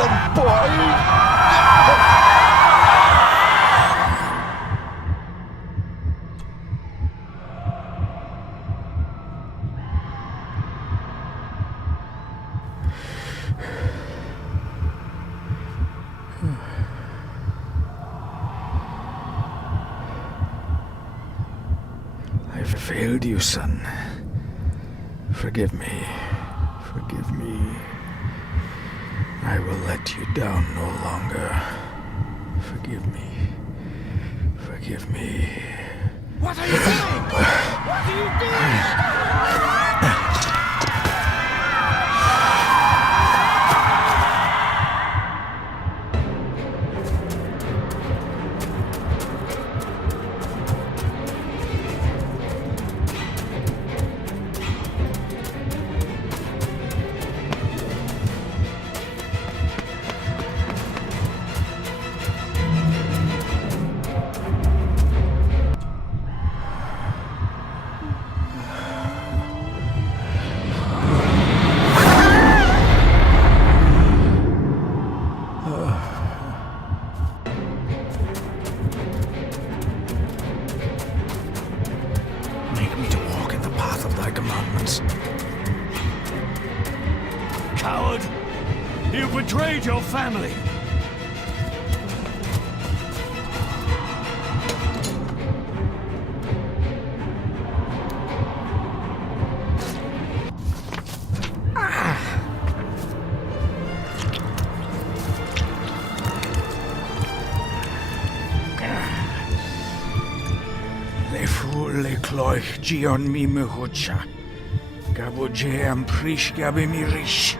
them, boy! I failed you, son. Forgive me. Forgive me. I will let you down no longer. Forgive me. Forgive me. What are you doing? What are you doing? Make me to walk in the path of thy commandments. Coward! You betrayed your family! Le fu le cloich gion mi mehucha. Gabo je am prish gabe mi rish.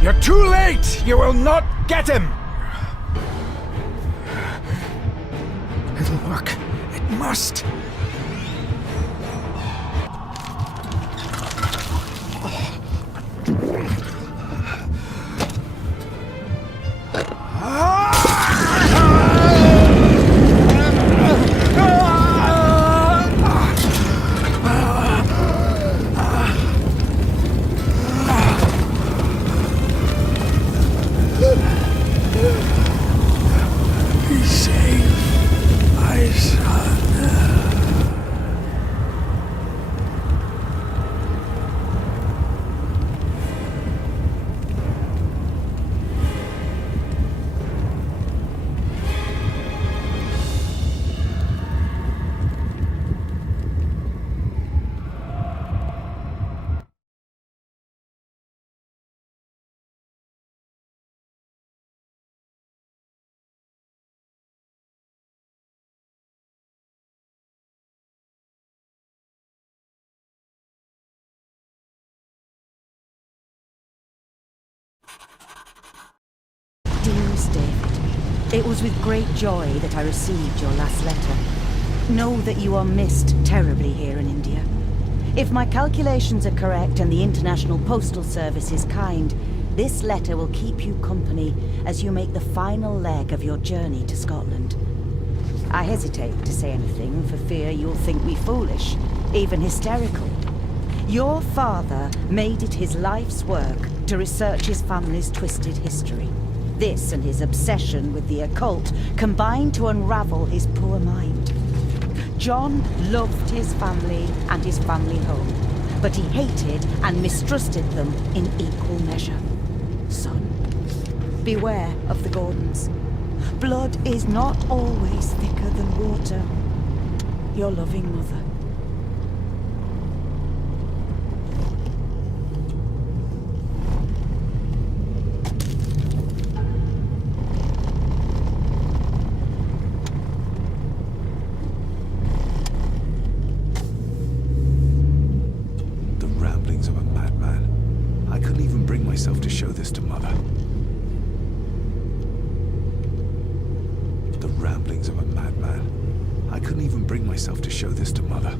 You're too late! You will not get him! It'll work. It must. Be safe, my son. Dearest David, it was with great joy that I received your last letter. Know that you are missed terribly here in India. If my calculations are correct and the International Postal Service is kind, this letter will keep you company as you make the final leg of your journey to Scotland. I hesitate to say anything for fear you'll think me foolish, even hysterical. Your father made it his life's work to research his family's twisted history. This and his obsession with the occult combined to unravel his poor mind. John loved his family and his family home, but he hated and mistrusted them in equal measure. Son, beware of the Gordons. Blood is not always thicker than water. Your loving mother. myself to show this to Mother. The ramblings of a madman. I couldn't even bring myself to show this to Mother.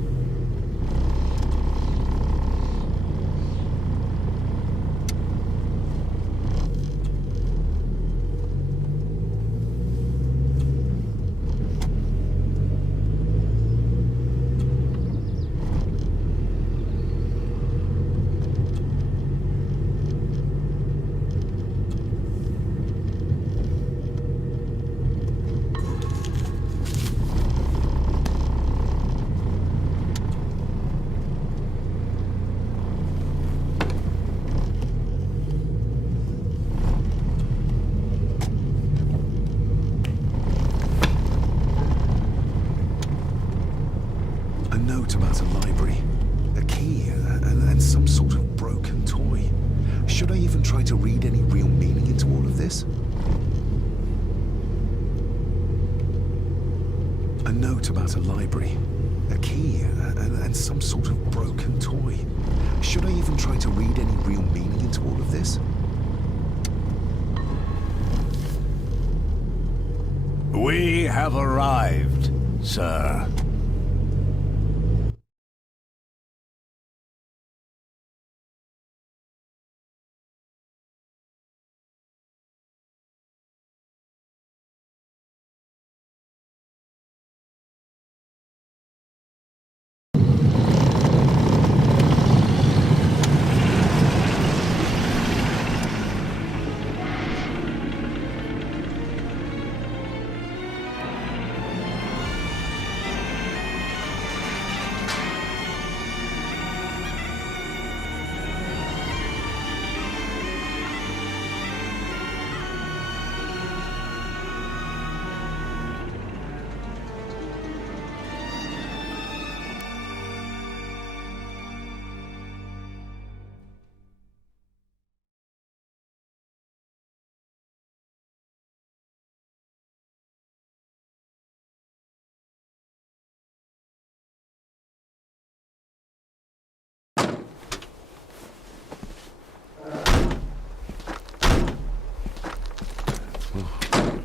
this? A note about a library, a key, and some sort of broken toy. Should I even try to read any real meaning into all of this? We have arrived, sir.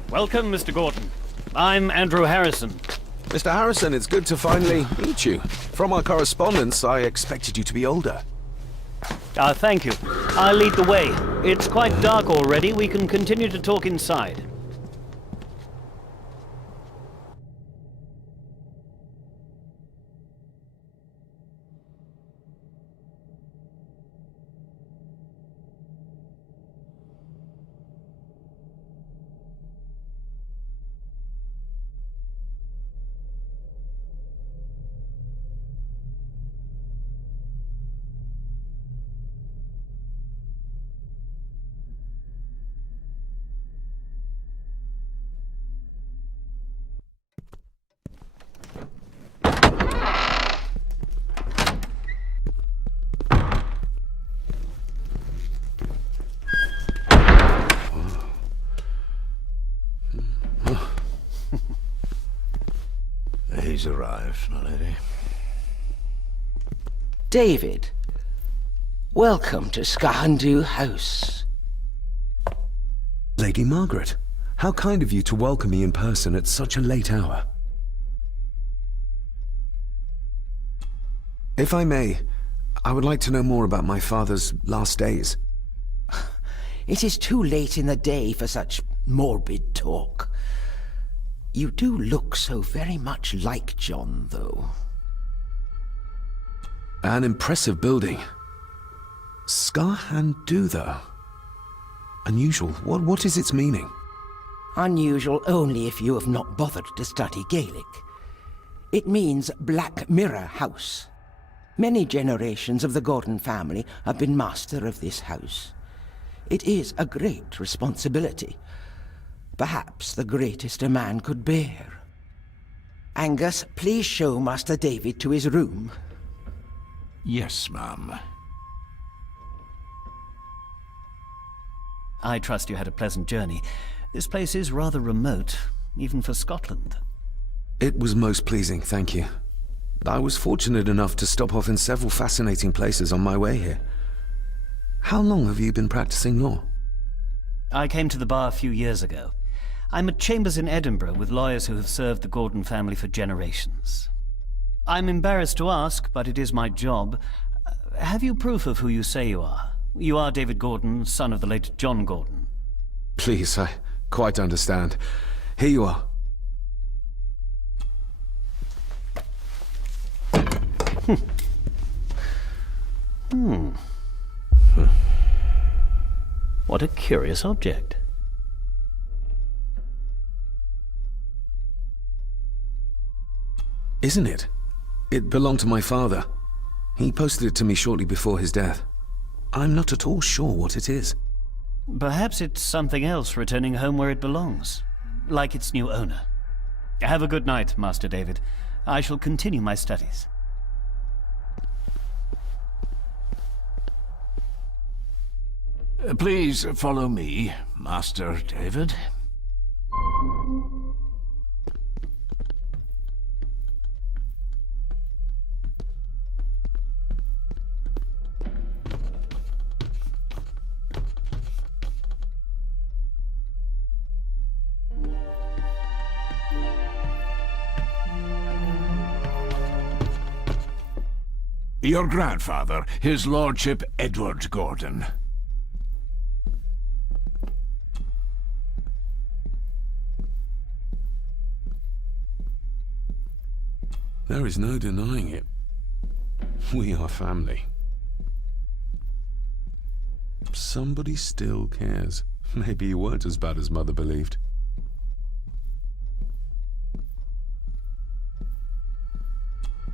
Welcome, Mr. Gordon. I'm Andrew Harrison. Mr. Harrison, it's good to finally meet you. From our correspondence, I expected you to be older. Thank you. I'll lead the way. It's quite dark already. We can continue to talk inside. He's arrived, my lady. David, welcome to Skahandu House. Lady Margaret, how kind of you to welcome me in person at such a late hour. If I may, I would like to know more about my father's last days. It is too late in the day for such morbid talk. You do look so very much like John, though. An impressive building. Skahandu, though. Unusual. What is its meaning? Unusual only if you have not bothered to study Gaelic. It means Black Mirror House. Many generations of the Gordon family have been master of this house. It is a great responsibility. Perhaps the greatest a man could bear. Angus, please show Master David to his room. Yes, ma'am. I trust you had a pleasant journey. This place is rather remote, even for Scotland. It was most pleasing, thank you. I was fortunate enough to stop off in several fascinating places on my way here. How long have you been practicing law? I came to the bar a few years ago. I'm at chambers in Edinburgh with lawyers who have served the Gordon family for generations. I'm embarrassed to ask, but it is my job. Have you proof of who you say you are? You are David Gordon, son of the late John Gordon. Please, I quite understand. Here you are. What a curious object. Isn't it? It belonged to my father. He posted it to me shortly before his death. I'm not at all sure what it is. Perhaps it's something else returning home where it belongs, like its new owner. Have a good night, Master David. I shall continue my studies. Please follow me, Master David. Your grandfather, His Lordship Edward Gordon. There is no denying it. We are family. Somebody still cares. Maybe you weren't as bad as Mother believed.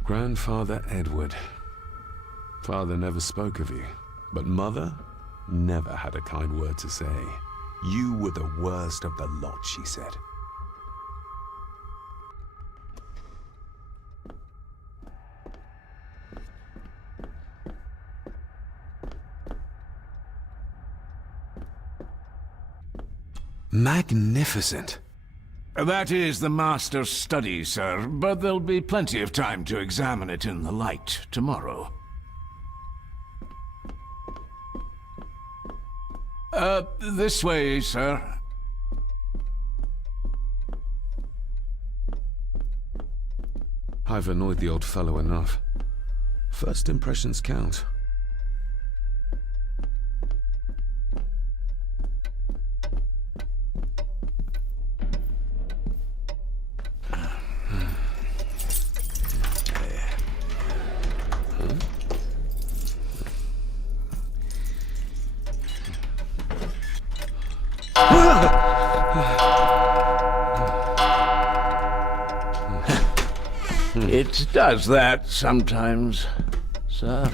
Grandfather Edward. Father never spoke of you, but Mother never had a kind word to say. You were the worst of the lot, she said. Magnificent. That is the Master's study, sir, but there'll be plenty of time to examine it in the light tomorrow. This way, sir. I've annoyed the old fellow enough. First impressions count. It does that sometimes, sir.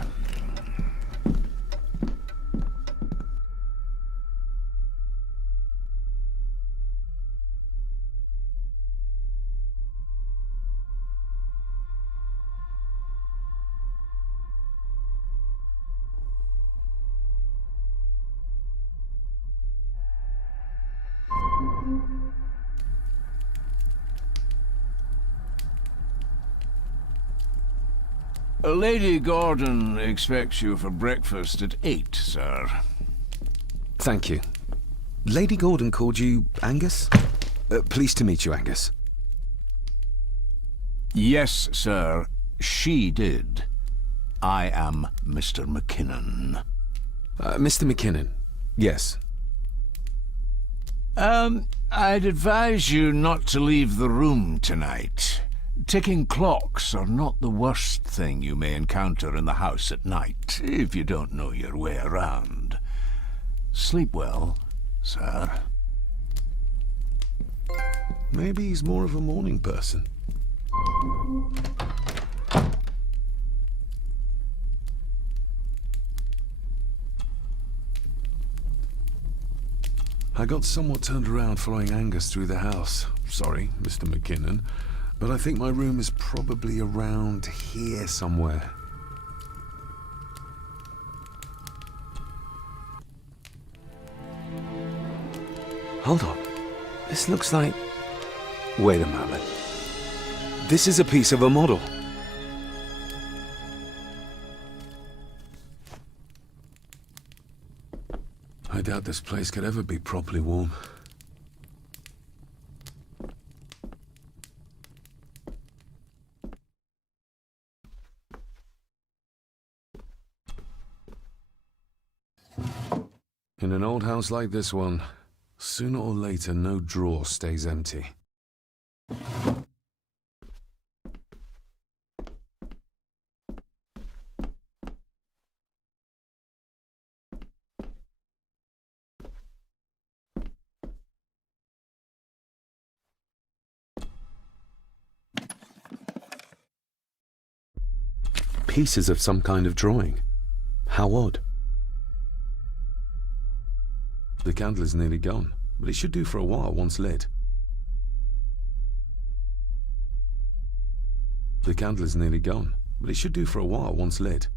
Lady Gordon expects you for breakfast at 8, sir. Thank you. Lady Gordon called you Angus? Pleased to meet you, Angus. Yes, sir. She did. I am Mr. McKinnon. Mr. McKinnon. Yes. I'd advise you not to leave the room tonight. Ticking clocks are not the worst thing you may encounter in the house at night, if you don't know your way around. Sleep well, sir. Maybe he's more of a morning person. I got somewhat turned around following Angus through the house. Sorry, Mr. McKinnon. But I think my room is probably around here somewhere. Hold on. This looks like... Wait a moment. This is a piece of a model. I doubt this place could ever be properly warm. In an old house like this one, sooner or later no drawer stays empty. Pieces of some kind of drawing. How odd. The candle is nearly gone, but it should do for a while once lit. The candle is nearly gone, but it should do for a while once lit.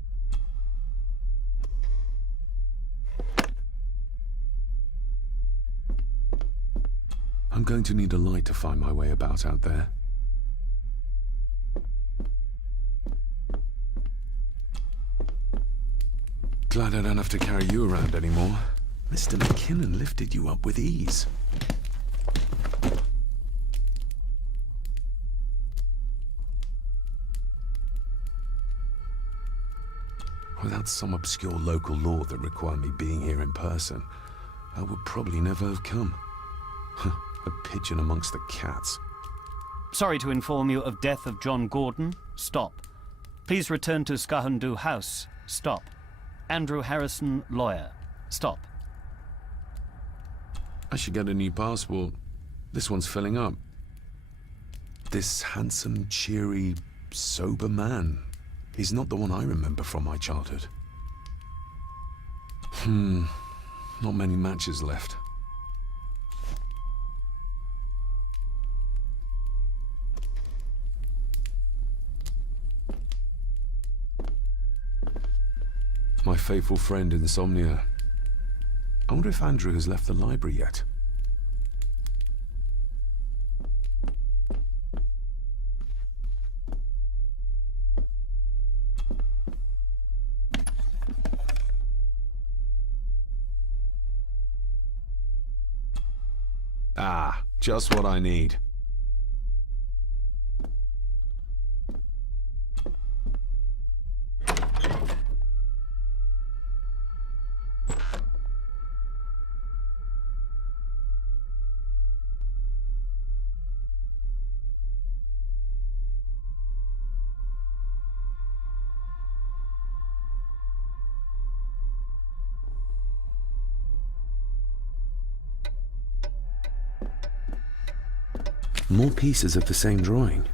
I'm going to need a light to find my way about out there. Glad I don't have to carry you around anymore. Mr. McKinnon lifted you up with ease. Without some obscure local law that required me being here in person, I would probably never have come. A pigeon amongst the cats. Sorry to inform you of death of John Gordon. Stop. Please return to Skahundu House. Stop. Andrew Harrison, lawyer. Stop. I should get a new passport. This one's filling up. This handsome, cheery, sober man. He's not the one I remember from my childhood. Not many matches left. My faithful friend Insomnia. I wonder if Andrew has left the library yet. Ah, just what I need. More pieces of the same drawing.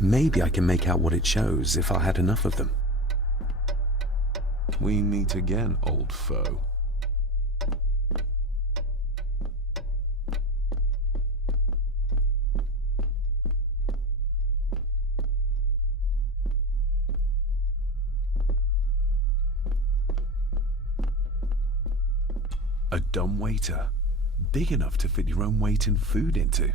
Maybe I can make out what it shows if I had enough of them. We meet again, old foe. A dumb waiter. Big enough to fit your own weight in food into.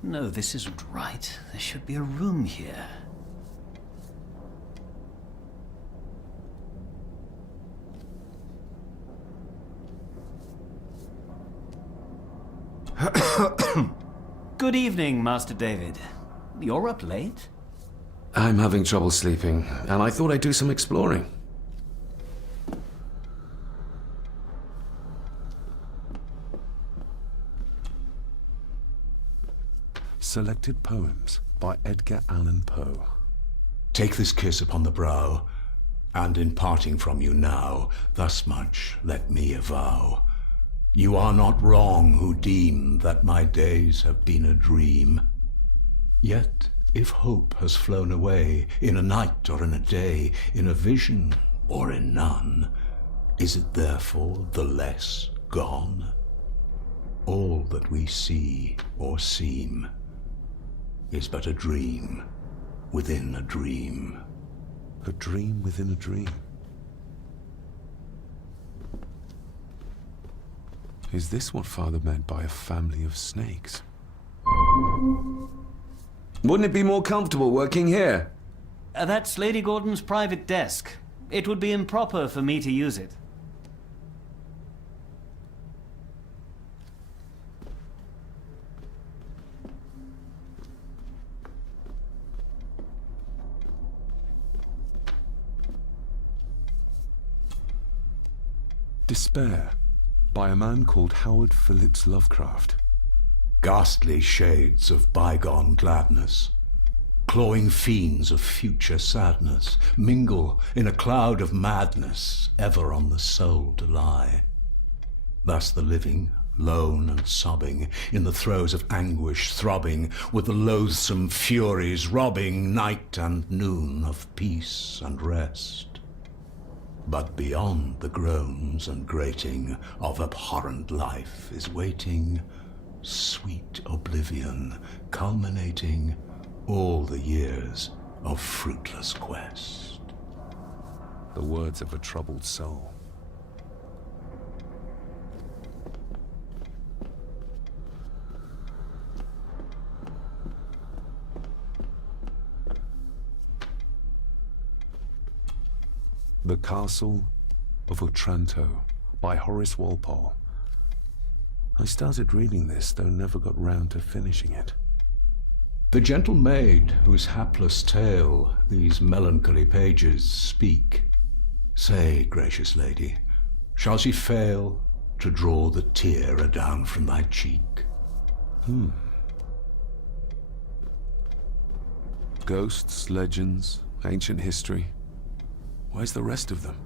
No, this isn't right. There should be a room here. Good evening, Master David. You're up late? I'm having trouble sleeping, and I thought I'd do some exploring. Selected Poems by Edgar Allan Poe. Take this kiss upon the brow, and in parting from you now, thus much let me avow. You are not wrong who deem that my days have been a dream. Yet, if hope has flown away, in a night or in a day, in a vision or in none, is it therefore the less gone? All that we see or seem is but a dream within a dream. A dream within a dream. Is this what Father meant by a family of snakes? Wouldn't it be more comfortable working here? That's Lady Gordon's private desk. It would be improper for me to use it. Despair, by a man called Howard Phillips Lovecraft. Ghastly shades of bygone gladness, clawing fiends of future sadness, mingle in a cloud of madness, ever on the soul to lie. Thus the living lone and sobbing, in the throes of anguish throbbing, with the loathsome furies robbing night and noon of peace and rest. But beyond the groans and grating of abhorrent life is waiting sweet oblivion, culminating all the years of fruitless quest. The words of a troubled soul. The Castle of Otranto by Horace Walpole. I started reading this, though never got round to finishing it. The gentle maid whose hapless tale these melancholy pages speak, say, gracious lady, shall she fail to draw the tear adown from thy cheek? Ghosts, legends, ancient history. Where's the rest of them?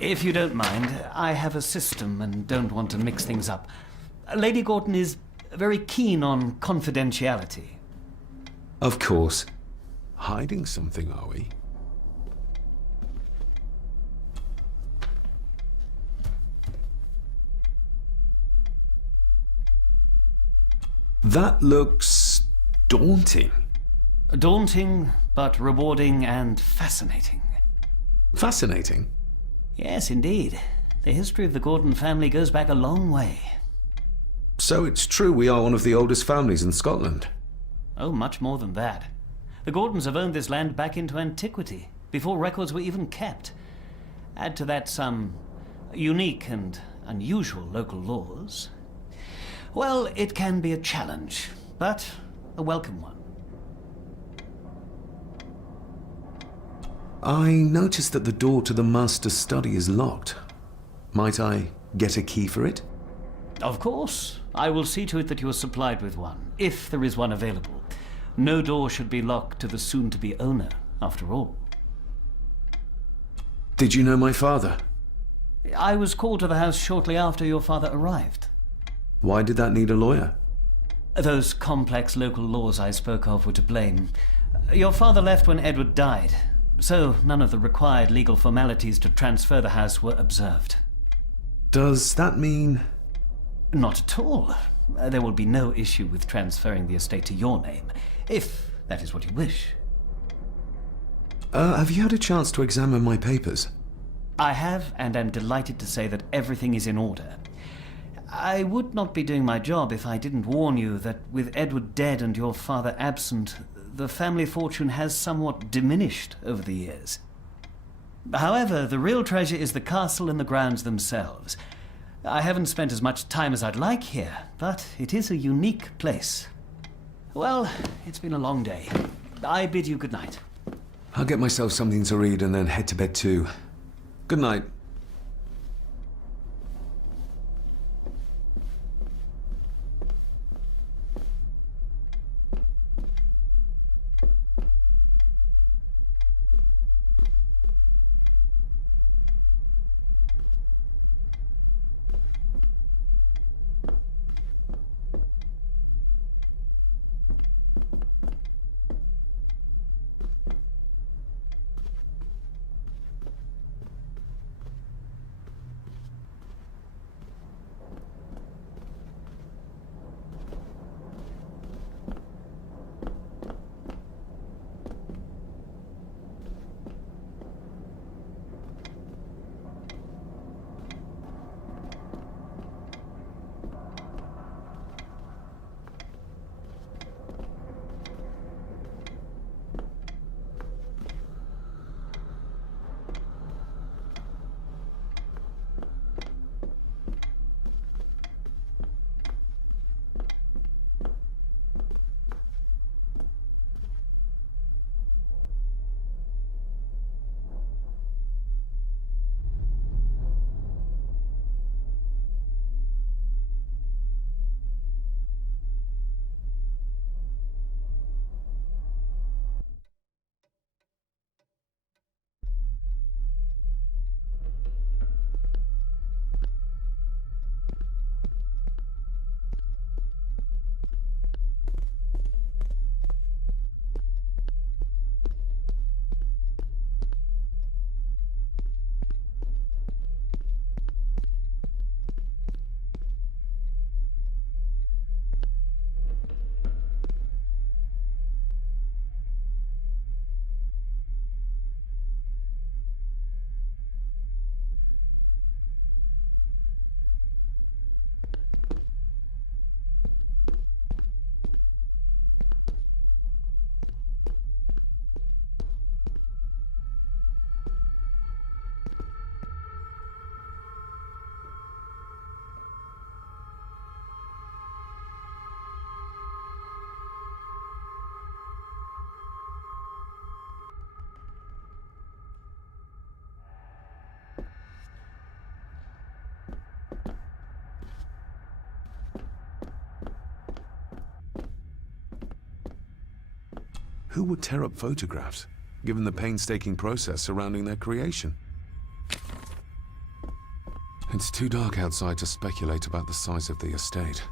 If you don't mind, I have a system and don't want to mix things up. Lady Gordon is very keen on confidentiality. Of course. Hiding something, are we? That looks daunting. Daunting, but rewarding and fascinating. Fascinating? Yes, indeed. The history of the Gordon family goes back a long way. So it's true we are one of the oldest families in Scotland. Oh, much more than that. The Gordons have owned this land back into antiquity, before records were even kept. Add to that some unique and unusual local laws. Well, it can be a challenge, but a welcome one. I noticed that the door to the master's study is locked. Might I get a key for it? Of course. I will see to it that you are supplied with one, if there is one available. No door should be locked to the soon-to-be owner, after all. Did you know my father? I was called to the house shortly after your father arrived. Why did that need a lawyer? Those complex local laws I spoke of were to blame. Your father left when Edward died, so none of the required legal formalities to transfer the house were observed. Does that mean... Not at all. There will be no issue with transferring the estate to your name, if that is what you wish. Have you had a chance to examine my papers? I have, and am delighted to say that everything is in order. I would not be doing my job if I didn't warn you that with Edward dead and your father absent, the family fortune has somewhat diminished over the years. However, the real treasure is the castle and the grounds themselves. I haven't spent as much time as I'd like here, but it is a unique place. Well, it's been a long day. I bid you good night. I'll get myself something to read and then head to bed too. Good night. Who would tear up photographs, given the painstaking process surrounding their creation? It's too dark outside to speculate about the size of the estate.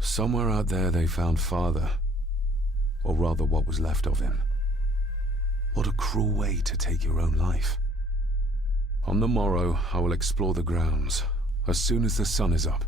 Somewhere out there they found Father, or rather what was left of him. What a cruel way to take your own life. On the morrow, I will explore the grounds, as soon as the sun is up.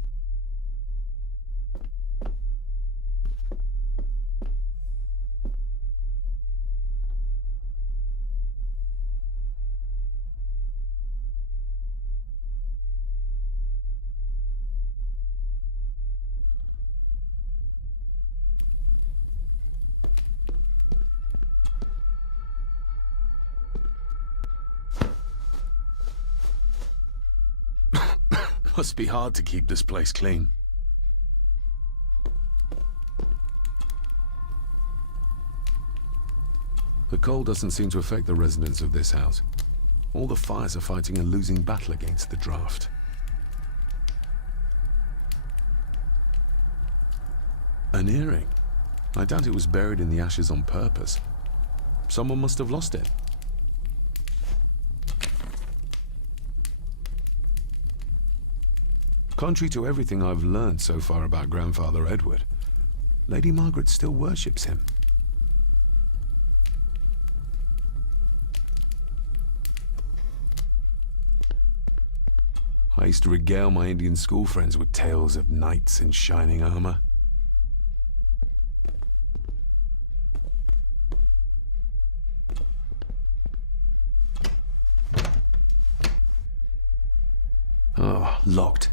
Must be hard to keep this place clean. The cold doesn't seem to affect the residents of this house. All the fires are fighting a losing battle against the draft. An earring? I doubt it was buried in the ashes on purpose. Someone must have lost it. Contrary to everything I've learned so far about Grandfather Edward, Lady Margaret still worships him. I used to regale my Indian school friends with tales of knights in shining armor. Oh, locked.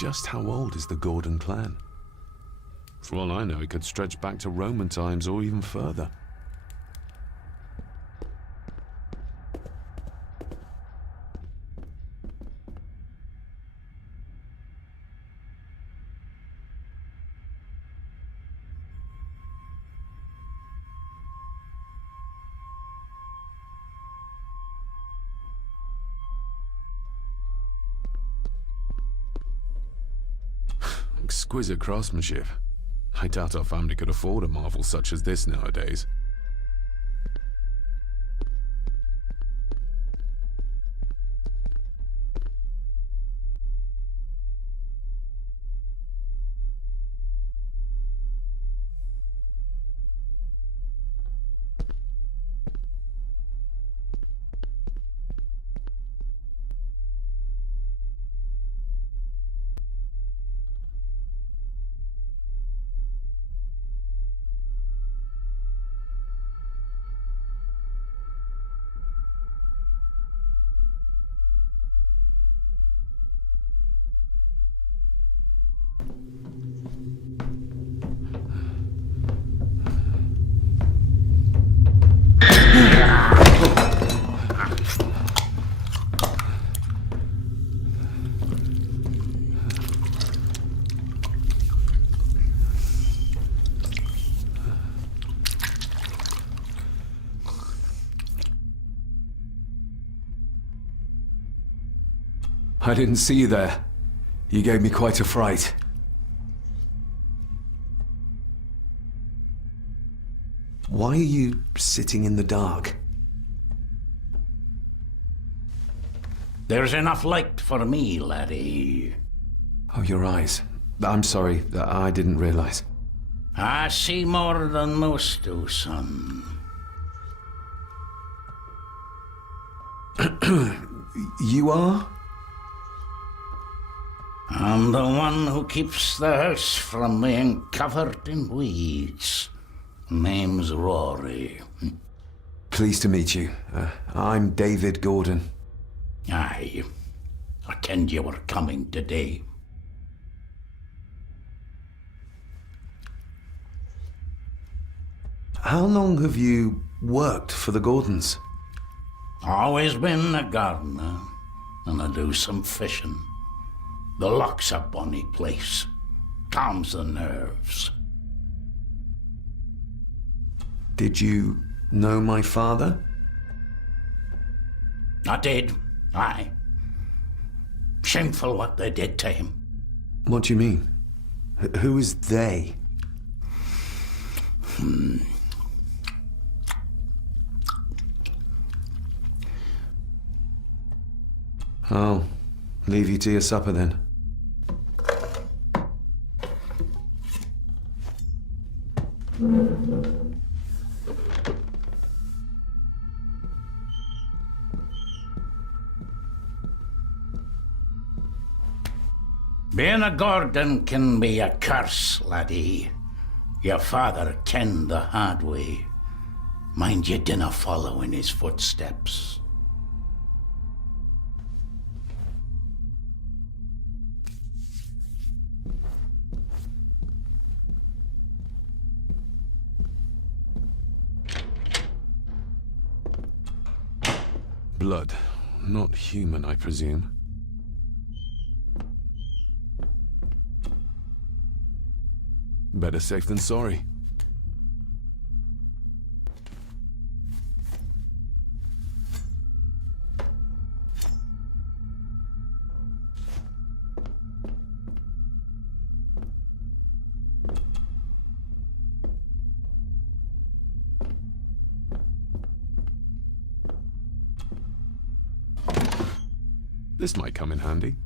Just how old is the Gordon clan? For all I know, it could stretch back to Roman times or even further. Exquisite craftsmanship. I doubt our family could afford a marvel such as this nowadays. I didn't see you there. You gave me quite a fright. Why are you sitting in the dark? There's enough light for me, laddie. Oh, your eyes. I'm sorry, I didn't realize. I see more than most do, son. You are? I'm the one who keeps the house from being covered in weeds. Name's Rory. Pleased to meet you. I'm David Gordon. Aye. I kenned you were coming today. How long have you worked for the Gordons? Always been a gardener, and I do some fishing. The loch's a bonny place. Calms the nerves. Did you know my father? I did, aye. Shameful what they did to him. What do you mean? Who is they? I'll leave you to your supper then. Being a Gordon can be a curse, laddie. Your father kenned the hard way. Mind you dinna follow in his footsteps. Blood. Not human, I presume. Better safe than sorry. This might come in handy.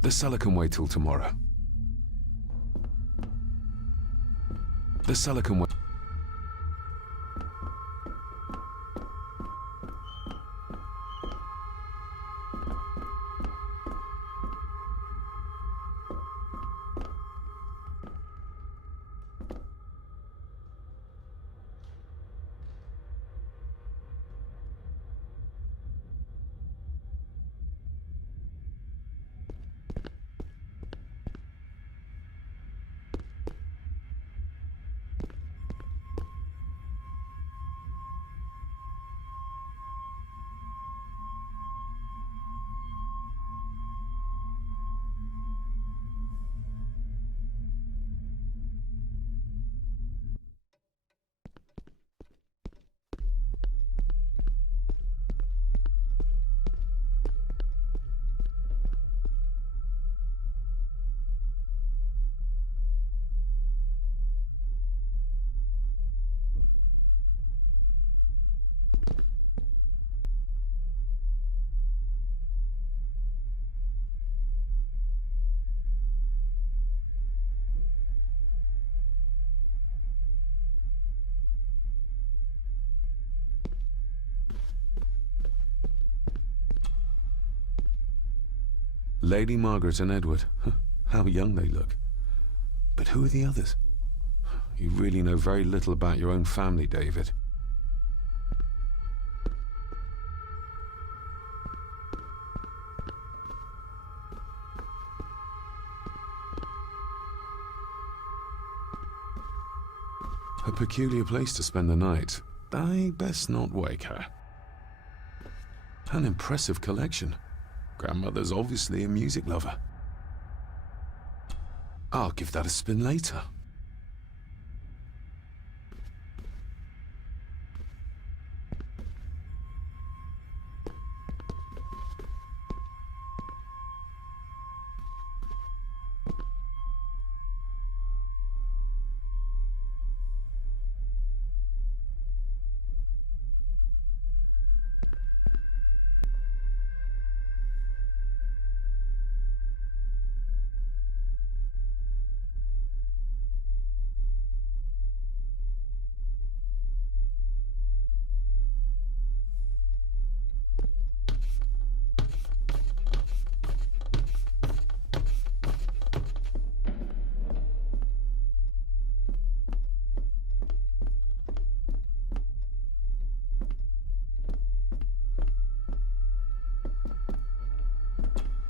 The cellar can wait till tomorrow. The cellar can wait. Lady Margaret and Edward. How young they look. But who are the others? You really know very little about your own family, David. A peculiar place to spend the night. I best not wake her. An impressive collection. Grandmother's obviously a music lover. I'll give that a spin later.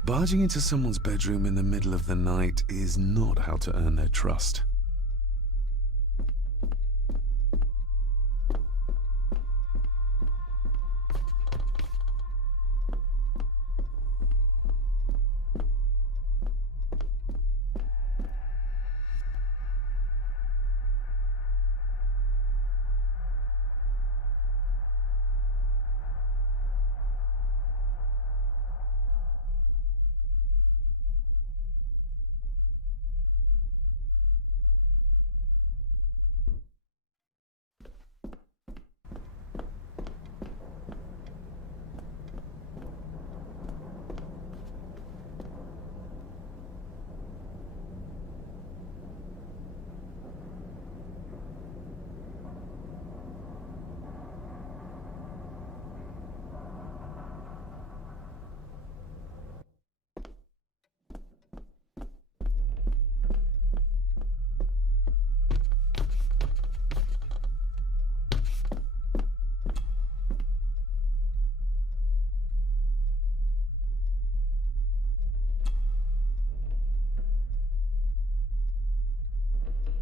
Barging into someone's bedroom in the middle of the night is not how to earn their trust.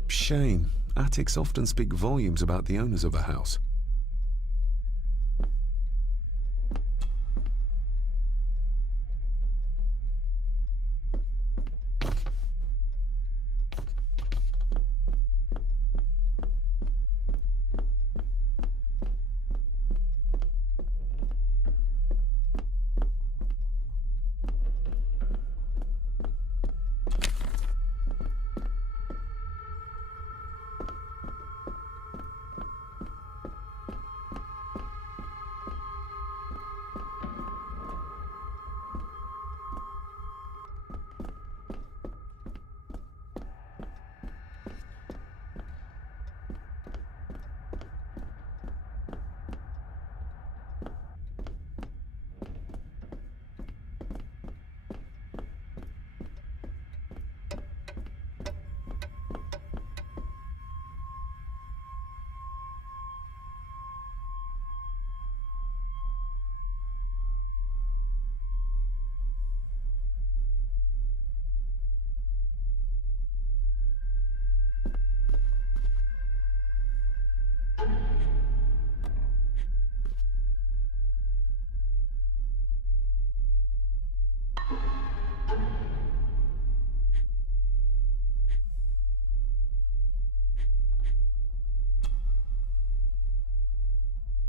Shame. Attics often speak volumes about the owners of a house.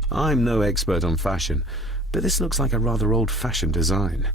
I'm no expert on fashion, but this looks like a rather old-fashioned design.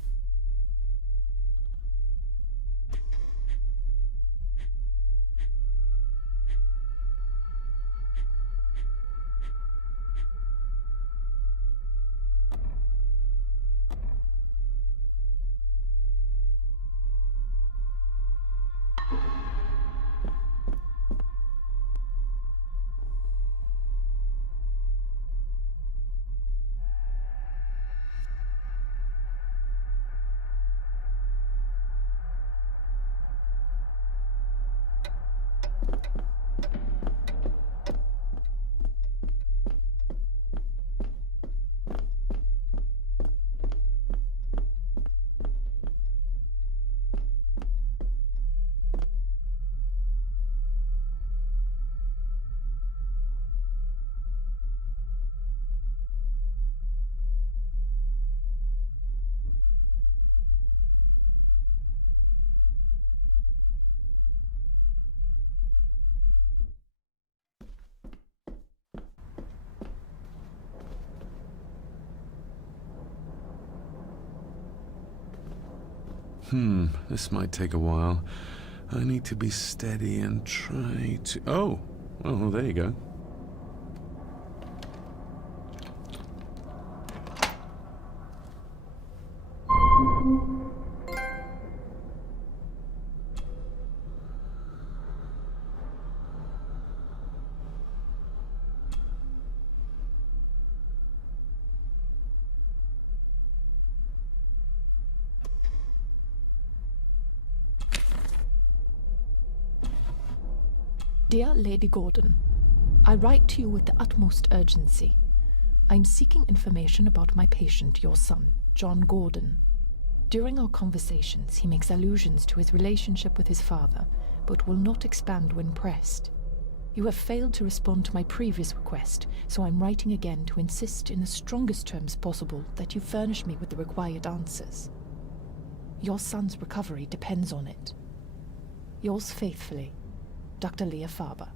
This might take a while. I need to be steady and try to... Oh, well, there you go. Dear Lady Gordon, I write to you with the utmost urgency. I'm seeking information about my patient, your son, John Gordon. During our conversations, he makes allusions to his relationship with his father, but will not expand when pressed. You have failed to respond to my previous request, so I'm writing again to insist in the strongest terms possible that you furnish me with the required answers. Your son's recovery depends on it. Yours faithfully, Dr. Leah Farber,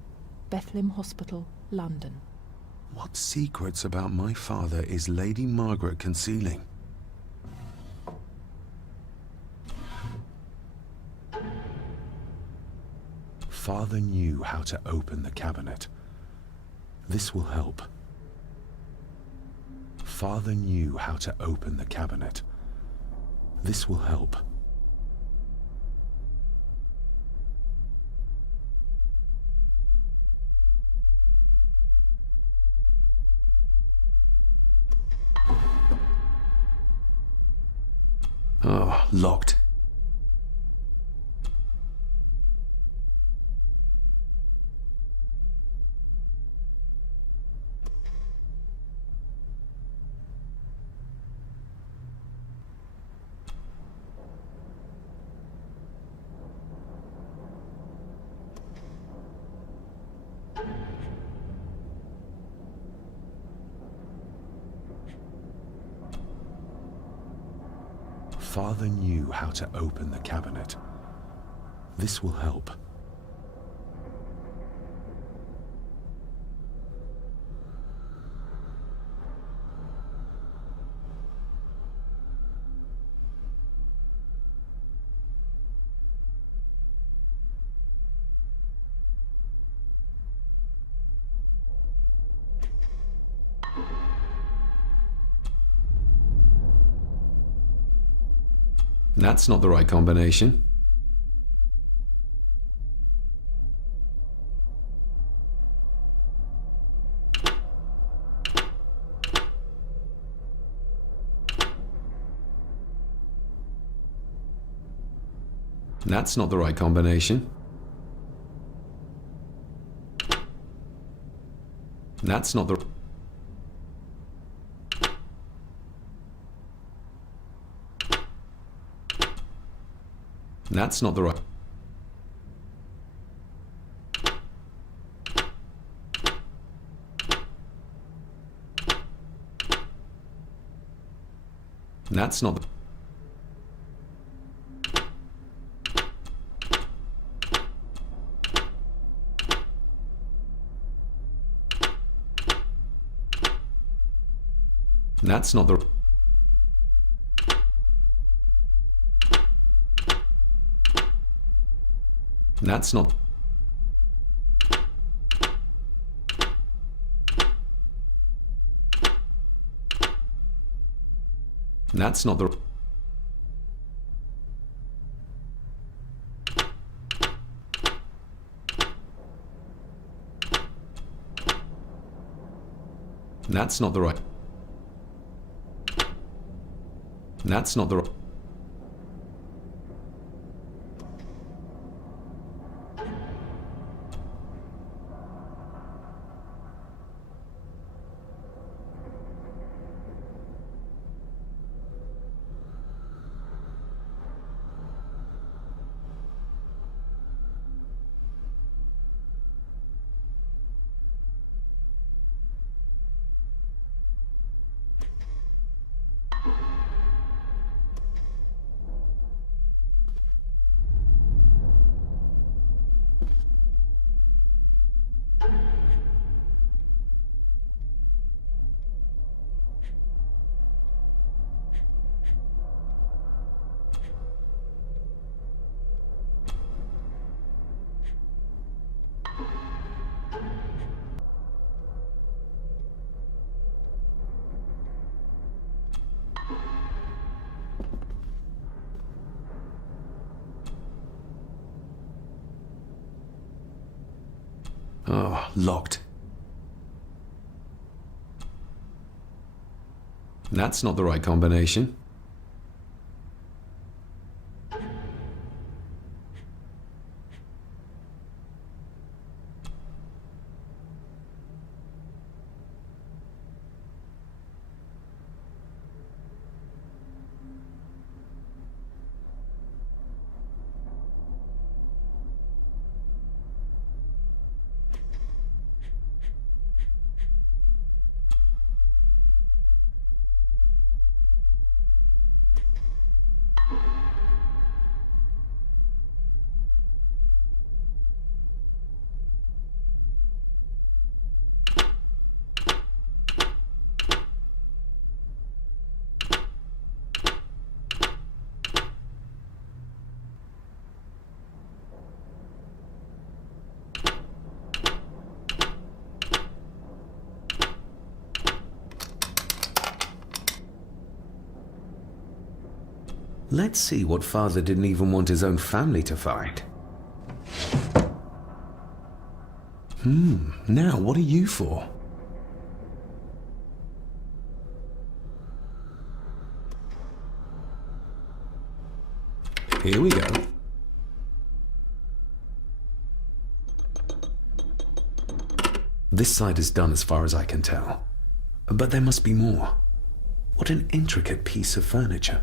Bethlehem Hospital, London. What secrets about my father is Lady Margaret concealing? Father knew how to open the cabinet. This will help. Father knew how to open the cabinet. This will help. Oh, locked. Father knew how to open the cabinet. This will help. That's not the right combination. That's not the right combination. That's not the... That's not the right... That's not the... That's not the... That's not... That's not the... That's not the right... That's not the right... Oh, locked. That's not the right combination. Let's see what Father didn't even want his own family to find. Now what are you for? Here we go. This side is done as far as I can tell. But there must be more. What an intricate piece of furniture.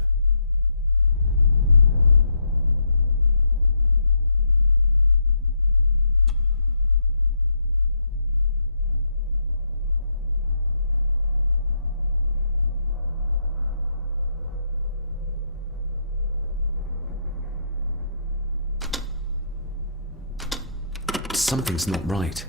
Something's not right.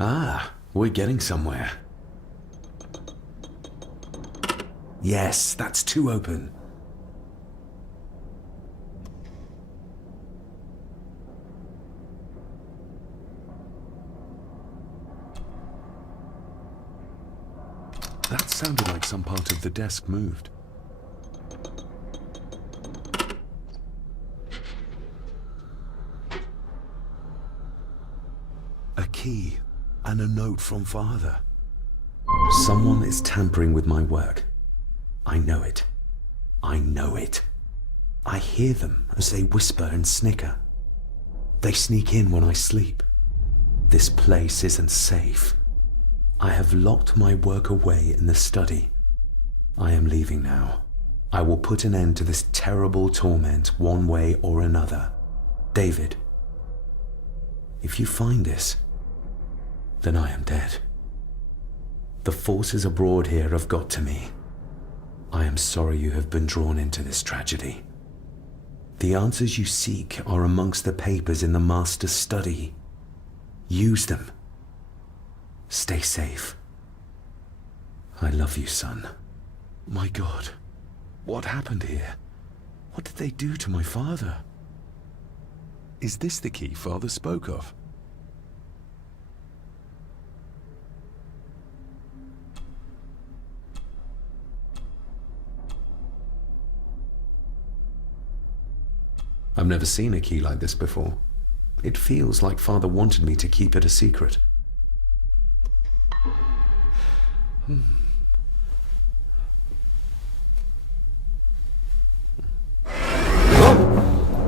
Ah, we're getting somewhere. Yes, that's too open. That sounded like some part of the desk moved. A key. And a note from Father. Someone is tampering with my work. I know it. I know it. I hear them as they whisper and snicker. They sneak in when I sleep. This place isn't safe. I have locked my work away in the study. I am leaving now. I will put an end to this terrible torment one way or another. David, if you find this, then I am dead. The forces abroad here have got to me. I am sorry you have been drawn into this tragedy. The answers you seek are amongst the papers in the Master's study. Use them. Stay safe. I love you, son. My God, what happened here? What did they do to my father? Is this the key Father spoke of? I've never seen a key like this before. It feels like Father wanted me to keep it a secret. Oh!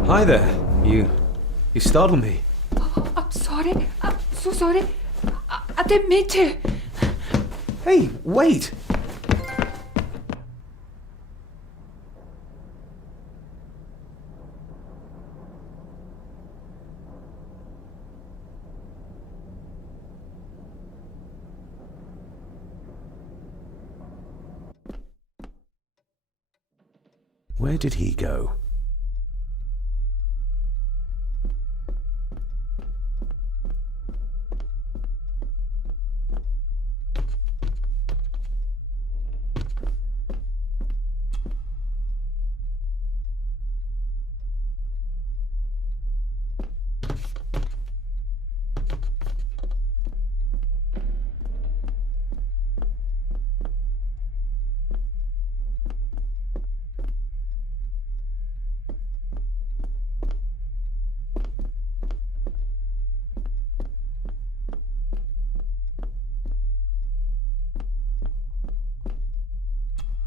Hi there. You startled me. Oh, I'm sorry. I'm so sorry. I didn't mean to. Hey, wait! Where did he go?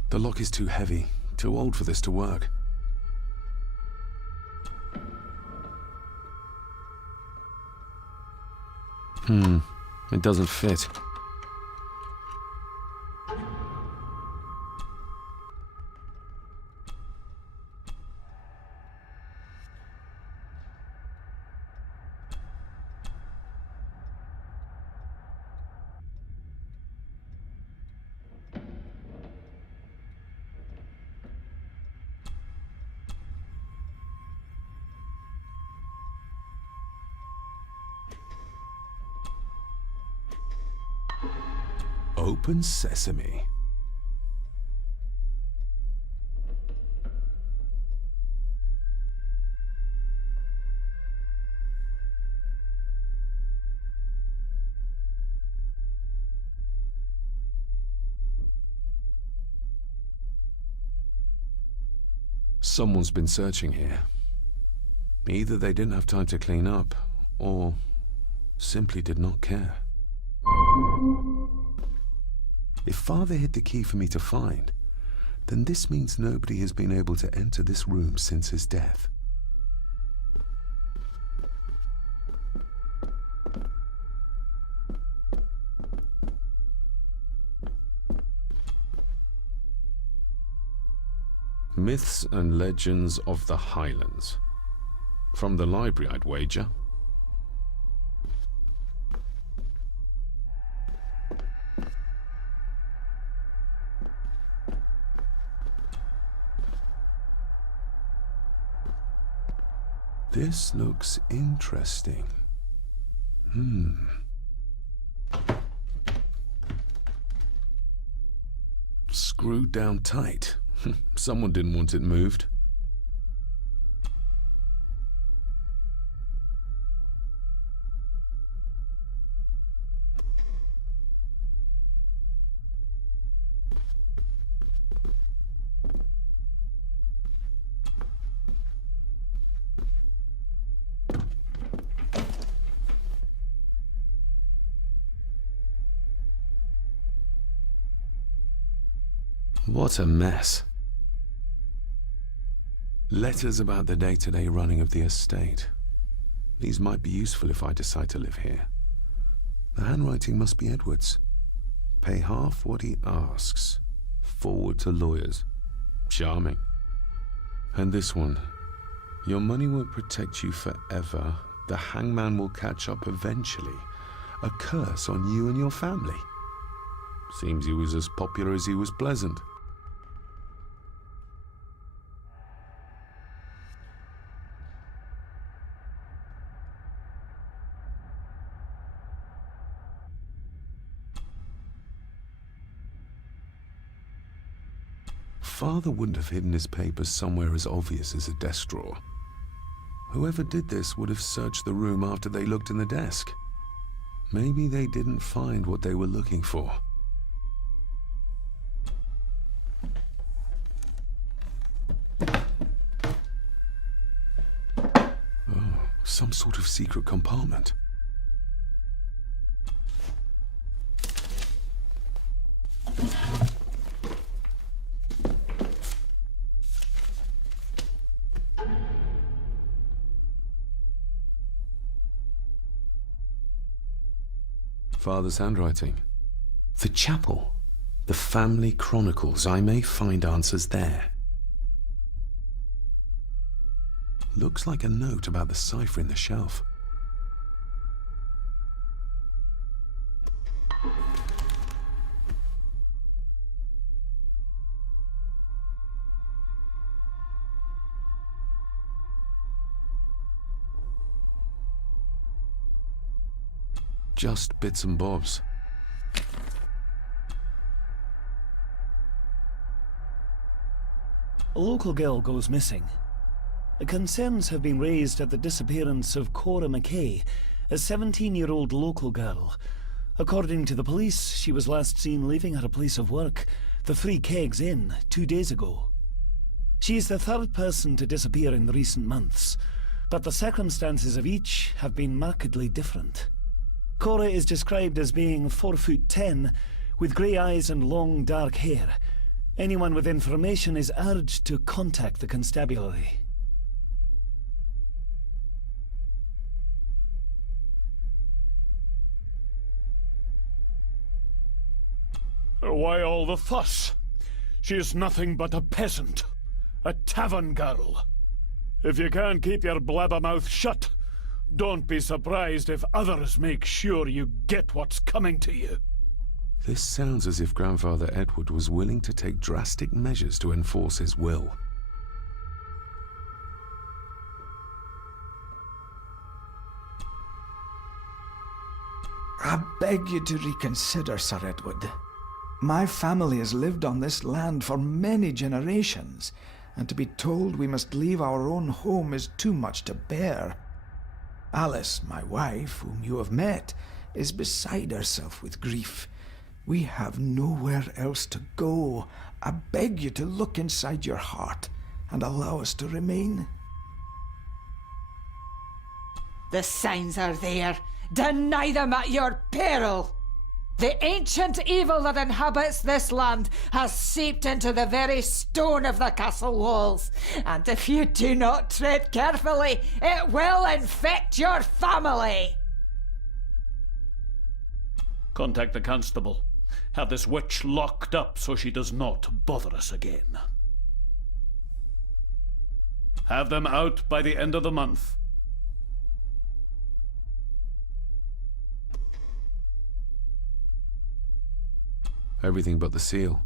The lock is too heavy, too old for this to work. It doesn't fit. Open sesame. Someone's been searching here. Either they didn't have time to clean up, or simply did not care. If Father hid the key for me to find, then this means nobody has been able to enter this room since his death. Myths and Legends of the Highlands. From the library, I'd wager. This looks interesting. Screwed down tight. Someone didn't want it moved. What a mess. Letters about the day-to-day running of the estate. These might be useful if I decide to live here. The handwriting must be Edward's. Pay half what he asks. Forward to lawyers. Charming. And this one. Your money won't protect you forever. The hangman will catch up eventually. A curse on you and your family. Seems he was as popular as he was pleasant. Father wouldn't have hidden his papers somewhere as obvious as a desk drawer. Whoever did this would have searched the room after they looked in the desk. Maybe they didn't find what they were looking for. Oh, some sort of secret compartment. Father's handwriting. The chapel. The family chronicles. I may find answers there. Looks like a note about the cipher in the shelf. Just bits and bobs. A local girl goes missing. Concerns have been raised at the disappearance of Cora McKay, a 17-year-old local girl. According to the police, she was last seen leaving her place of work, the Three Kegs Inn, 2 days ago. She is the third person to disappear in the recent months, but the circumstances of each have been markedly different. Cora is described as being 4'10", with grey eyes and long dark hair. Anyone with information is urged to contact the constabulary. Why all the fuss? She is nothing but a peasant. A tavern girl. If you can't keep your blabbermouth shut, don't be surprised if others make sure you get what's coming to you. This sounds as if Grandfather Edward was willing to take drastic measures to enforce his will. I beg you to reconsider, Sir Edward. My family has lived on this land for many generations, and to be told we must leave our own home is too much to bear. Alice, my wife, whom you have met, is beside herself with grief. We have nowhere else to go. I beg you to look inside your heart and allow us to remain. The signs are there. Deny them at your peril. The ancient evil that inhabits this land has seeped into the very stone of the castle walls, and if you do not tread carefully, it will infect your family. Contact the constable. Have this witch locked up so she does not bother us again. Have them out by the end of the month. Everything but the seal.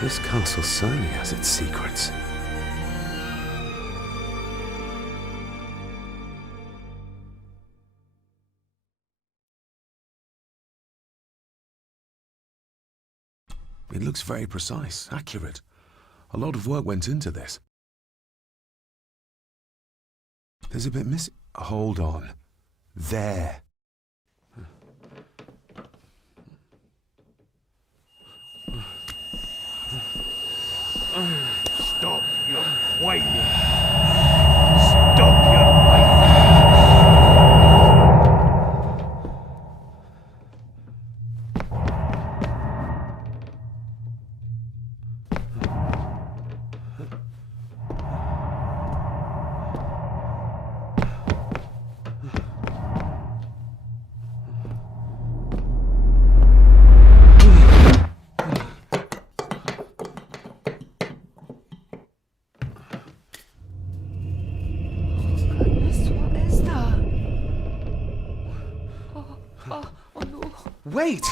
This castle certainly has its secrets. It looks very precise, accurate. A lot of work went into this. There's a bit missing. Hold on. There. Stop your whining! Stop your whining! Oh no. Wait!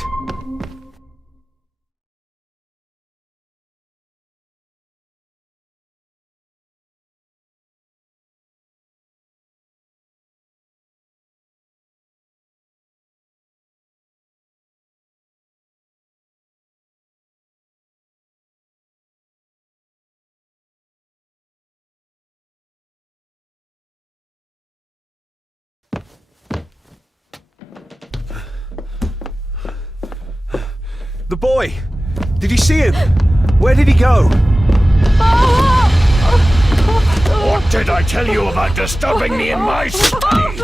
The boy! Did you see him? Where did he go? What did I tell you about disturbing me in my study?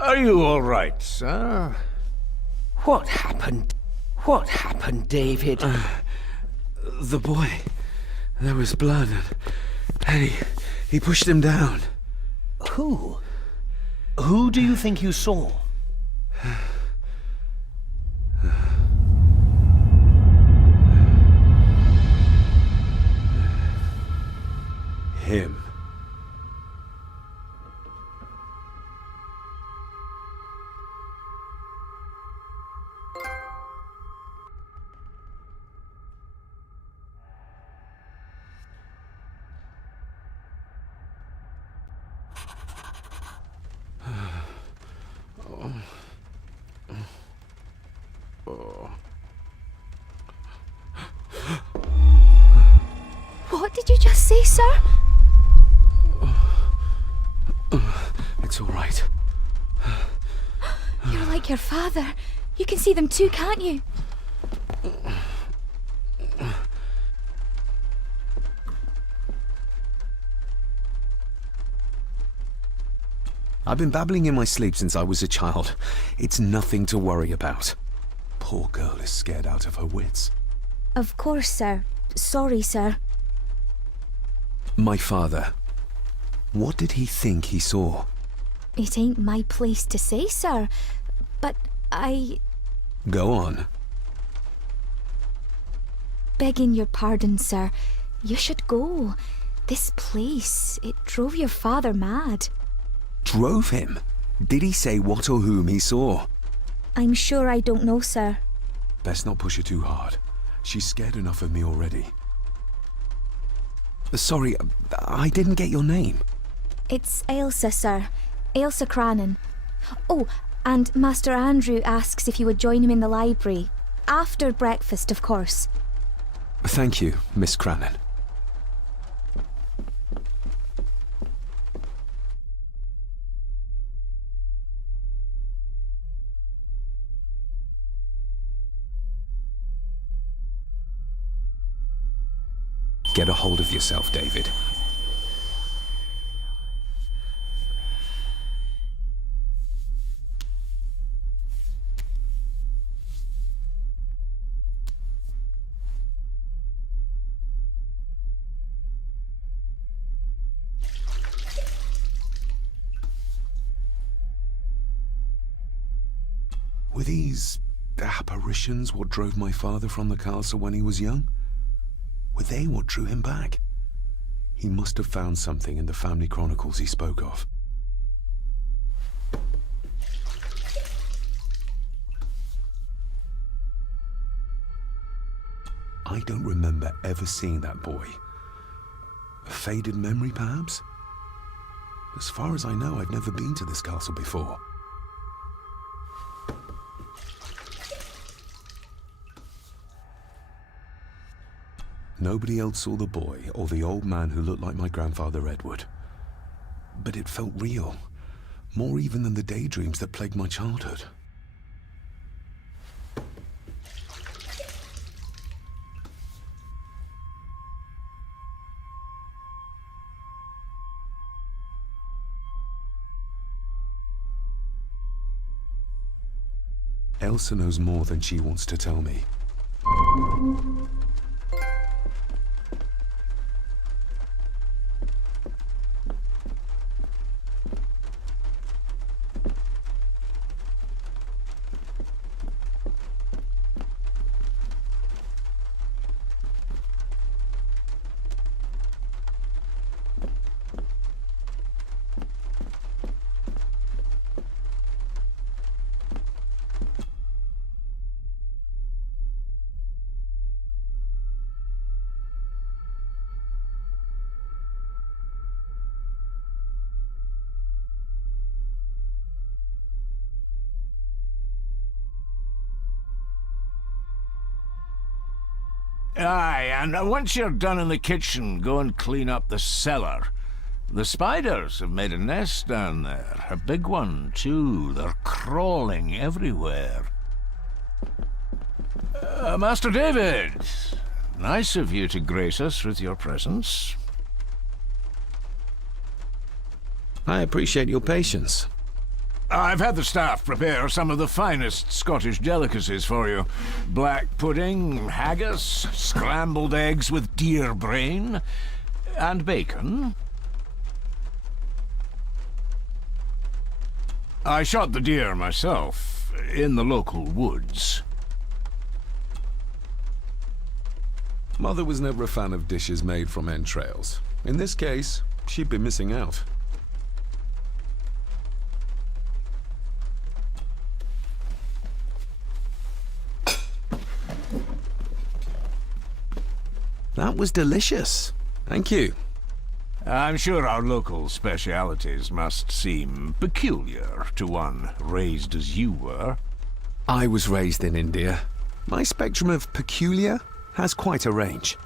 Are you all right, sir? What happened? What happened, David? The boy. There was blood and he pushed him down. Who? Who do you think you saw? Him. What did you just say, sir? It's all right. You're like your father. You can see them too, can't you? I've been babbling in my sleep since I was a child. It's nothing to worry about. Poor girl is scared out of her wits. Of course, sir. Sorry, sir. My father. What did he think he saw? It ain't my place to say, sir. But Go on. begging your pardon, sir. You should go. This place, it drove your father mad. Drove him? Did he say what or whom he saw? I'm sure I don't know, sir. Best not push her too hard. She's scared enough of me already. Sorry, I didn't get your name. It's Ailsa, sir. Ailsa Crannan. Oh, and Master Andrew asks if you would join him in the library. After breakfast, of course. Thank you, Miss Crannan. Get a hold of yourself, David. Were these apparitions what drove my father from the castle when he was young? Were they what drew him back? He must have found something in the family chronicles he spoke of. I don't remember ever seeing that boy. A faded memory, perhaps? As far as I know, I've never been to this castle before. Nobody else saw the boy or the old man who looked like my grandfather Edward. But it felt real, more even than the daydreams that plagued my childhood. Elsa knows more than she wants to tell me. Aye, and once you're done in the kitchen, go and clean up the cellar. The spiders have made a nest down there. A big one, too. They're crawling everywhere. Master David, nice of you to grace us with your presence. I appreciate your patience. I've had the staff prepare some of the finest Scottish delicacies for you. Black pudding, haggis, scrambled eggs with deer brain, and bacon. I shot the deer myself, in the local woods. Mother was never a fan of dishes made from entrails. In this case, she'd be missing out. That was delicious. Thank you. I'm sure our local specialities must seem peculiar to one raised as you were. I was raised in India. My spectrum of peculiar has quite a range.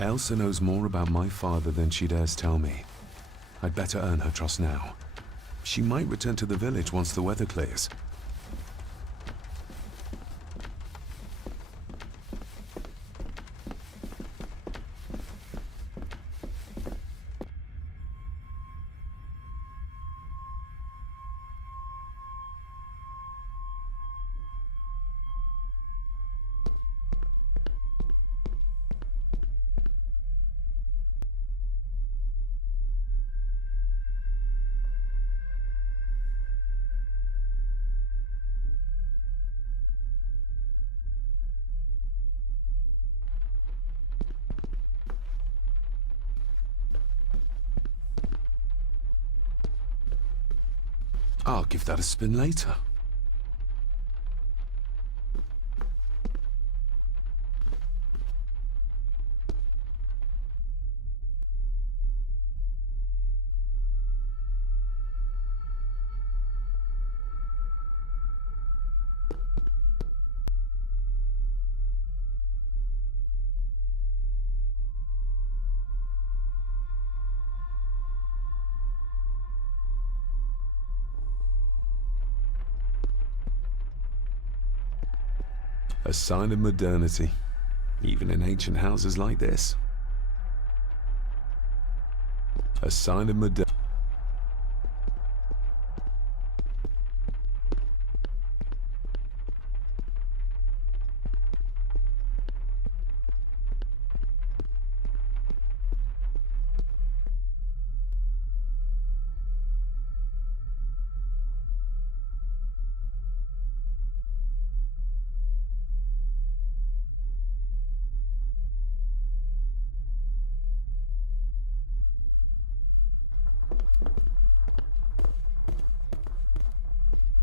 Elsa knows more about my father than she dares tell me. I'd better earn her trust now. She might return to the village once the weather clears. I'll give that a spin later. A sign of modernity, even in ancient houses like this. A sign of modernity.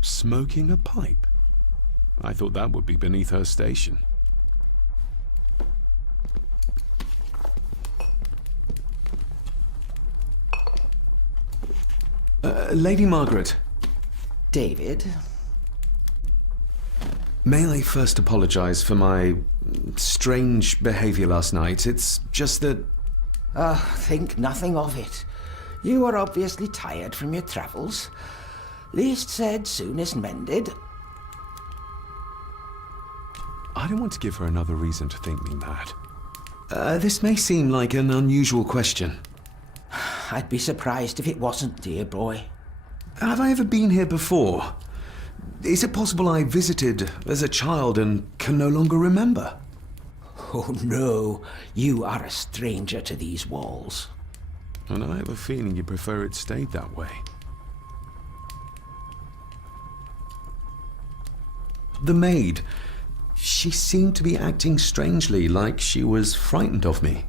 Smoking a pipe? I thought that would be beneath her station. Lady Margaret. David? May I first apologize for my strange behavior last night? It's just that... Think nothing of it. You were obviously tired from your travels. Least said, soonest mended. I don't want to give her another reason to think me mad. This may seem like an unusual question. I'd be surprised if it wasn't, dear boy. Have I ever been here before? Is it possible I visited as a child and can no longer remember? Oh no, you are a stranger to these walls. And I have a feeling you prefer it stayed that way. The maid, she seemed to be acting strangely, like she was frightened of me.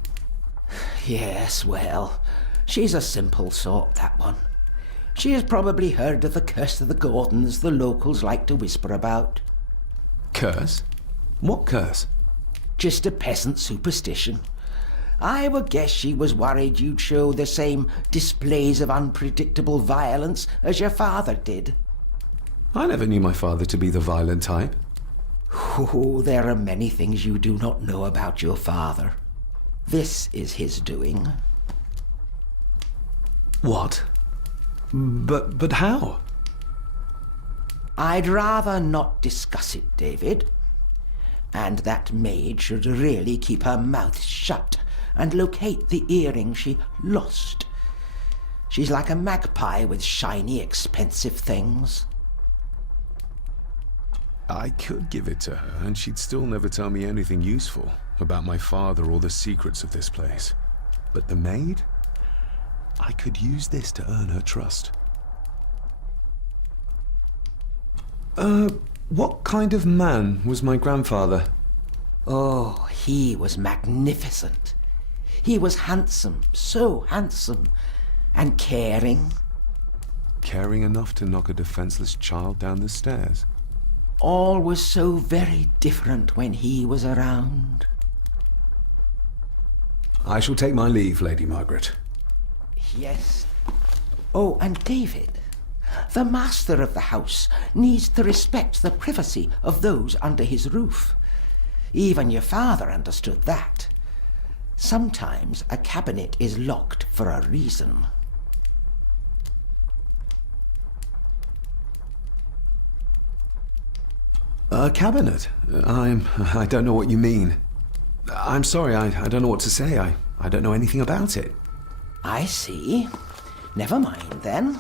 Yes, well, she's a simple sort, that one. She has probably heard of the curse of the Gordons the locals like to whisper about. Curse? What curse? Just a peasant superstition. I would guess she was worried you'd show the same displays of unpredictable violence as your father did. I never knew my father to be the violent type. Oh, there are many things you do not know about your father. This is his doing. What? But how? I'd rather not discuss it, David. And that maid should really keep her mouth shut and locate the earring she lost. She's like a magpie with shiny, expensive things. I could give it to her, and she'd still never tell me anything useful about my father or the secrets of this place. But the maid? I could use this to earn her trust. What kind of man was my grandfather? Oh, he was magnificent. He was handsome, so handsome, and caring. Caring enough to knock a defenseless child down the stairs. All was so very different when he was around. I shall take my leave, Lady Margaret. Yes. Oh, and David, the master of the house needs to respect the privacy of those under his roof. Even your father understood that. Sometimes a cabinet is locked for a reason. A cabinet? I don't know what you mean. I'm sorry, I don't know what to say. I don't know anything about it. I see. Never mind, then.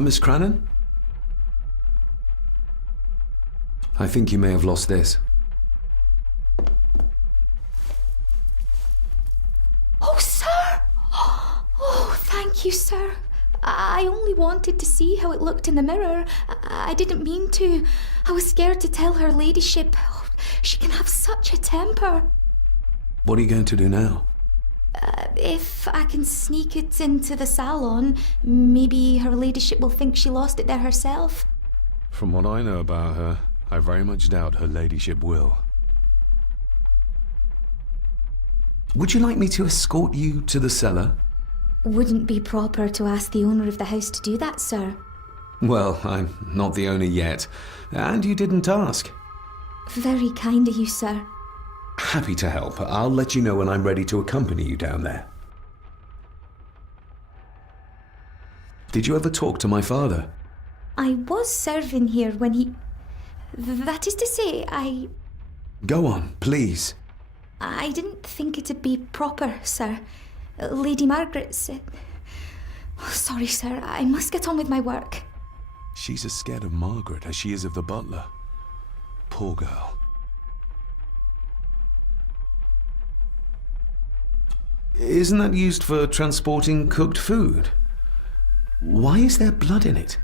Miss Crannan? I think you may have lost this. Oh, sir! Oh, thank you, sir. I only wanted to see how it looked in the mirror. I didn't mean to. I was scared to tell her ladyship. Oh, she can have such a temper. What are you going to do now? If I can sneak it into the salon, maybe her ladyship will think she lost it there herself. From what I know about her, I very much doubt her ladyship will. Would you like me to escort you to the cellar? Wouldn't be proper to ask the owner of the house to do that, sir. Well, I'm not the owner yet, and you didn't ask. Very kind of you, sir. Happy to help. I'll let you know when I'm ready to accompany you down there. Did you ever talk to my father? I was serving here when he... That is to say, Go on, please. I didn't think it'd be proper, sir. Lady Margaret said... Oh, sorry, sir. I must get on with my work. She's as scared of Margaret as she is of the butler. Poor girl. Isn't that used for transporting cooked food? Why is there blood in it?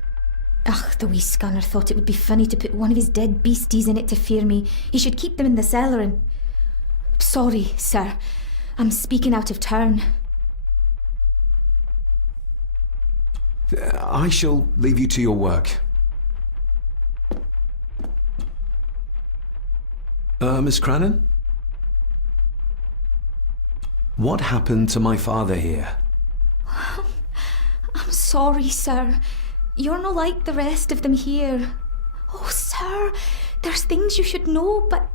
Ugh, the wee scunner thought it would be funny to put one of his dead beasties in it to fear me. He should keep them in the cellar and... Sorry, sir. I'm speaking out of turn. I shall leave you to your work. Miss Crannan? What happened to my father here? I'm sorry, sir. You're not like the rest of them here. Oh, sir, there's things you should know, but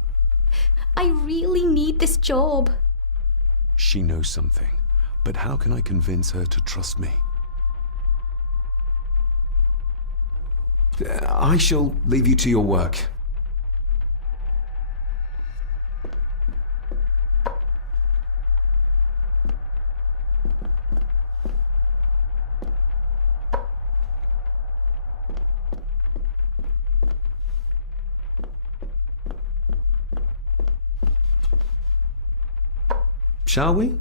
I really need this job. She knows something, but how can I convince her to trust me? I shall leave you to your work. Shall we?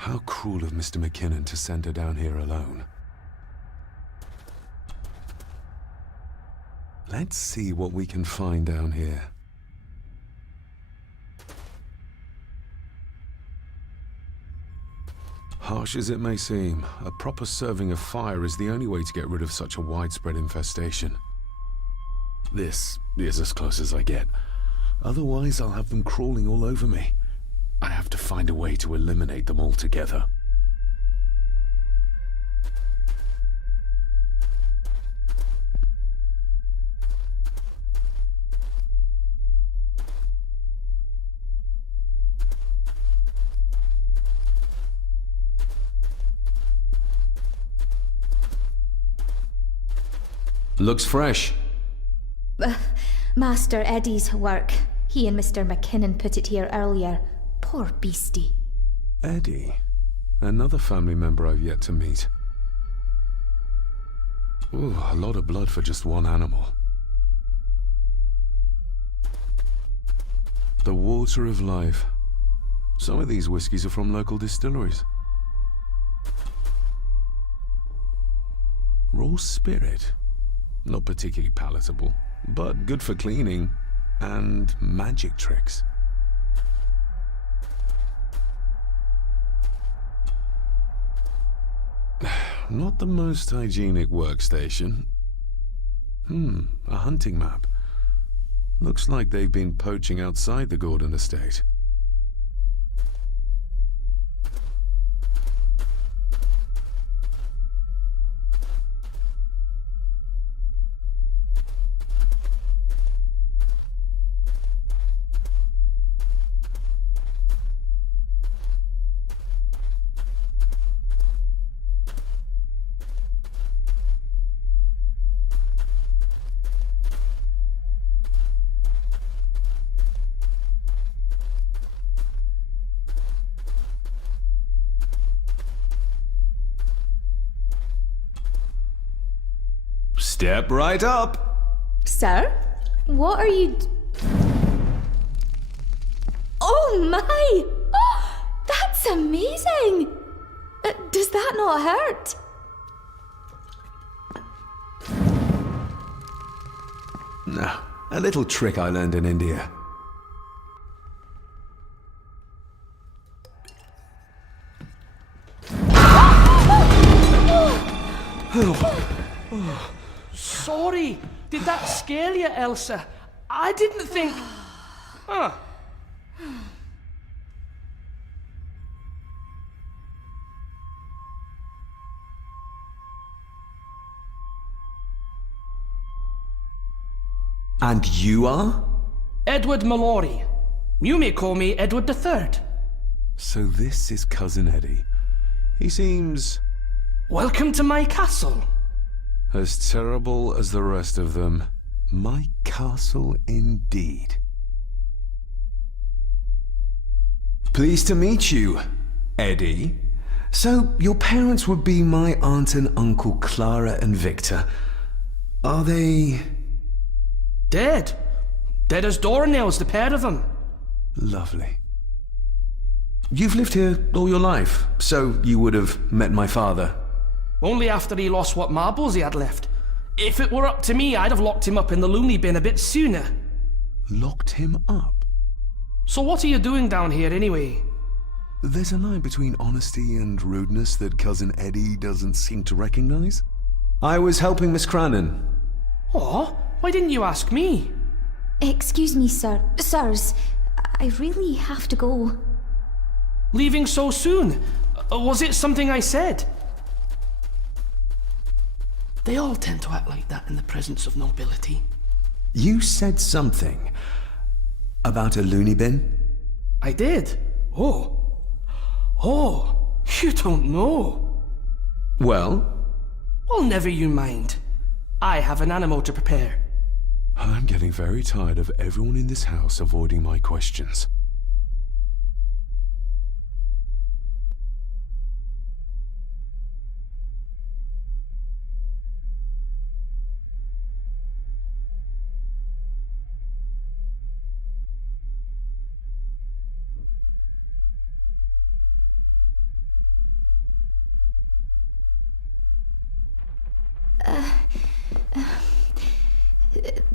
How cruel of Mr. McKinnon to send her down here alone. Let's see what we can find down here. Harsh as it may seem, a proper serving of fire is the only way to get rid of such a widespread infestation. This is as close as I get. Otherwise, I'll have them crawling all over me. I have to find a way to eliminate them altogether. Looks fresh. Master Eddie's work. He and Mr. McKinnon put it here earlier. Poor beastie. Eddie? Another family member I've yet to meet. Ooh, a lot of blood for just one animal. The water of life. Some of these whiskies are from local distilleries. Raw spirit. Not particularly palatable, but good for cleaning and magic tricks. Not the most hygienic workstation. A hunting map. Looks like they've been poaching outside the Gordon estate. Step right up. Sir? What are you... Oh my! Oh, that's amazing! Does that not hurt? No, a little trick I learned in India. Sorry, did that scare you, Elsa? I didn't think... Huh. And you are? Edward Mallory. You may call me Edward III. So this is Cousin Eddie. He seems... Welcome to my castle. as terrible as the rest of them. My castle indeed. Pleased to meet you, Eddie. So, your parents would be my aunt and uncle Clara and Victor. Are they... Dead. Dead as doornails, the pair of them. Lovely. You've lived here all your life, so you would have met my father. Only after he lost what marbles he had left. If it were up to me, I'd have locked him up in the loony bin a bit sooner. Locked him up? So what are you doing down here anyway? There's a line between honesty and rudeness that Cousin Eddie doesn't seem to recognize. I was helping Miss Cranon. Oh, why didn't you ask me? Excuse me, sirs. I really have to go. Leaving so soon? Was it something I said? They all tend to act like that in the presence of nobility. You said something about a loony bin? I did? Oh, you don't know. Well? Well, never you mind. I have an animal to prepare. I'm getting very tired of everyone in this house avoiding my questions.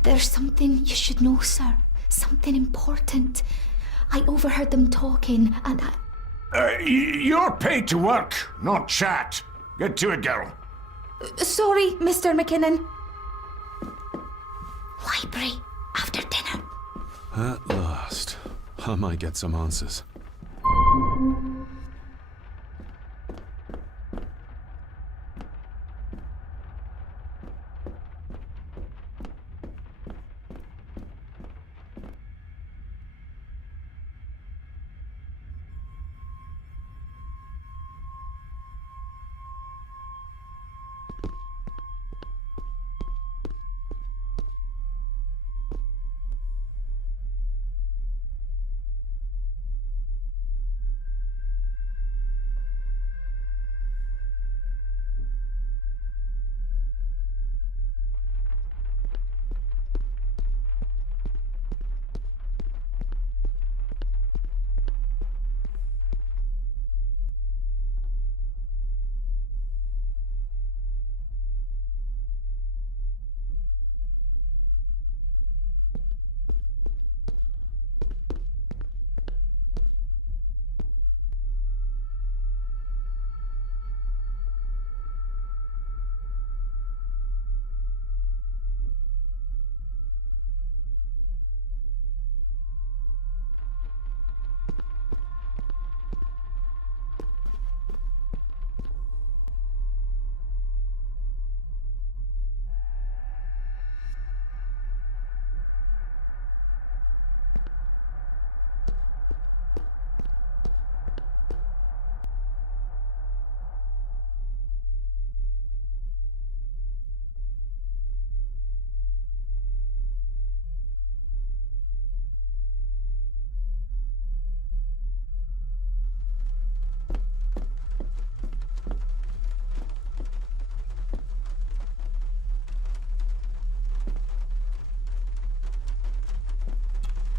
There's something you should know, sir. Something important. I overheard them talking, and You're paid to work, not chat. Get to it, girl. Sorry, Mr. McKinnon. Library, after dinner. At last, I might get some answers.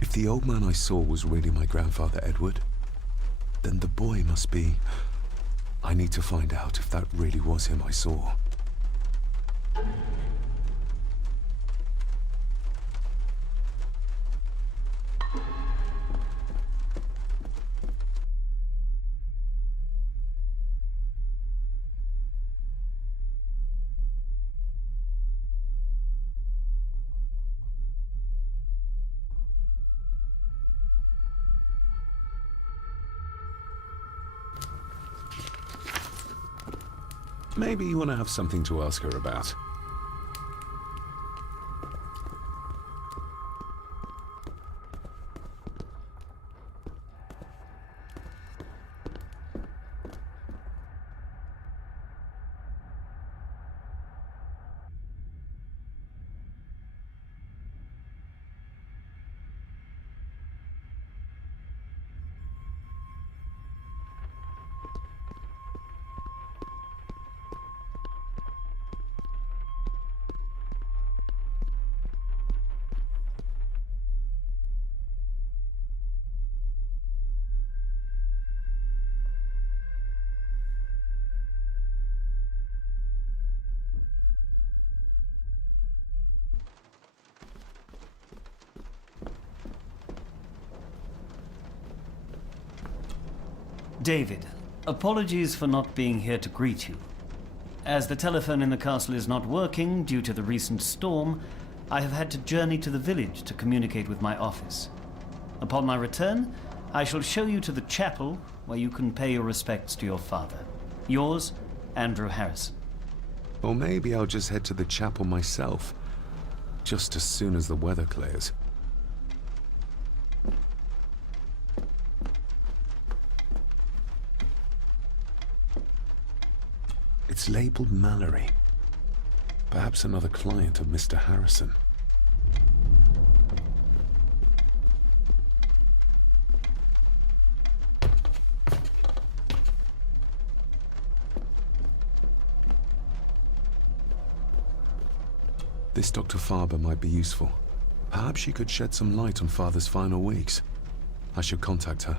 If the old man I saw was really my grandfather Edward, then the boy must be... I need to find out if that really was him I saw. Maybe you want to have something to ask her about. David, apologies for not being here to greet you. As the telephone in the castle is not working due to the recent storm, I have had to journey to the village to communicate with my office. Upon my return, I shall show you to the chapel where you can pay your respects to your father. Yours, Andrew Harrison. Or maybe I'll just head to the chapel myself, just as soon as the weather clears. It's labeled Mallory. Perhaps another client of Mr. Harrison. This Dr. Farber might be useful. Perhaps she could shed some light on Father's final weeks. I should contact her.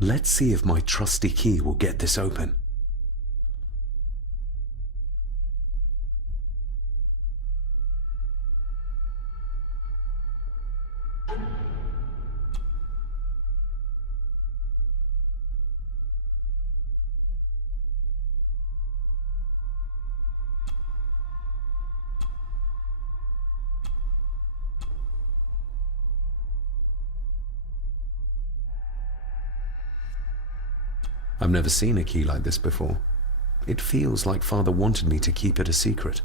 Let's see if my trusty key will get this open. I've never seen a key like this before. It feels like Father wanted me to keep it a secret.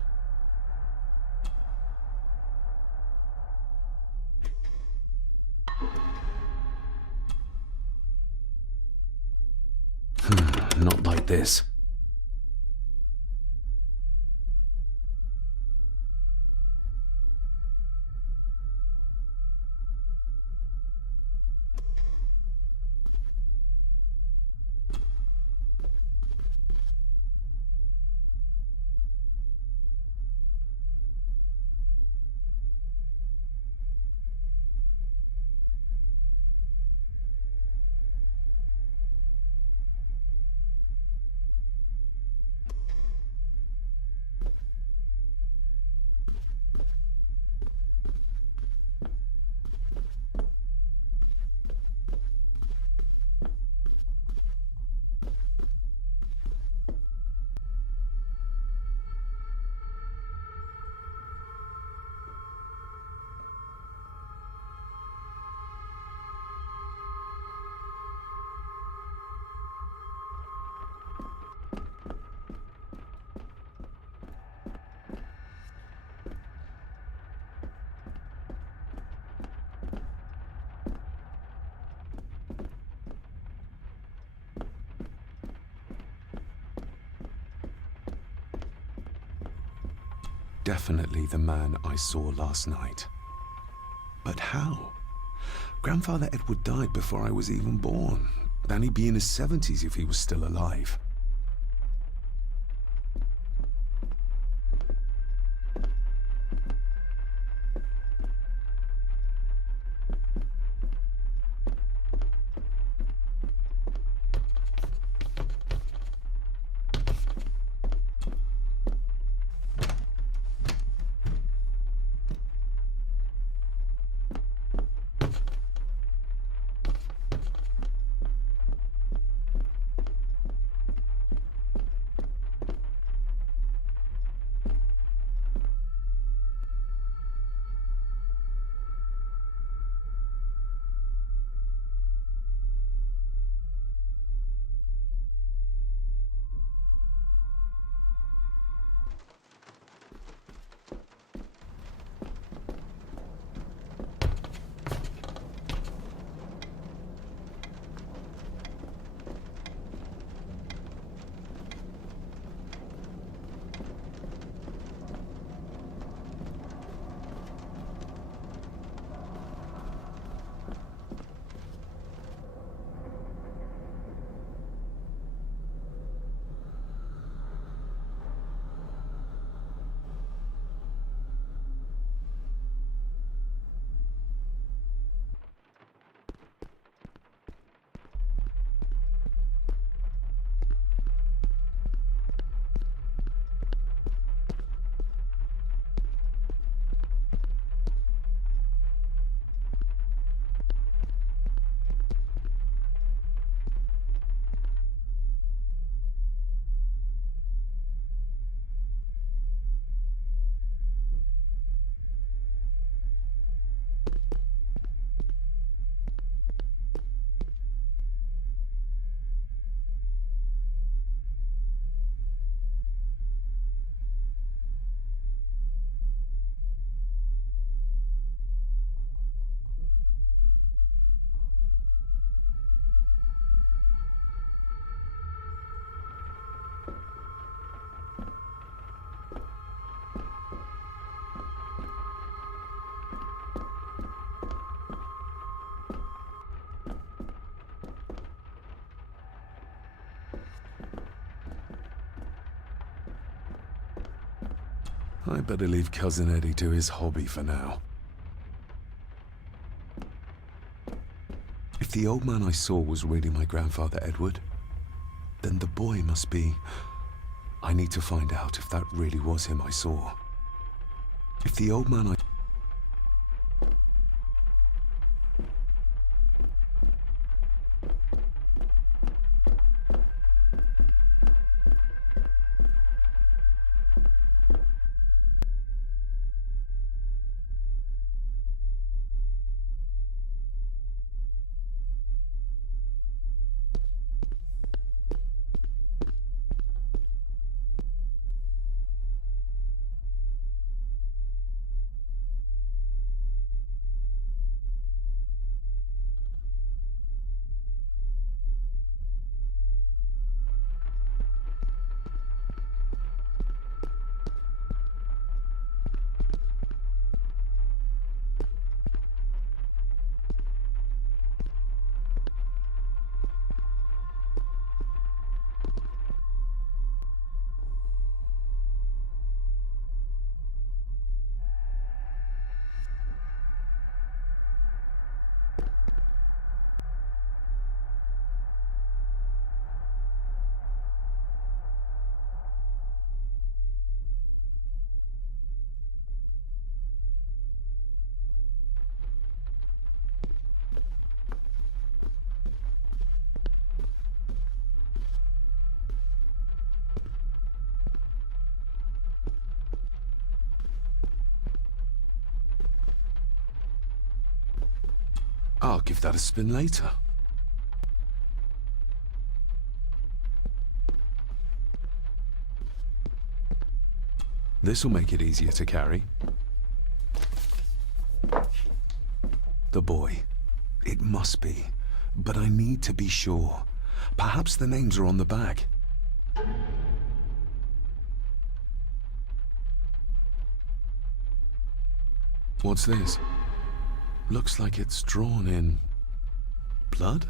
Not like this. Definitely the man I saw last night. But how? Grandfather Edward died before I was even born. Then he'd be in his 70s if he was still alive. I better leave Cousin Eddie to his hobby for now. If If the old man I saw was really my grandfather Edward, then the boy must be... I need to find out if that really was him I saw. If the old man I... I'll give that a spin later. This'll make it easier to carry. The boy. It must be. But I need to be sure. Perhaps the names are on the bag. What's this? Looks like it's drawn in... blood?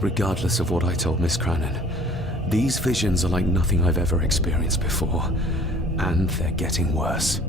Regardless of what I told Miss Cranon, these visions are like nothing I've ever experienced before, and they're getting worse.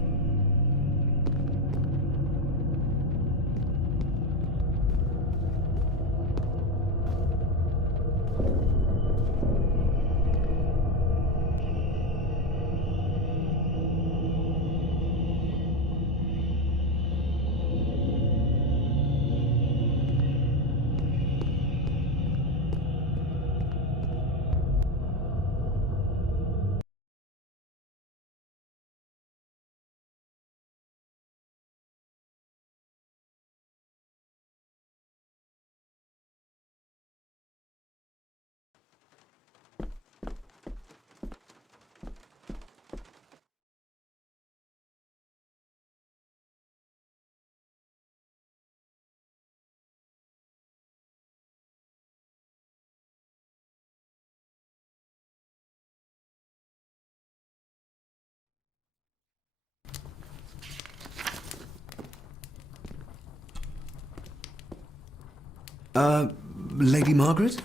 Lady Margaret?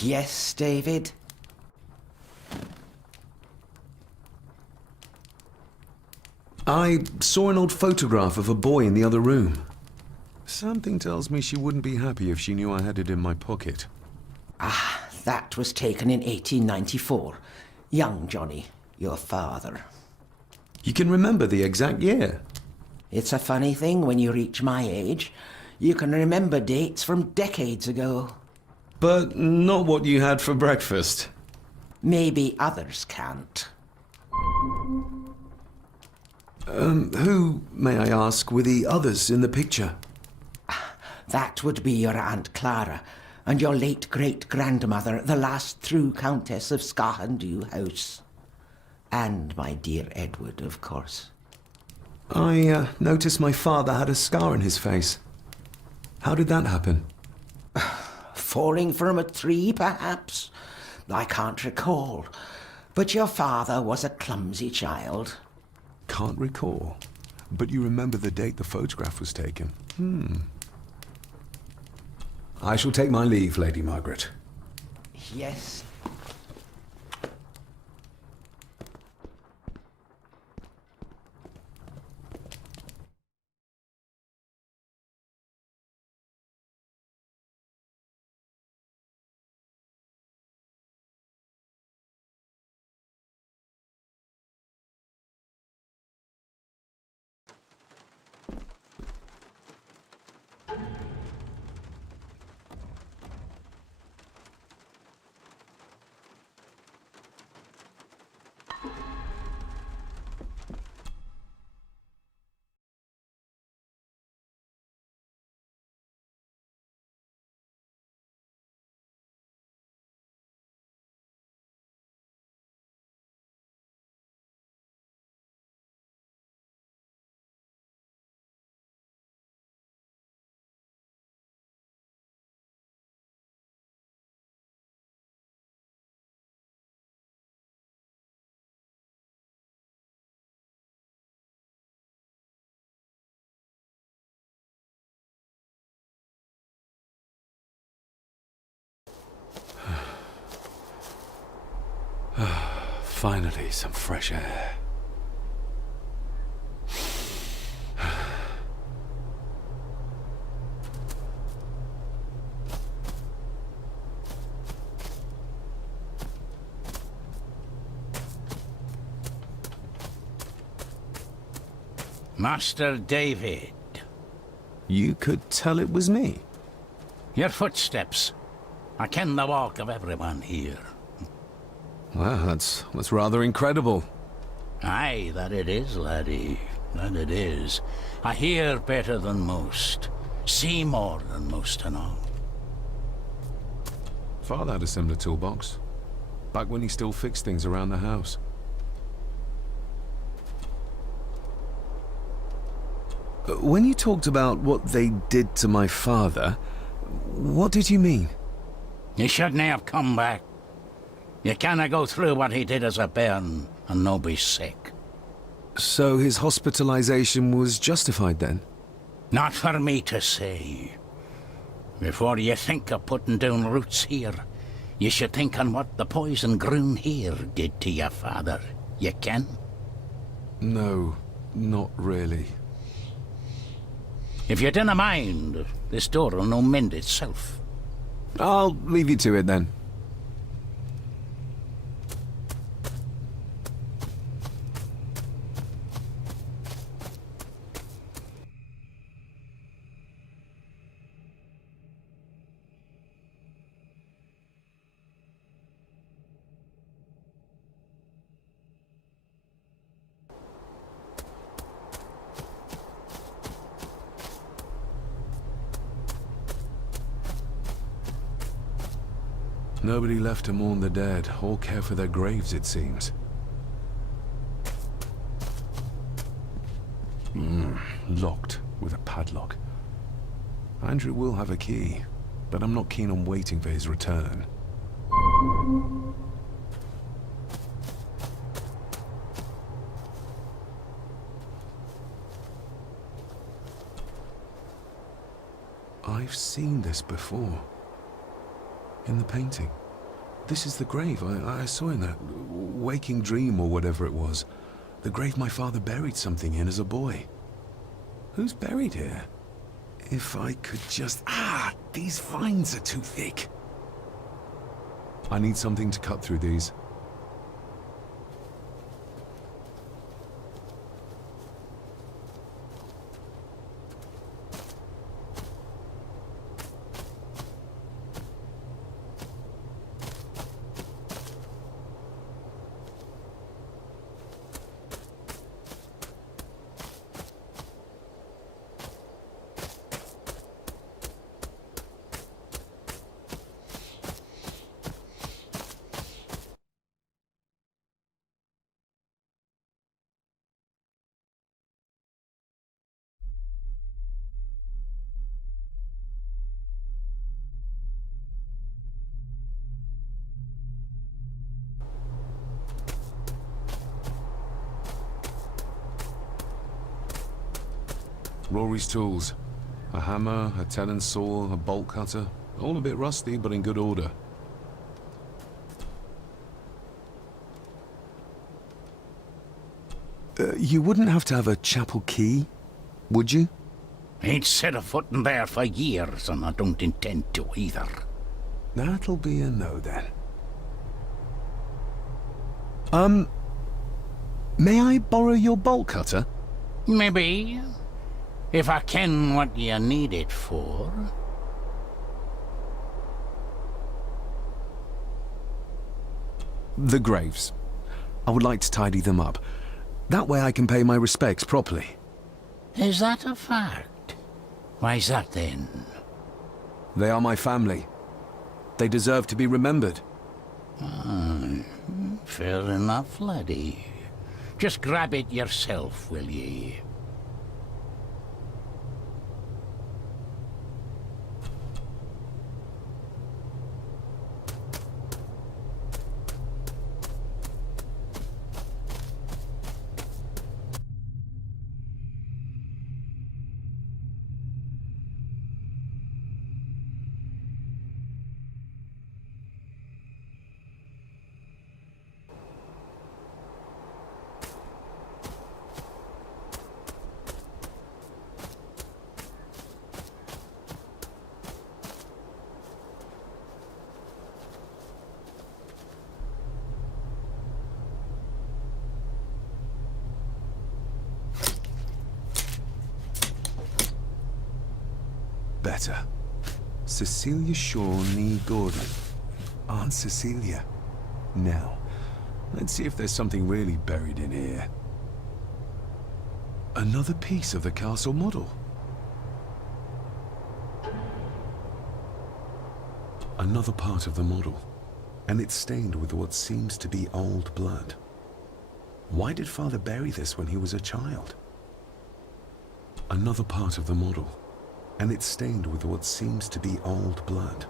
Yes, David? I saw an old photograph of a boy in the other room. Something tells me she wouldn't be happy if she knew I had it in my pocket. Ah, that was taken in 1894. Young Johnny, your father. You can remember the exact year? It's a funny thing when you reach my age. You can remember dates from decades ago. But not what you had for breakfast. Maybe others can't. Who, may I ask, were the others in the picture? That would be your Aunt Clara and your late great-grandmother, the last true Countess of Scahandew House. And my dear Edward, of course. I noticed my father had a scar on his face. How did that happen? Falling from a tree, perhaps? I can't recall. But your father was a clumsy child. Can't recall. But you remember the date the photograph was taken? I shall take my leave, Lady Margaret. Yes. Finally, some fresh air. Master David. You could tell it was me. Your footsteps. I ken the walk of everyone here. Wow, that's rather incredible. Aye, that it is, laddie. That it is. I hear better than most. See more than most and all. Father had a similar toolbox. Back when he still fixed things around the house. When you talked about what they did to my father, what did you mean? He shouldn't have come back. You canna go through what he did as a bairn and no be sick. So his hospitalization was justified then? Not for me to say. Before you think of putting down roots here, you should think on what the poison grown here did to your father. You can? No, not really. If you dinna mind, this door will no mend itself. I'll leave you to it then. Nobody left to mourn the dead, or care for their graves, it seems. Locked with a padlock. Andrew will have a key, but I'm not keen on waiting for his return. I've seen this before. In the painting. This is the grave I saw in that waking dream or whatever it was. The grave my father buried something in as a boy. Who's buried here? If I could just... these vines are too thick. I need something to cut through these. Rory's tools. A hammer, a tenon saw, a bolt cutter. All a bit rusty, but in good order. You wouldn't have to have a chapel key, would you? Ain't set a foot in there for years, and I don't intend to either. That'll be a no, then. May I borrow your bolt cutter? Maybe. If I ken what you need it for. The graves. I would like to tidy them up. That way I can pay my respects properly. Is that a fact? Why's that then? They are my family. They deserve to be remembered. Fair enough, laddie. Just grab it yourself, will ye? Better. Cecilia Shaw, nee Gordon. Aunt Cecilia. Now, let's see if there's something really buried in here. Another piece of the castle model. Another part of the model, and it's stained with what seems to be old blood. Why did Father bury this when he was a child? Another part of the model, and it's stained with what seems to be old blood.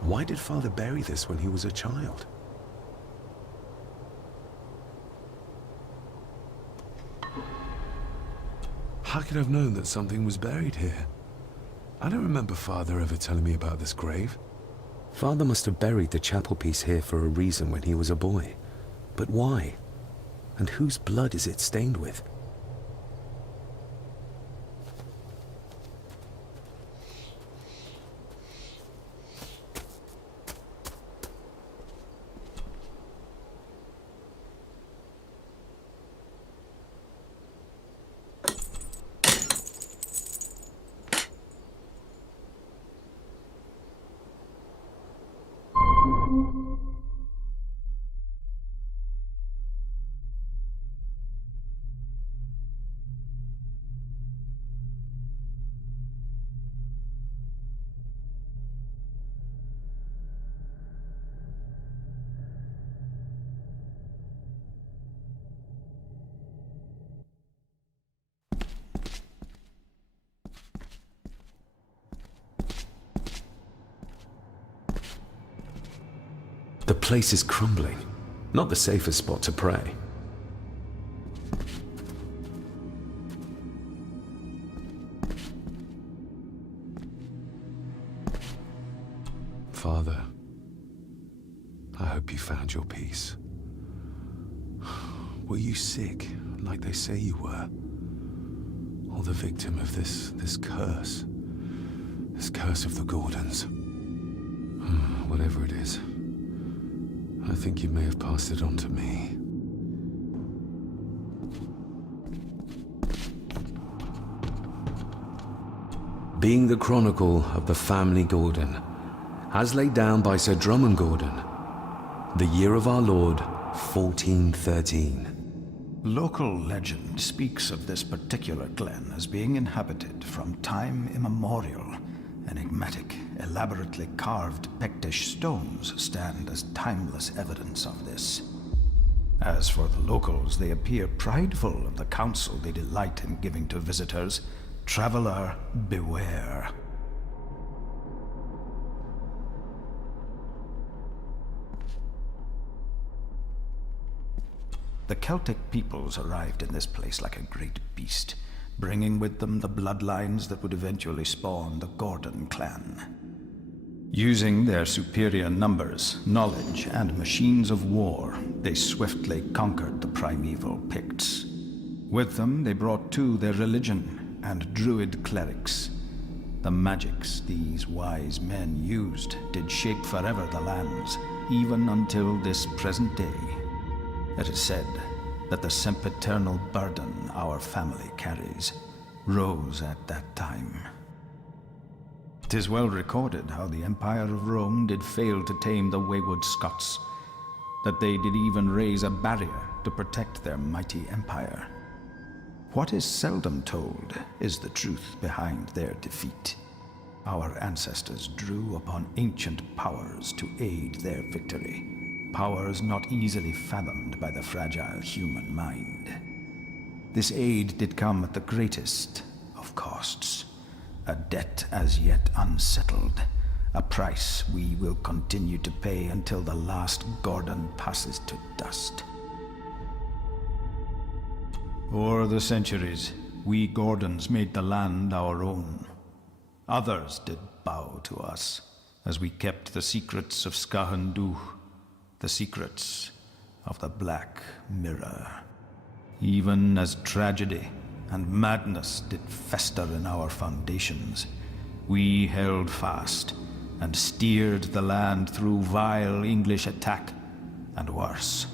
Why did Father bury this when he was a child? How could I have known that something was buried here? I don't remember Father ever telling me about this grave. Father must have buried the chapel piece here for a reason when he was a boy. But why? And whose blood is it stained with? The place is crumbling. Not the safest spot to pray. Father, I hope you found your peace. Were you sick, like they say you were? Or the victim of this curse? This curse of the Gordons? Whatever it is, I think you may have passed it on to me. Being the chronicle of the family Gordon, as laid down by Sir Drummond Gordon, the year of our Lord, 1413. Local legend speaks of this particular glen as being inhabited from time immemorial. Enigmatic, elaborately carved Pictish stones stand as timeless evidence of this. As for the locals, they appear prideful of the counsel they delight in giving to visitors. Traveler, beware. The Celtic peoples arrived in this place like a great beast, bringing with them the bloodlines that would eventually spawn the Gordon clan. Using their superior numbers, knowledge, and machines of war, they swiftly conquered the primeval Picts. With them, they brought too their religion and druid clerics. The magics these wise men used did shape forever the lands, even until this present day. It is said that the sempiternal burden our family carries rose at that time. 'Tis well recorded how the Empire of Rome did fail to tame the wayward Scots, that they did even raise a barrier to protect their mighty empire. What is seldom told is the truth behind their defeat. Our ancestors drew upon ancient powers to aid their victory. Powers not easily fathomed by the fragile human mind. This aid did come at the greatest of costs, a debt as yet unsettled, a price we will continue to pay until the last Gordon passes to dust. O'er the centuries, we Gordons made the land our own. Others did bow to us, as we kept the secrets of Scahandu, the secrets of the Black Mirror. Even as tragedy and madness did fester in our foundations, we held fast and steered the land through vile English attack and worse.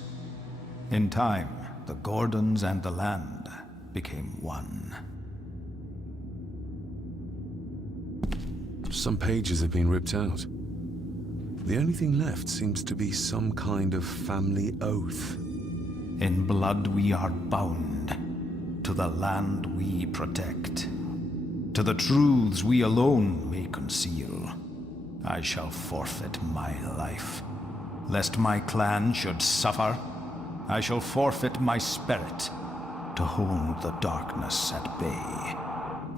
In time, the Gordons and the land became one. Some pages have been ripped out. The only thing left seems to be some kind of family oath. In blood we are bound to the land we protect, to the truths we alone may conceal. I shall forfeit my life, lest my clan should suffer. I shall forfeit my spirit to hold the darkness at bay.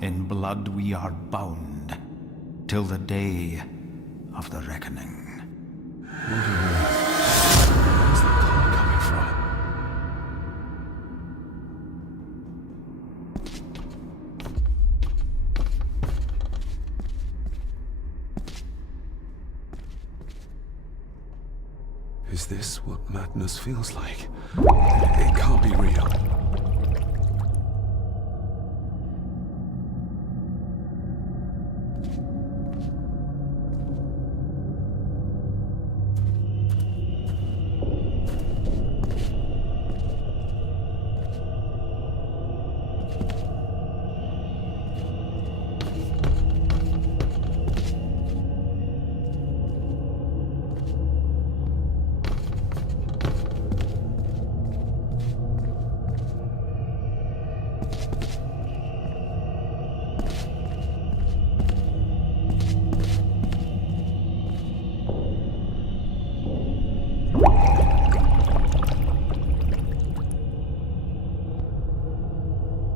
In blood we are bound till the day of the reckoning. Where's the call coming from? Is this what madness feels like? It can't be real.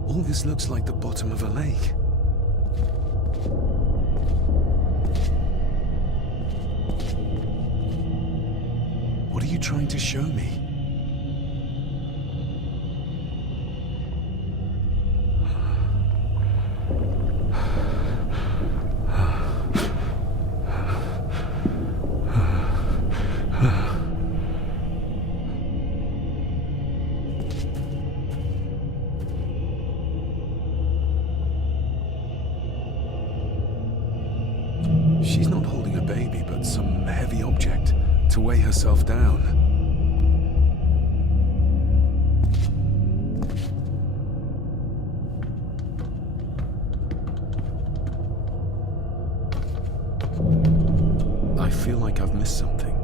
All this looks like the bottom of a lake. What are you trying to show me? She's not holding a baby, but some heavy object to weigh herself down. I feel like I've missed something.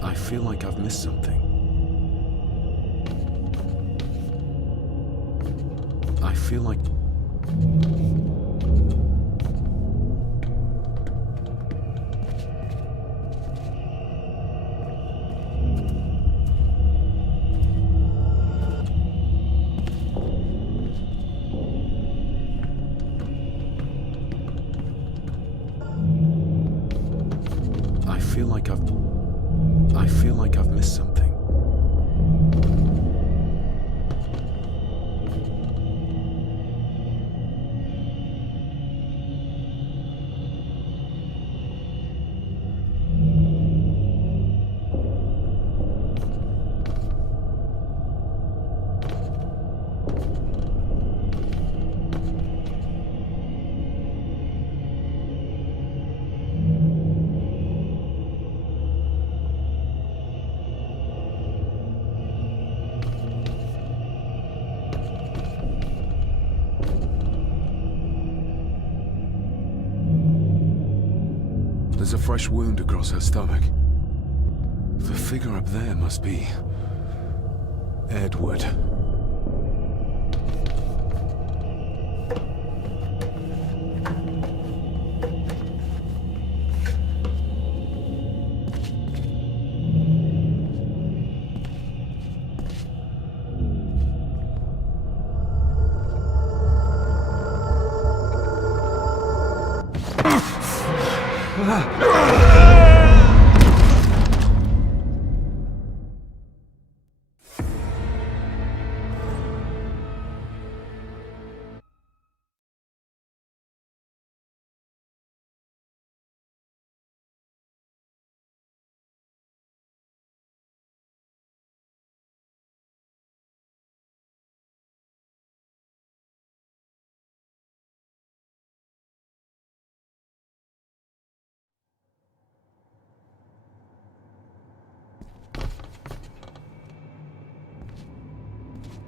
I feel like I've missed something. I feel like... I feel like I've missed something. There's a fresh wound across her stomach. The figure up there must be... Edward.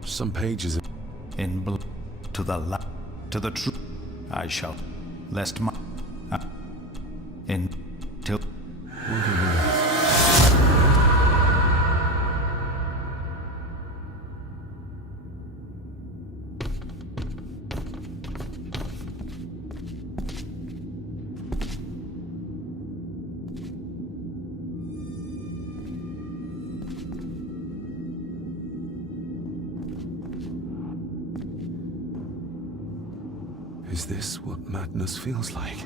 Some pages in blood to the truth I shall, lest my in till. Is this what madness feels like?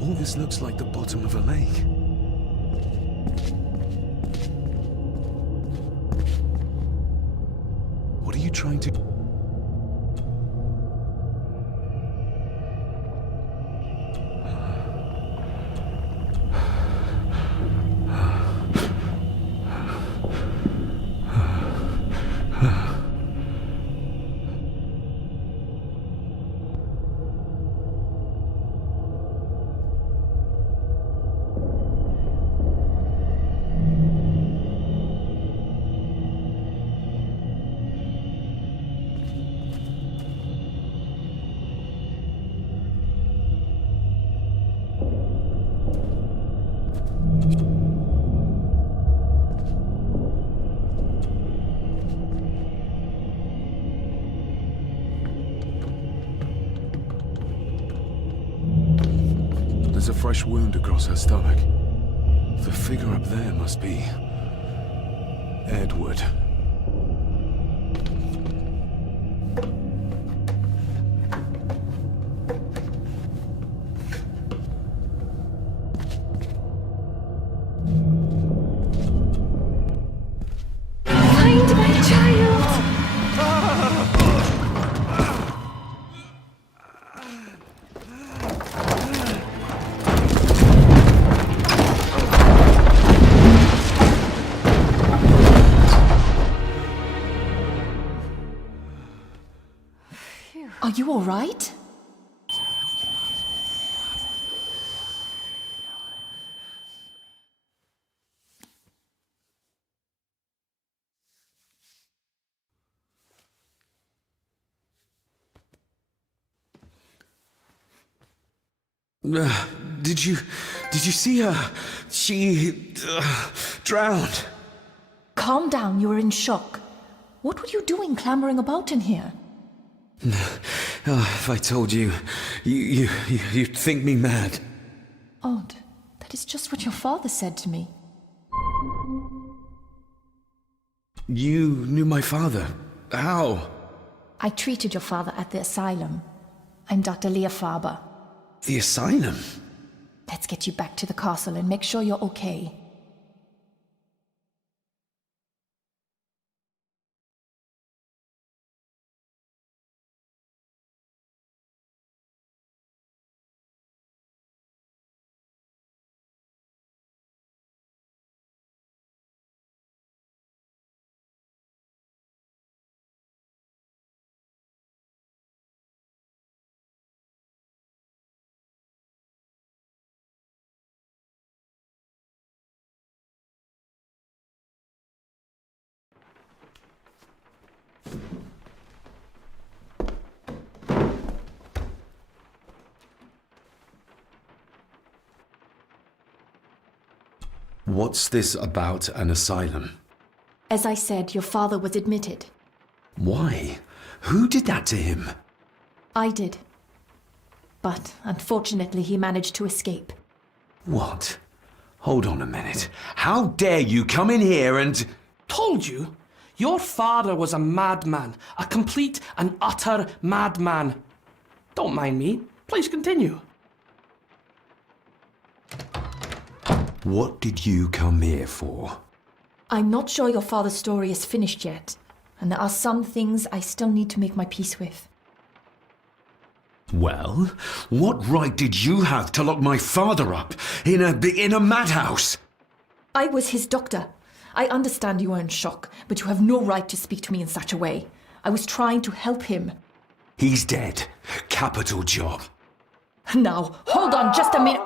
All this looks like the bottom of a lake. What are you trying to... There's a fresh wound across her stomach. The figure up there must be Edward. Find my child! Are you all right? Did you see her? She drowned. Calm down, you are in shock. What were you doing clambering about in here? If I told you, you'd think me mad. Odd. That is just what your father said to me. You knew my father. How? I treated your father at the asylum. I'm Dr. Leah Faber. The asylum? Let's get you back to the castle and make sure you're okay. What's this about an asylum? As I said, your father was admitted. Why? Who did that to him? I did. But unfortunately, he managed to escape. What? Hold on a minute. How dare you come in here and... Told you? Your father was a madman. A complete and utter madman. Don't mind me. Please continue. What did you come here for? I'm not sure your father's story is finished yet, and there are some things I still need to make my peace with. Well, what right did you have to lock my father up in a madhouse? I was his doctor. I understand you are in shock, but you have no right to speak to me in such a way. I was trying to help him. He's dead. Capital job. Now, hold on just a minute.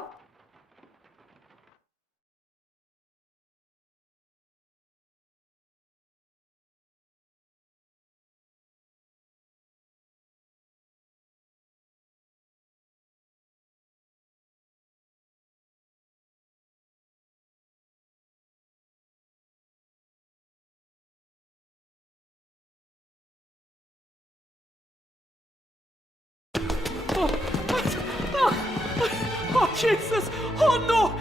Oh, Jesus! Oh, no!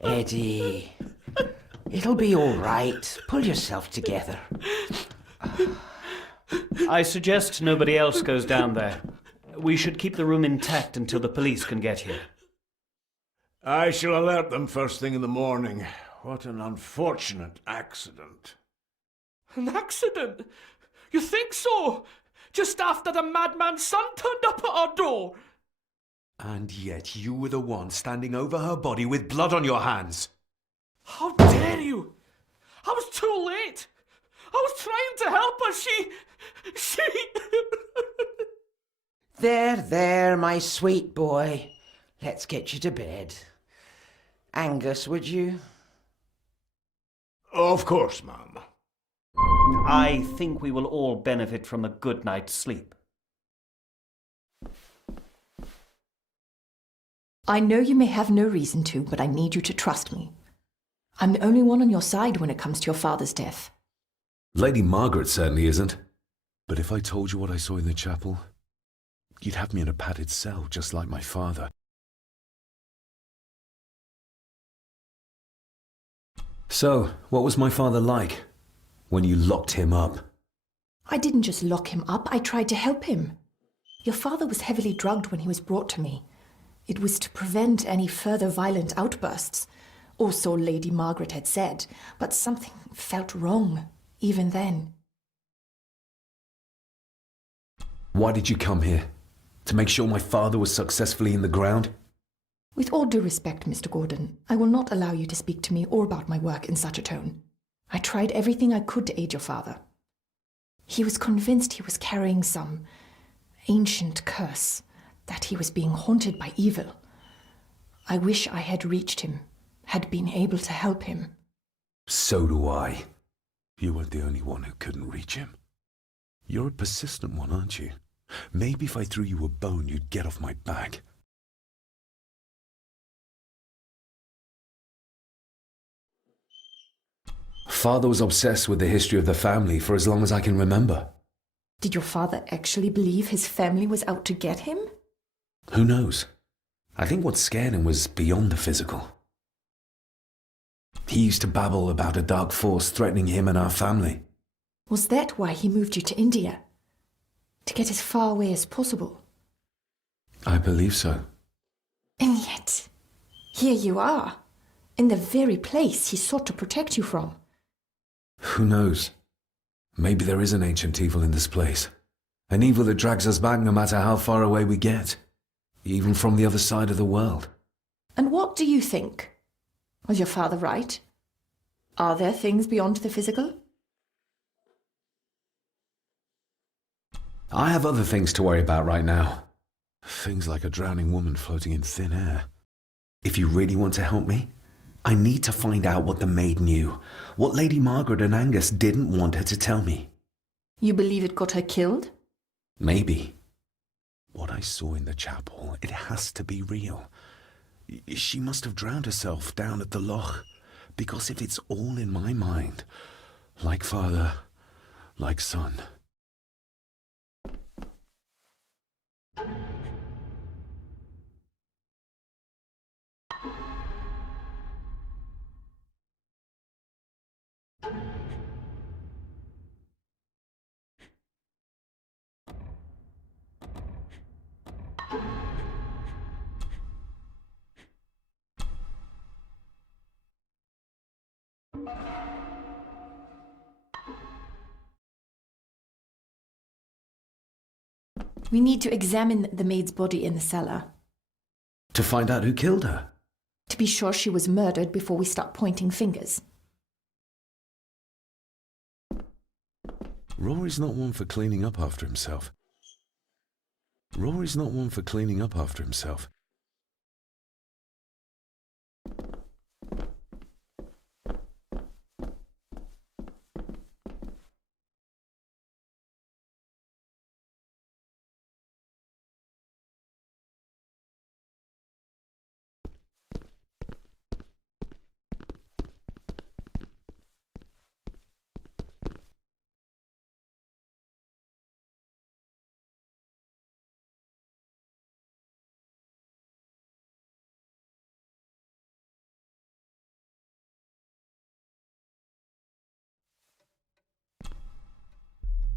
Eddie, It'll be all right. Pull yourself together. I suggest nobody else goes down there. We should keep the room intact until the police can get here. I shall alert them first thing in the morning. What an unfortunate accident. An accident? You think so? Just after the madman's son turned up at our door. And yet you were the one standing over her body with blood on your hands. How dare you? I was too late. I was trying to help her. She... There, my sweet boy. Let's get you to bed. Angus, would you? Of course, ma'am. I think we will all benefit from a good night's sleep. I know you may have no reason to, but I need you to trust me. I'm the only one on your side when it comes to your father's death. Lady Margaret certainly isn't. But if I told you what I saw in the chapel, you'd have me in a padded cell, just like my father. So, what was my father like when you locked him up? I didn't just lock him up, I tried to help him. Your father was heavily drugged when he was brought to me. It was to prevent any further violent outbursts, or so Lady Margaret had said, but something felt wrong, even then. Why did you come here? To make sure my father was successfully in the ground? With all due respect, Mr. Gordon, I will not allow you to speak to me or about my work in such a tone. I tried everything I could to aid your father. He was convinced he was carrying some ancient curse, that he was being haunted by evil. I wish I had reached him, had been able to help him. So do I. You weren't the only one who couldn't reach him. You're a persistent one, aren't you? Maybe if I threw you a bone, you'd get off my back. Father was obsessed with the history of the family for as long as I can remember. Did your father actually believe his family was out to get him? Who knows? I think what scared him was beyond the physical. He used to babble about a dark force threatening him and our family. Was that why he moved you to India? To get as far away as possible? I believe so. And yet, here you are, in the very place he sought to protect you from. Who knows? Maybe there is an ancient evil in this place. An evil that drags us back no matter how far away we get. Even from the other side of the world. And what do you think? Was your father right? Are there things beyond the physical? I have other things to worry about right now. Things like a drowning woman floating in thin air. If you really want to help me, I need to find out what the maid knew. What Lady Margaret and Angus didn't want her to tell me. You believe it got her killed? Maybe. What I saw in the chapel, it has to be real. She must have drowned herself down at the loch. Because if it's all in my mind, like father, like son. We need to examine the maid's body in the cellar. To find out who killed her? To be sure she was murdered before we start pointing fingers. Rory's not one for cleaning up after himself. Rory's not one for cleaning up after himself.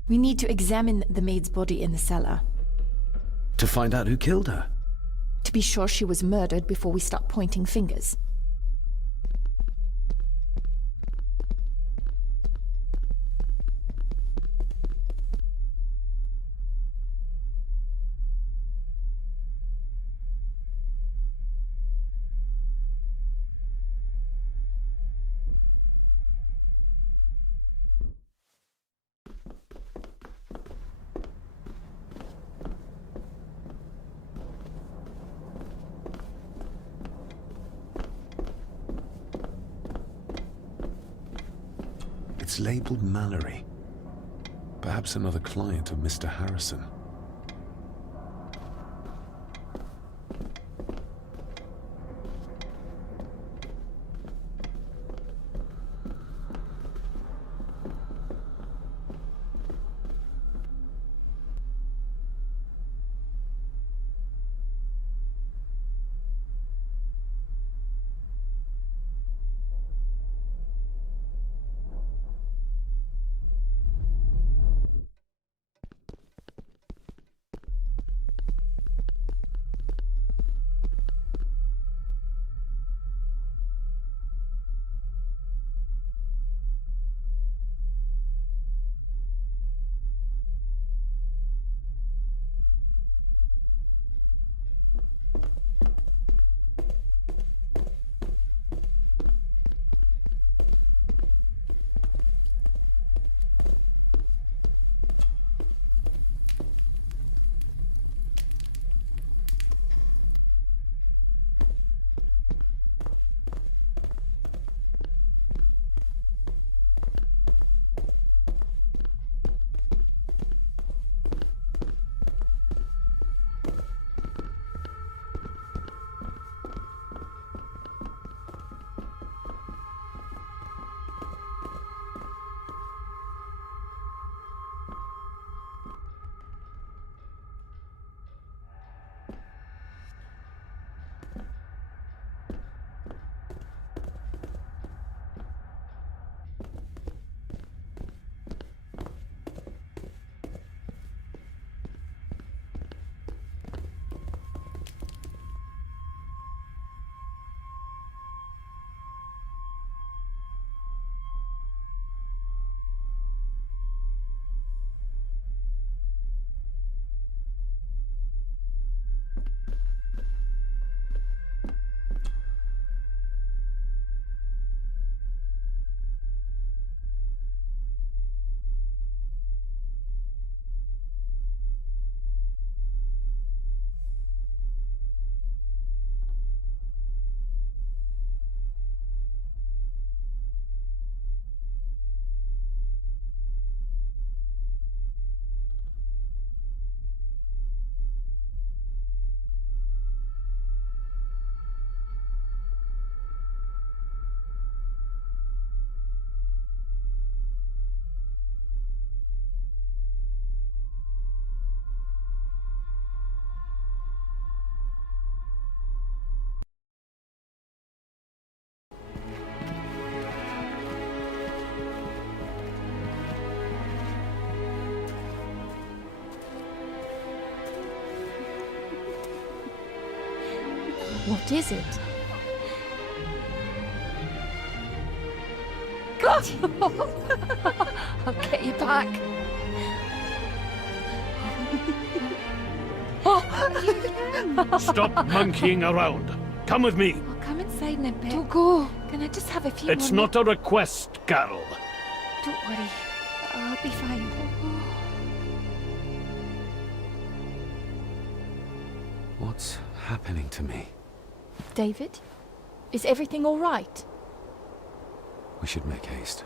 We need to examine the maid's body in the cellar. To find out who killed her? To be sure she was murdered before we start pointing fingers. It's labeled Mallory. Perhaps another client of Mr. Harrison. What is it? I'll get you back. Stop monkeying around. Come with me. I'll come inside in a bit. Don't go. Can I just have a few It's more not a request, Carol. Don't worry. I'll be fine. What's happening to me? David? Is everything all right? We should make haste.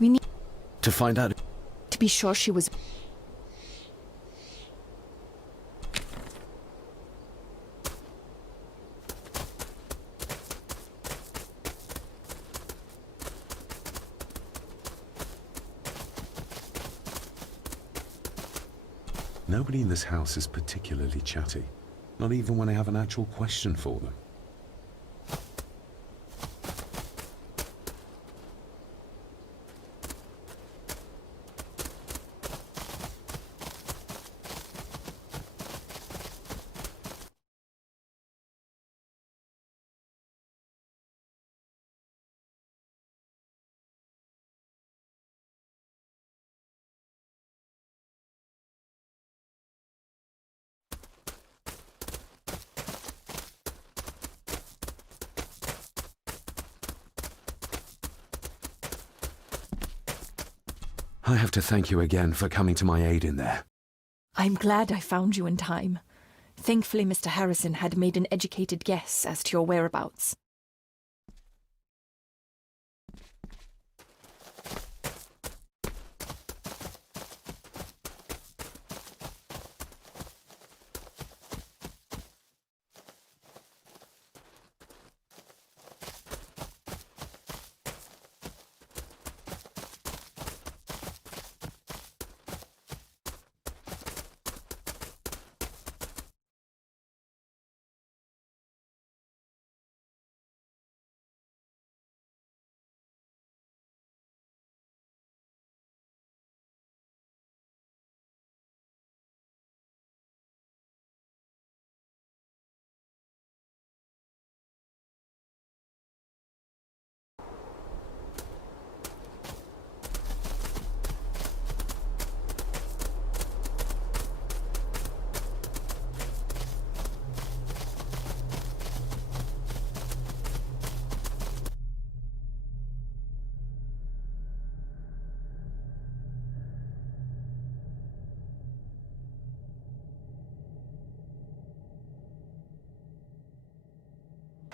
We need To find out. to be sure she was... Nobody in this house is particularly chatty. Not even when I have an actual question for them. I have to thank you again for coming to my aid in there. I'm glad I found you in time. Thankfully, Mr. Harrison had made an educated guess as to your whereabouts.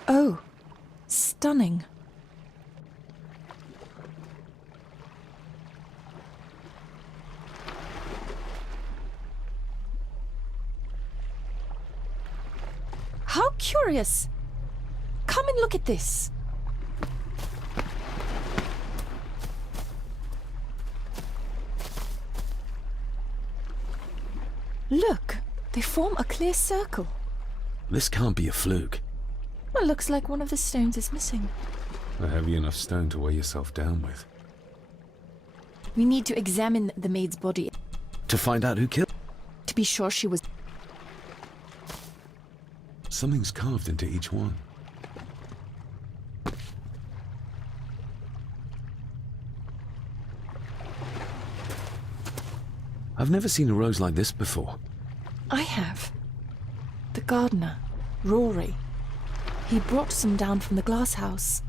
Oh, stunning. How curious. Come and look at this. Look, they form a clear circle. This can't be a fluke. Well, looks like one of the stones is missing. A heavy enough stone to weigh yourself down with. We need to examine the maid's body. To find out who killed... To be sure she was... Something's carved into each one. I've never seen a rose like this before. I have. The gardener, Rory. He brought some down from the glass house.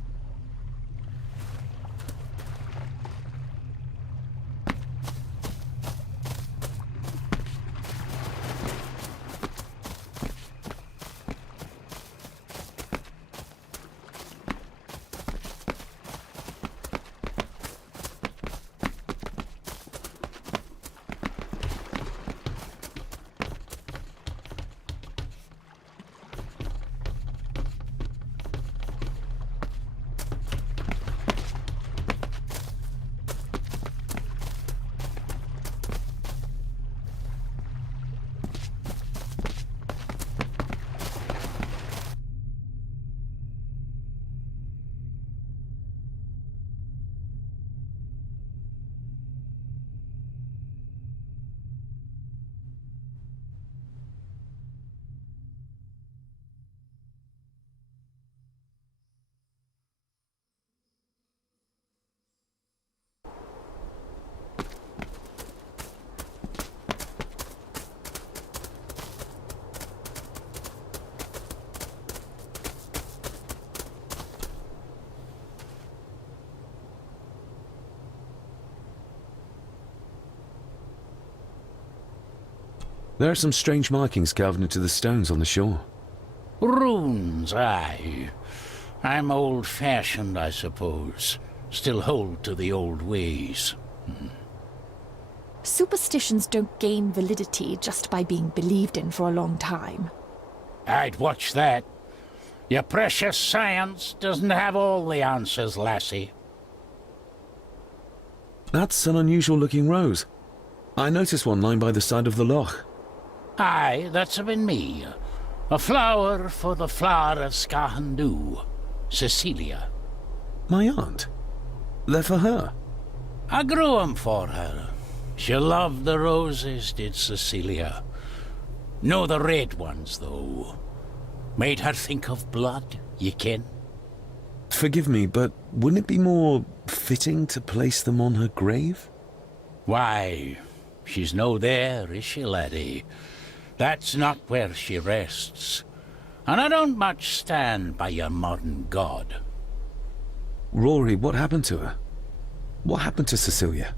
There are some strange markings carved into the stones on the shore. Runes, aye. I'm old-fashioned, I suppose. Still hold to the old ways. Superstitions don't gain validity just by being believed in for a long time. I'd watch that. Your precious science doesn't have all the answers, lassie. That's an unusual-looking rose. I noticed one lying by the side of the loch. Aye, that's been me. A flower for the flower of Skahandu, Cecilia. My aunt? They're for her? I grew 'em for her. She loved the roses, did Cecilia. No the red ones, though. Made her think of blood, ye ken. Forgive me, but wouldn't it be more fitting to place them on her grave? Why, she's no there, is she, laddie? That's not where she rests. And I don't much stand by your modern god. Rory, what happened to her? What happened to Cecilia?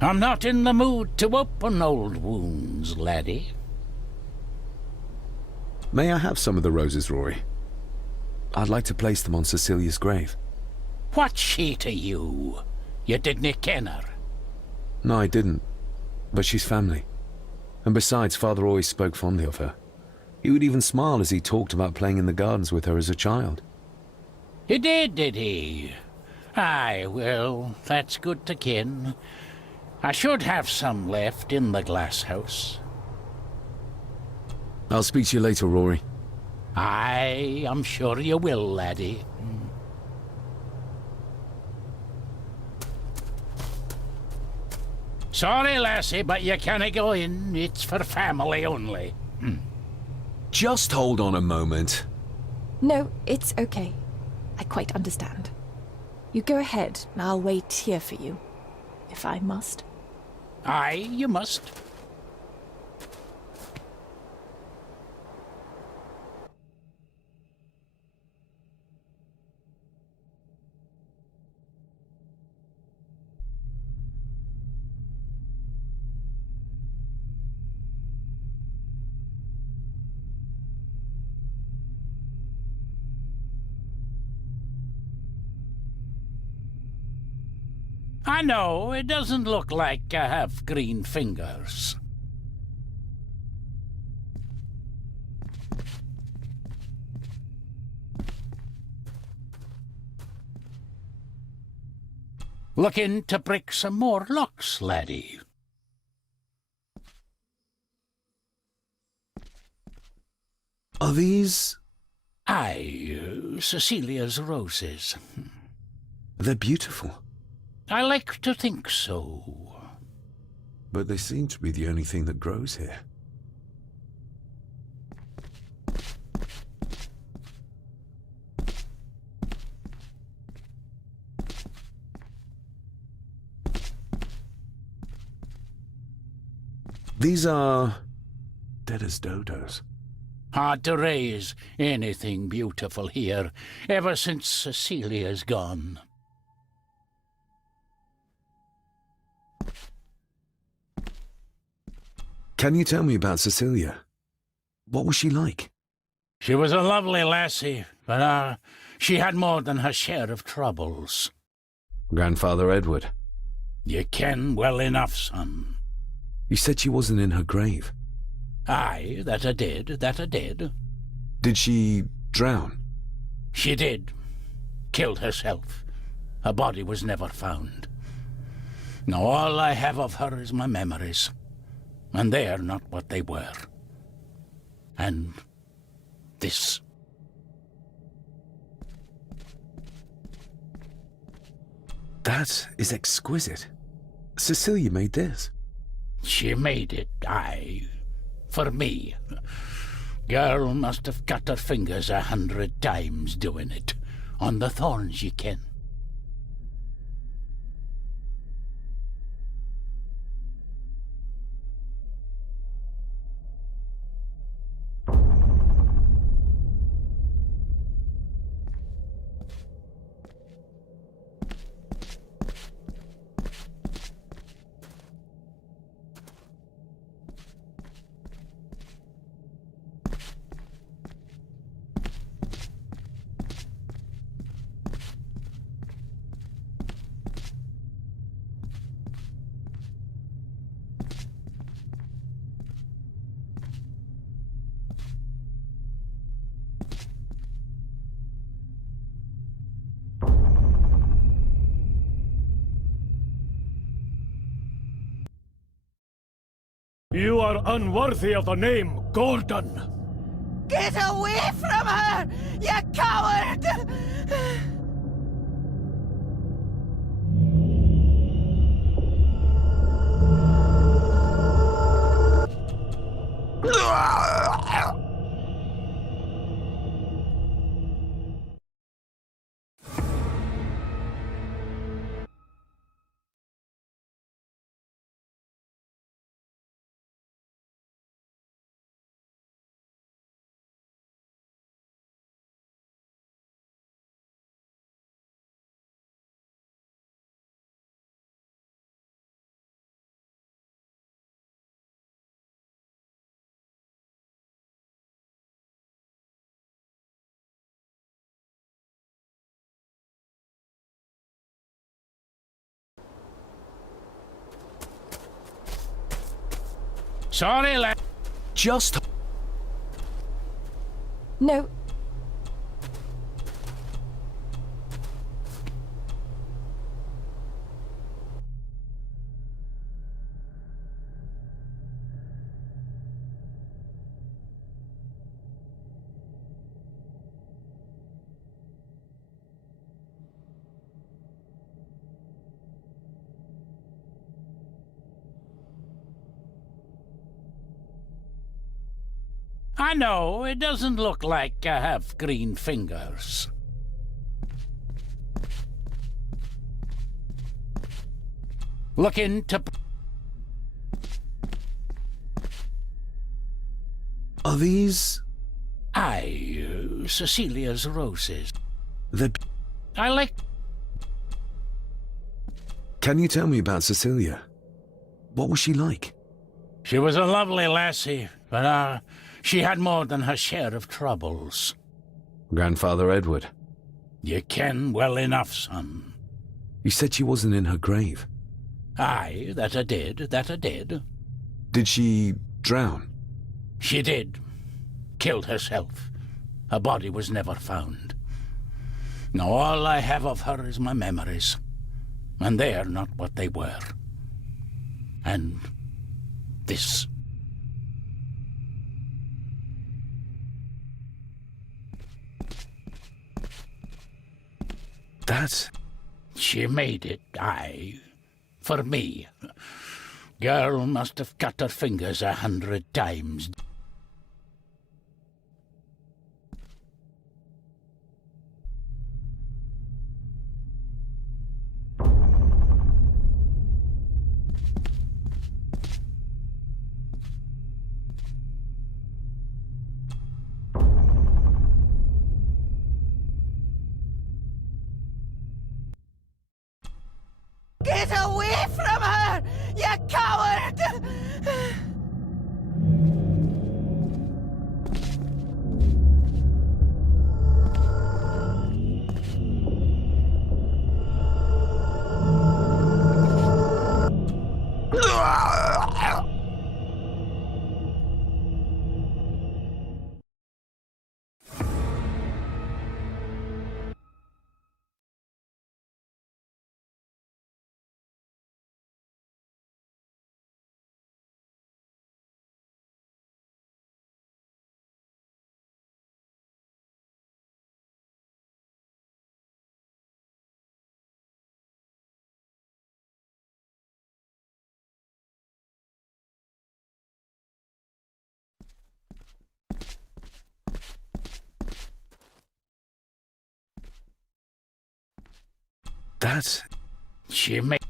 I'm not in the mood to open old wounds, laddie. May I have some of the roses, Rory? I'd like to place them on Cecilia's grave. What's she to you? You didn't ken her. No, I didn't. But she's family. And besides, Father always spoke fondly of her. He would even smile as he talked about playing in the gardens with her as a child. He did he? Aye, well, that's good to ken. I should have some left in the glass house. I'll speak to you later, Rory. Aye, I'm sure you will, laddie. Sorry, lassie, but you can't go in. It's for family only. Just hold on a moment. No, it's okay. I quite understand. You go ahead, and I'll wait here for you, if I must. Aye, you must. I know, it doesn't look like I have green fingers. Looking to break some more locks, laddie. Are these... Aye, Cecilia's roses. They're beautiful. I like to think so. But they seem to be the only thing that grows here. These are... dead as dodos. Hard to raise anything beautiful here, ever since Cecilia's gone. Can you tell me about Cecilia? What was she like? She was a lovely lassie, but she had more than her share of troubles. Grandfather Edward. You ken well enough, son. You said she wasn't in her grave. Aye, that I did. Did she drown? She did. Killed herself. Her body was never found. Now all I have of her is my memories. And they're not what they were. And this. That is exquisite. Cecilia made this. She made it, aye. For me. Girl must have cut her fingers 100 times doing it. On the thorns, ye ken. You are unworthy of the name Gordon. Get away from her, you coward! Sorry, lad. Just... No. I know, it doesn't look like I have green fingers. Look into... Are these... Aye, Cecilia's roses. the... I like... Can you tell me about Cecilia? What was she like? She was a lovely lassie, but she had more than her share of troubles. Grandfather Edward. You ken well enough, son. You said she wasn't in her grave. Aye, that I did. Did she drown? She did. Killed herself. Her body was never found. Now all I have of her is my memories. And they are not what they were. And this. That? She made it, aye. For me. Girl must have cut her fingers 100 times. Get away from her, you coward! That? She made...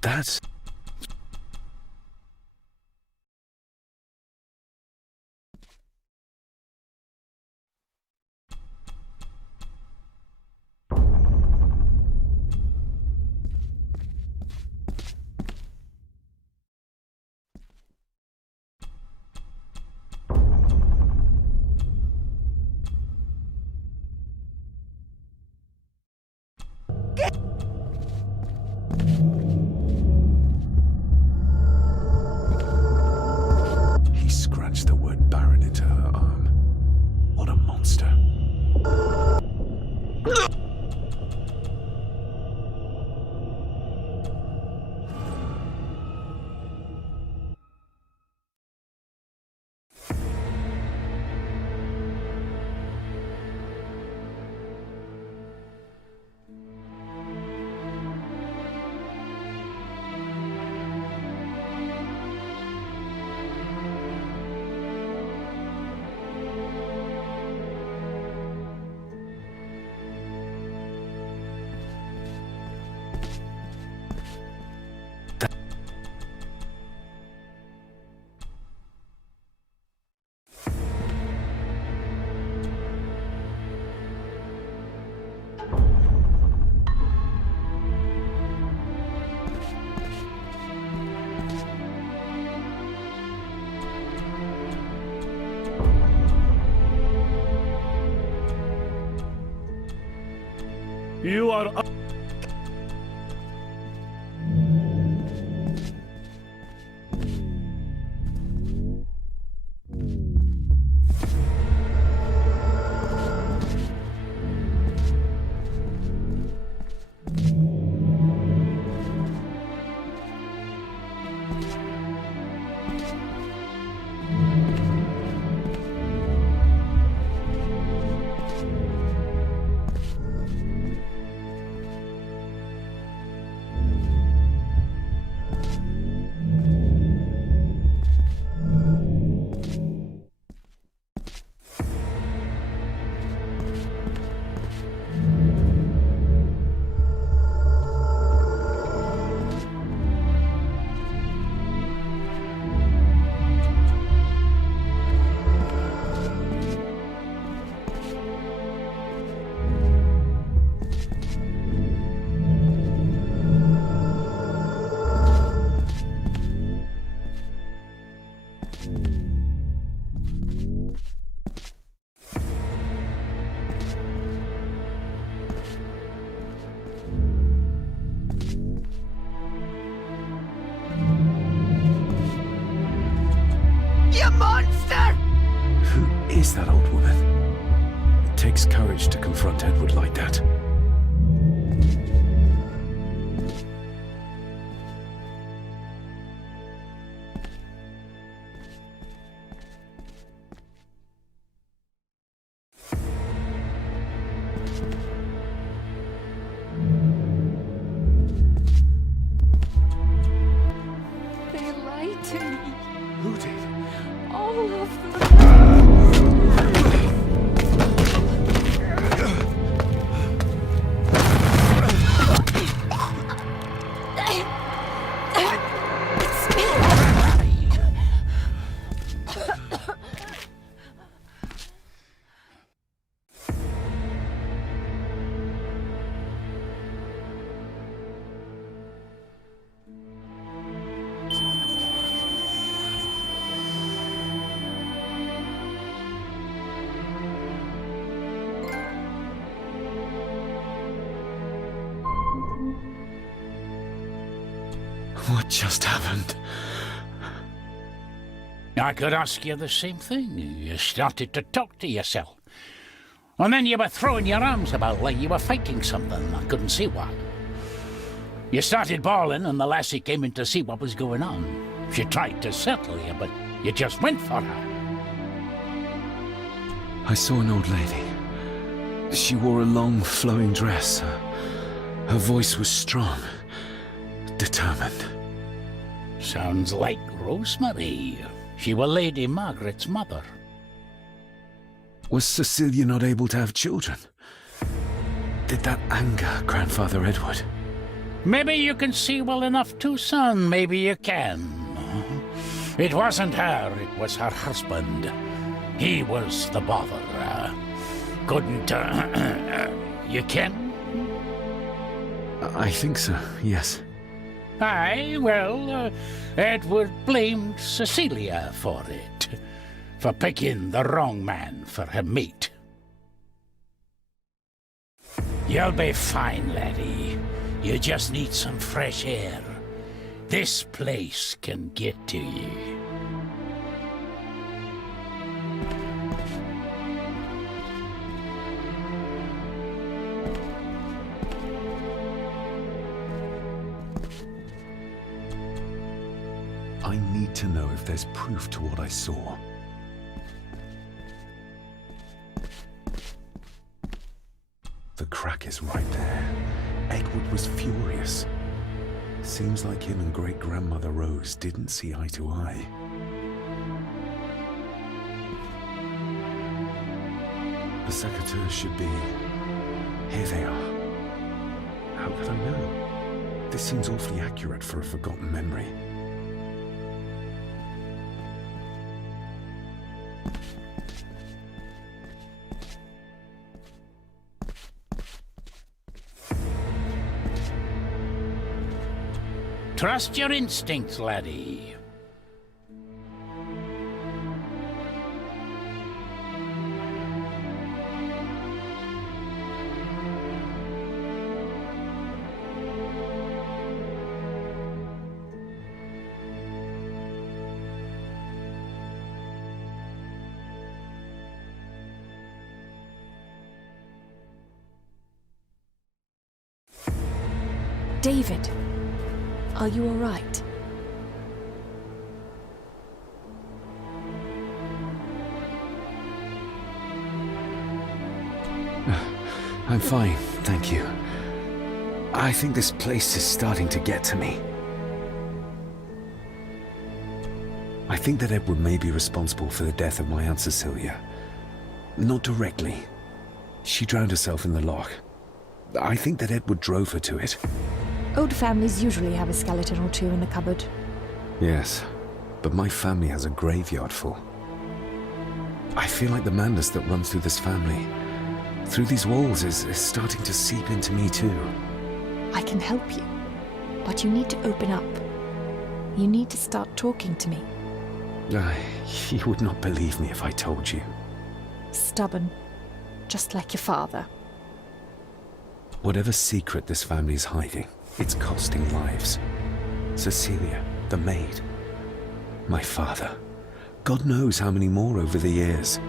That's... He scratched the word Baron into her arm. What a monster. You are... You monster! Who is that old woman? It takes courage to confront Edward like that. They lied to me. Who did? All of them. It's me. What just happened? I could ask you the same thing. You started to talk to yourself. And then you were throwing your arms about like you were fighting something. I couldn't see what. You started bawling and the lassie came in to see what was going on. She tried to settle you, but you just went for her. I saw an old lady. She wore a long, flowing dress. Her voice was strong, determined. Sounds like Rosemary. She was Lady Margaret's mother. Was Cecilia not able to have children? Did that anger Grandfather Edward? Maybe you can see well enough too, son. Maybe you can. It wasn't her, it was her husband. He was the bother. Couldn't, you can? I think so, yes. Aye, well, Edward blamed Cecilia for it. For picking the wrong man for her mate. You'll be fine, laddie. You just need some fresh air. This place can get to you. I need to know if there's proof to what I saw. The crack is right there. Edward was furious. Seems like him and great-grandmother Rose didn't see eye to eye. The secateurs should be... Here they are. How could I know? This seems awfully accurate for a forgotten memory. Trust your instincts, laddie. David, are you all right? I'm fine, thank you. I think this place is starting to get to me. I think that Edward may be responsible for the death of my Aunt Cecilia. Not directly. She drowned herself in the loch. I think that Edward drove her to it. Old families usually have a skeleton or two in the cupboard. Yes, but my family has a graveyard full. I feel like the madness that runs through this family, through these walls, is starting to seep into me too. I can help you, but you need to open up. You need to start talking to me. You would not believe me if I told you. Stubborn, just like your father. Whatever secret this family is hiding, it's costing lives. Cecilia, the maid. My father. God knows how many more over the years.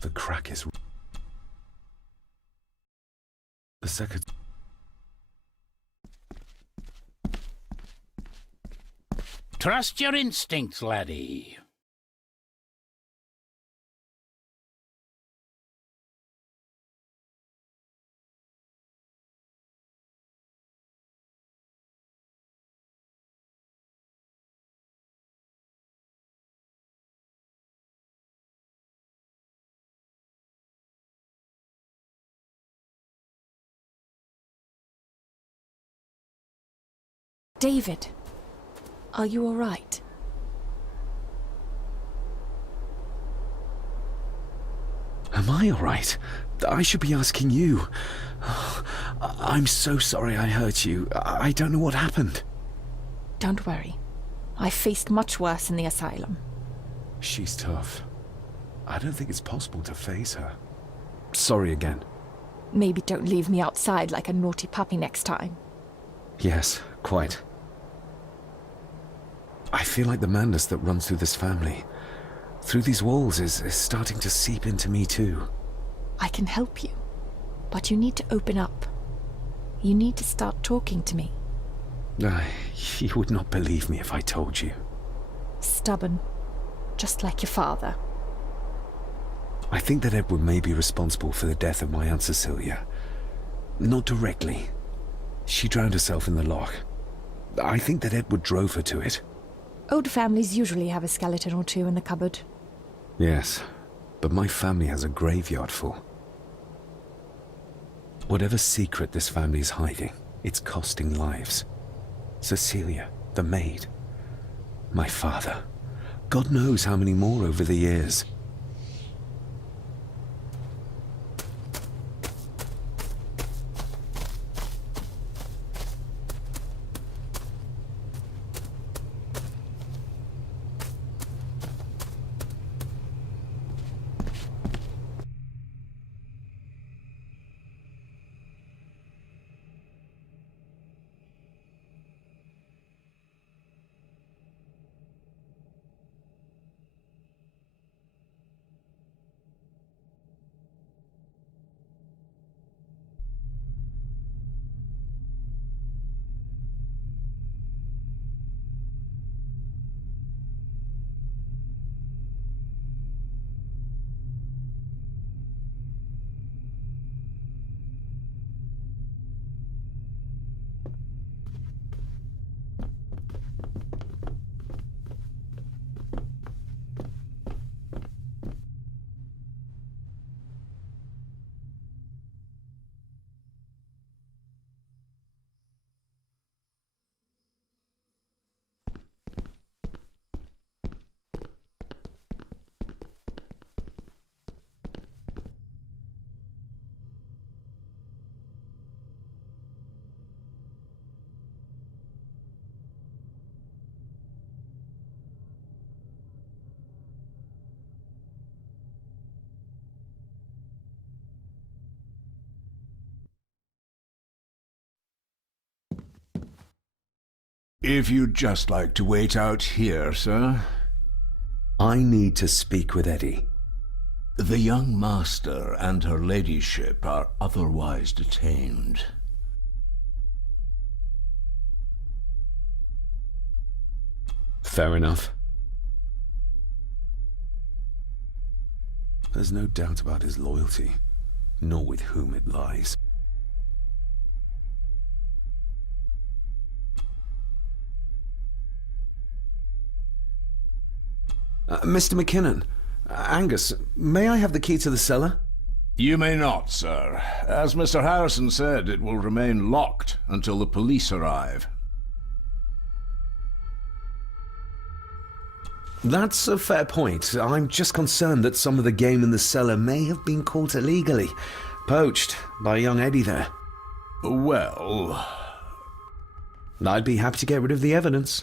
The crack is... The second... Trust your instincts, laddie. David, are you all right? Am I all right? I should be asking you. I'm so sorry I hurt you. I don't know what happened. Don't worry. I faced much worse in the asylum. She's tough. I don't think it's possible to face her. Sorry again. Maybe don't leave me outside like a naughty puppy next time. Yes, quite. I feel like the madness that runs through this family, through these walls, is starting to seep into me too. I can help you, but you need to open up. You need to start talking to me. You would not believe me if I told you. Stubborn, just like your father. I think that Edward may be responsible for the death of my Aunt Cecilia. Not directly. She drowned herself in the loch. I think that Edward drove her to it. Old families usually have a skeleton or two in the cupboard. Yes, but my family has a graveyard full. Whatever secret this family is hiding, it's costing lives. Cecilia, the maid, my father. God knows how many more over the years. If you'd just like to wait out here, sir. I need to speak with Eddie. The young master and her ladyship are otherwise detained. Fair enough. There's no doubt about his loyalty, nor with whom it lies. Mr. McKinnon, Angus, may I have the key to the cellar? You may not, sir. As Mr. Harrison said, it will remain locked until the police arrive. That's a fair point. I'm just concerned that some of the game in the cellar may have been caught illegally, poached by young Eddie there. Well, I'd be happy to get rid of the evidence.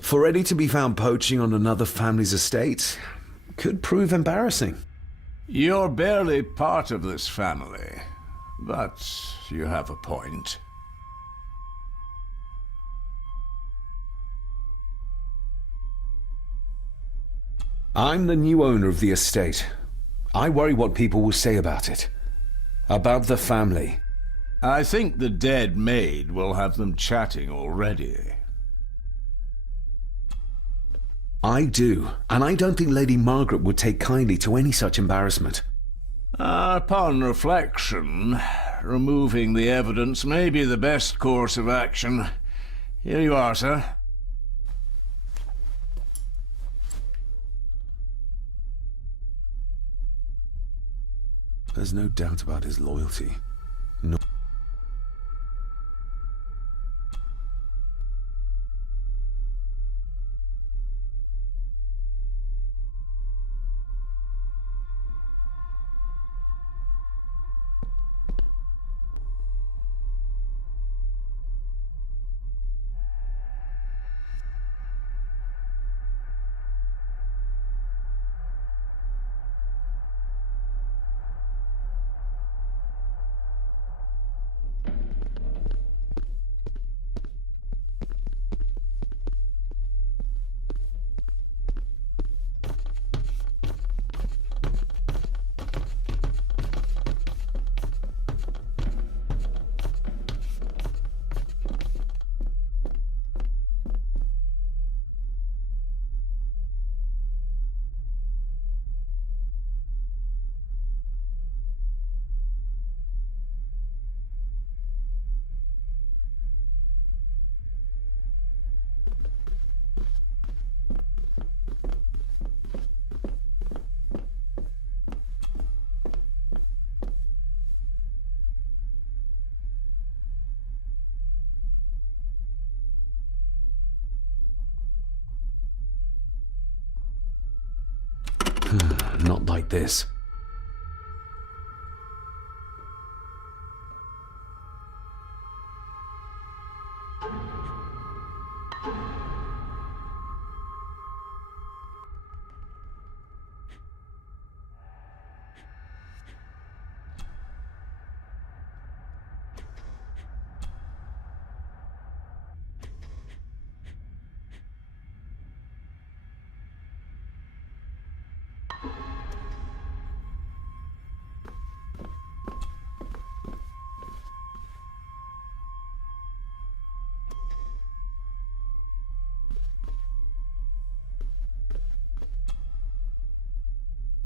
For Eddie to be found poaching on another family's estate could prove embarrassing. you're barely part of this family, but you have a point. I'm the new owner of the estate. I worry what people will say about it. About the family. I think the dead maid will have them chatting already. I do, and I don't think Lady Margaret would take kindly to any such embarrassment. Upon reflection, removing the evidence may be the best course of action. Here you are, sir. There's no doubt about his loyalty. No. Not like this.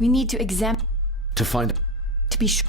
We need to examine To find... to be sure.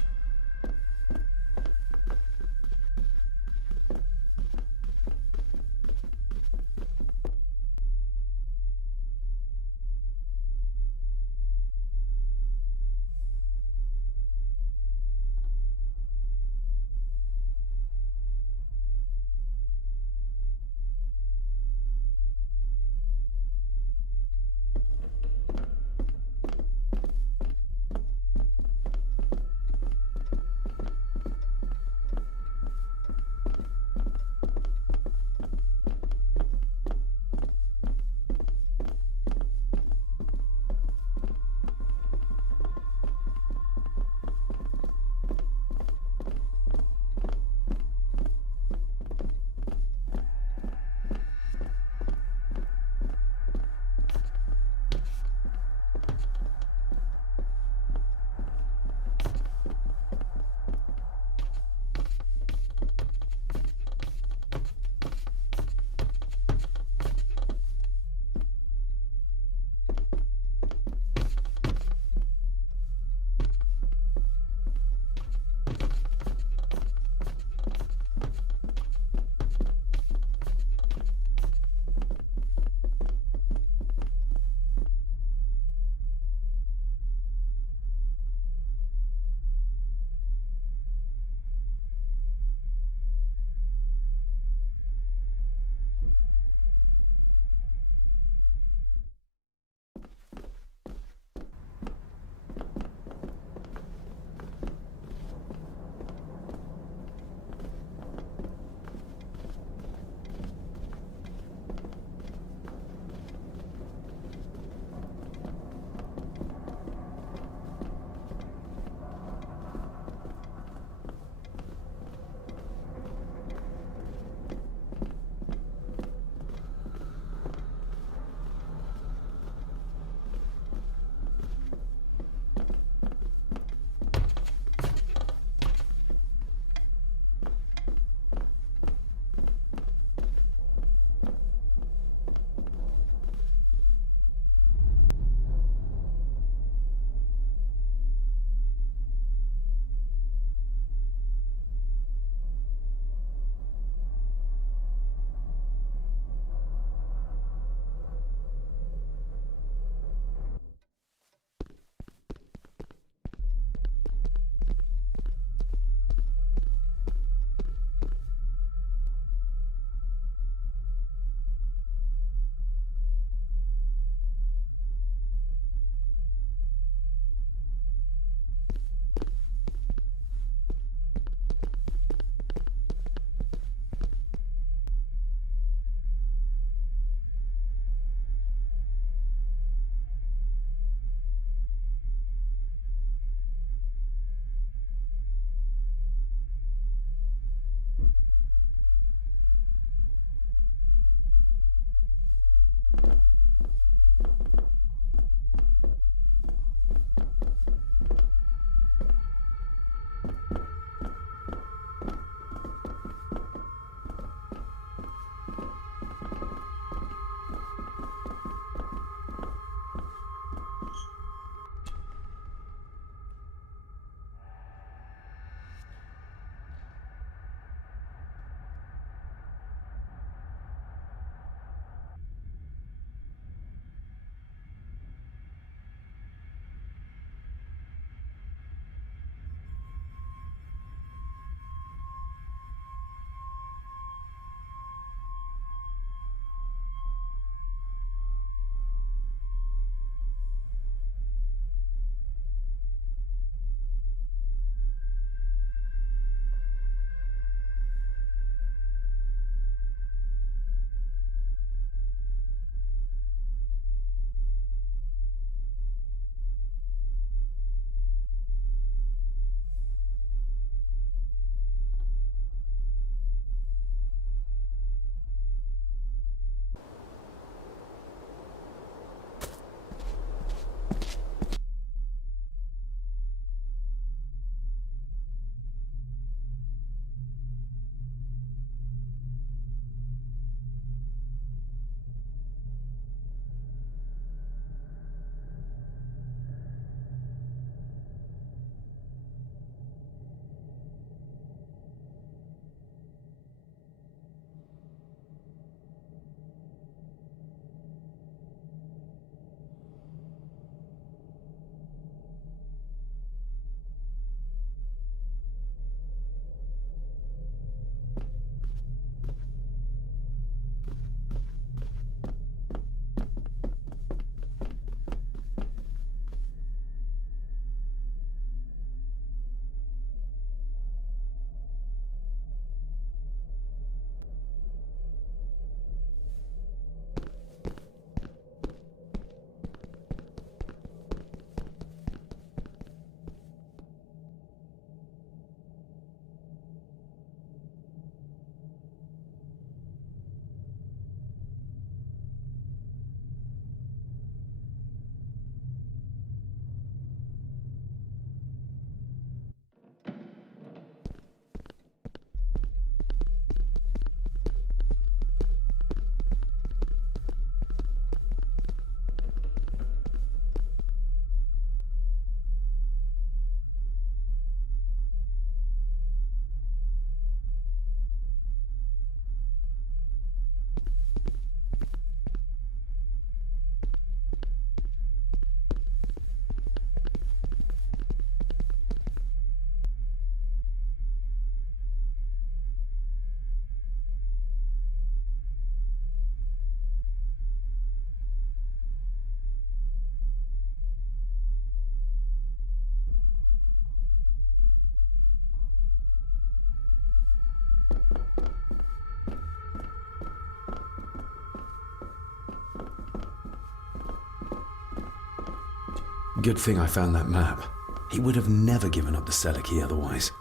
Good thing I found that map. He would have never given up the cellar key otherwise.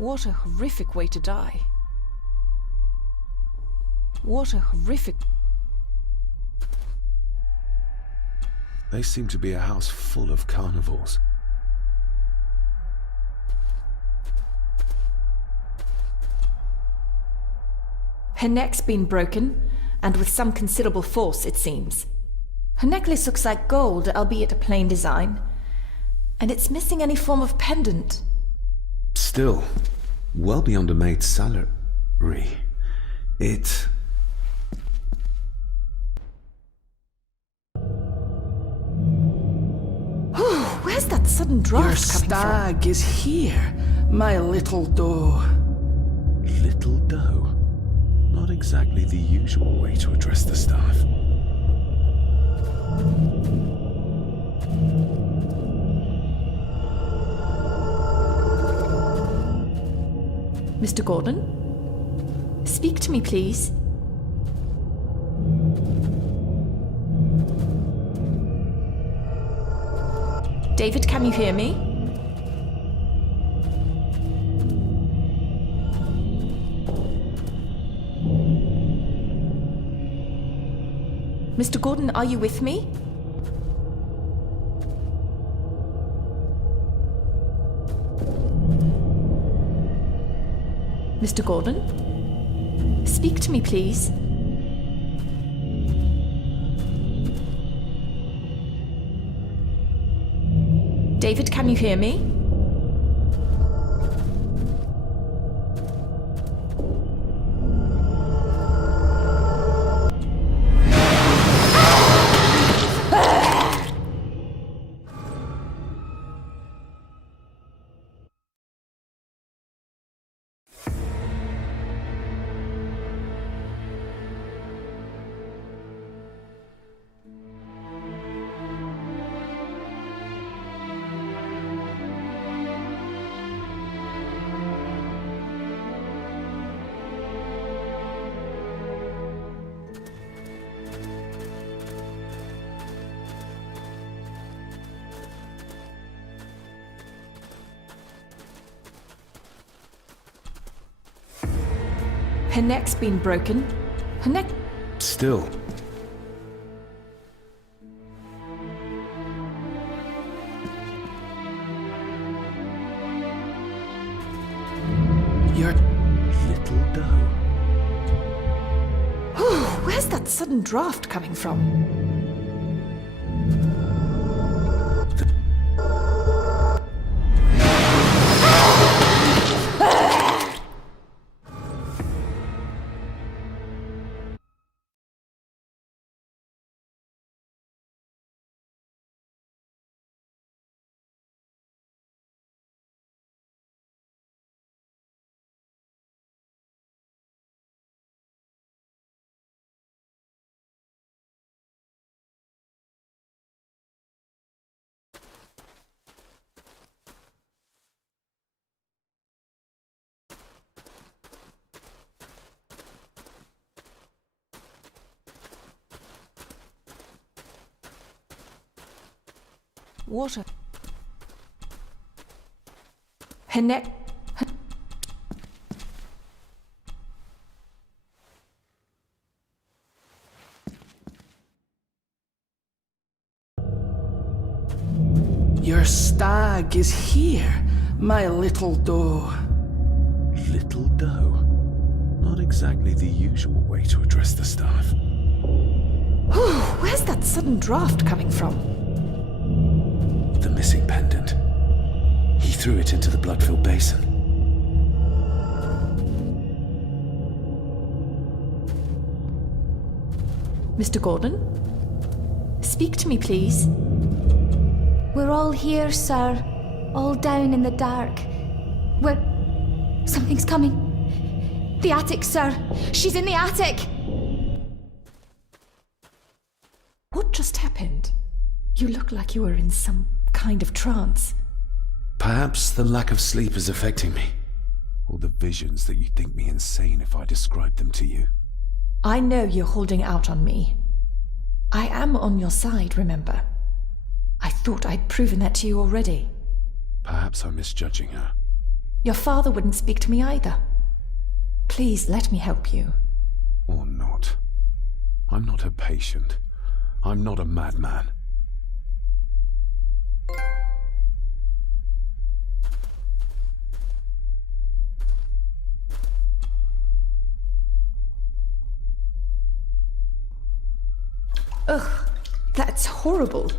What a horrific way to die. What a horrific... They seem to be a house full of carnivores. Her neck's been broken, and with some considerable force, it seems. Her necklace looks like gold, albeit a plain design. And it's missing any form of pendant. Still, well beyond a maid's salary. It... Where's that sudden draft Your coming stag is here, my little doe. Little doe? Not exactly the usual way to address the staff. Mr. Gordon? Speak to me, please. David, can you hear me? Mr. Gordon, are you with me? Mr. Gordon? Speak to me, please. David, can you hear me? Her neck's been broken. Her neck... Still. Your little doe. Where's that sudden draft coming from? Water. Her neck. Your stag is here, my little doe. Little doe? Not exactly the usual way to address the staff. Where's that sudden draft coming from? The missing pendant. He threw it into the blood-filled basin. Mr. Gordon? Speak to me, please. We're all here, sir. All down in the dark. Something's coming. The attic, sir. She's in the attic. What just happened? You look like you were in some kind of trance. Perhaps the lack of sleep is affecting me. Or the visions that you'd think me insane if I described them to you. I know you're holding out on me. I am on your side, remember? I thought I'd proven that to you already. Perhaps I'm misjudging her. Your father wouldn't speak to me either. Please let me help you. Or not. I'm not her patient. I'm not a madman. Ugh, that's horrible.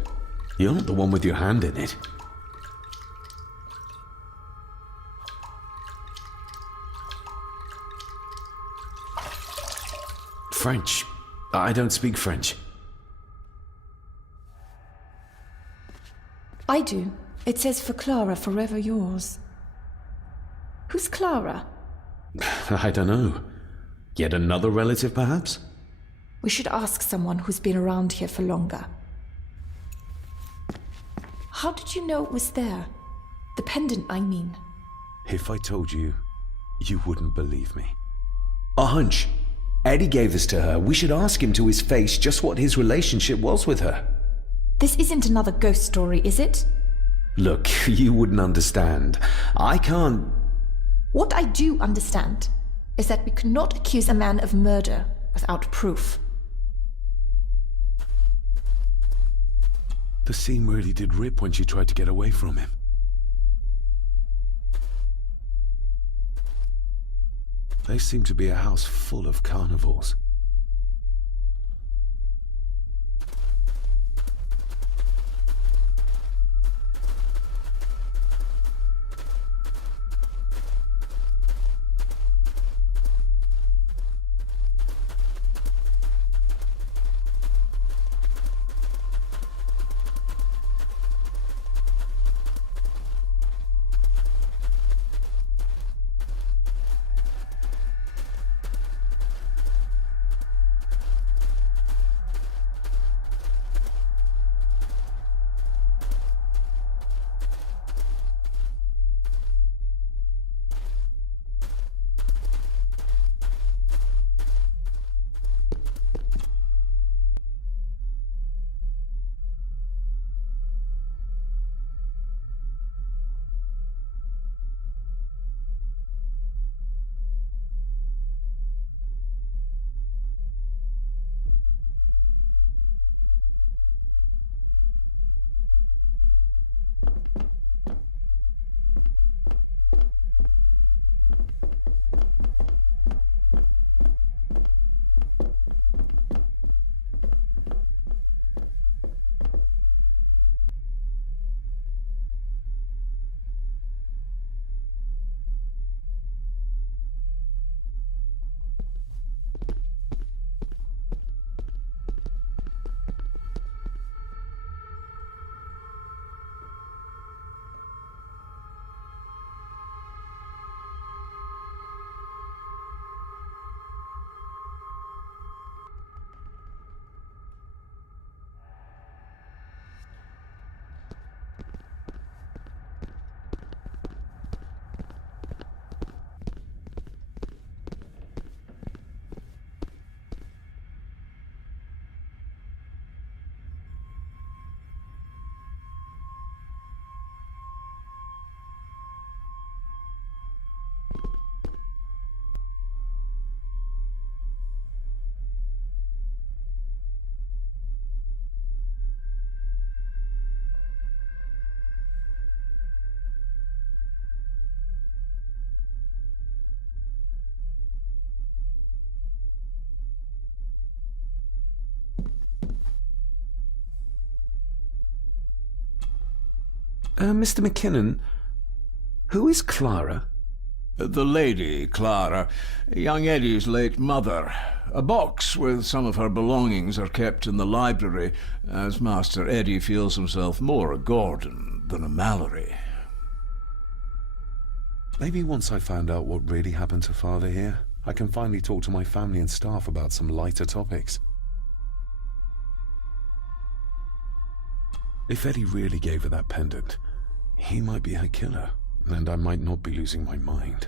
You're not the one with your hand in it. French. I don't speak French. I do. It says for Clara, forever yours. Who's Clara? I don't know. Yet another relative, perhaps? We should ask someone who's been around here for longer. How did you know it was there? The pendant, I mean. If I told you, you wouldn't believe me. A hunch. Eddie gave this to her. We should ask him to his face just what his relationship was with her. This isn't another ghost story, is it? Look, you wouldn't understand. I can't... What I do understand is that we cannot accuse a man of murder without proof. The scene really did rip when she tried to get away from him. They seem to be a house full of carnivores. Mr. McKinnon, who is Clara? The lady, Clara, young Eddie's late mother. A box with some of her belongings are kept in the library, as Master Eddie feels himself more a Gordon than a Mallory. Maybe once I find out what really happened to Father here, I can finally talk to my family and staff about some lighter topics. If Eddie really gave her that pendant, he might be her killer, and I might not be losing my mind.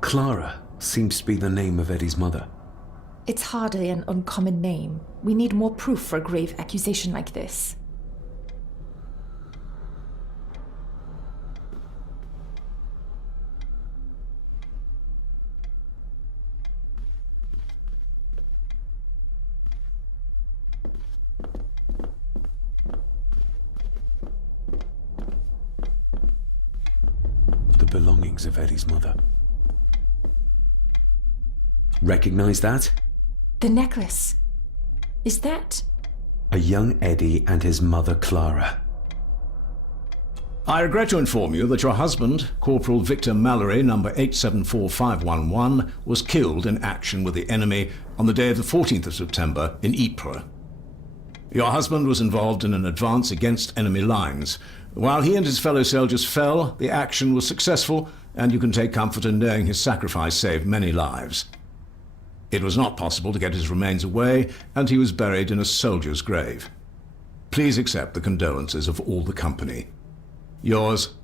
Clara seems to be the name of Eddie's mother. It's hardly an uncommon name. We need more proof for a grave accusation like this. The belongings of Eddie's mother. Recognize that? The necklace. Is that... A young Eddie and his mother Clara. I regret to inform you that your husband, Corporal Victor Mallory, number 874511, was killed in action with the enemy on the day of the 14th of September in Ypres. Your husband was involved in an advance against enemy lines. While he and his fellow soldiers fell, the action was successful, and you can take comfort in knowing his sacrifice saved many lives. It was not possible to get his remains away, and he was buried in a soldier's grave. Please accept the condolences of all the company. Yours,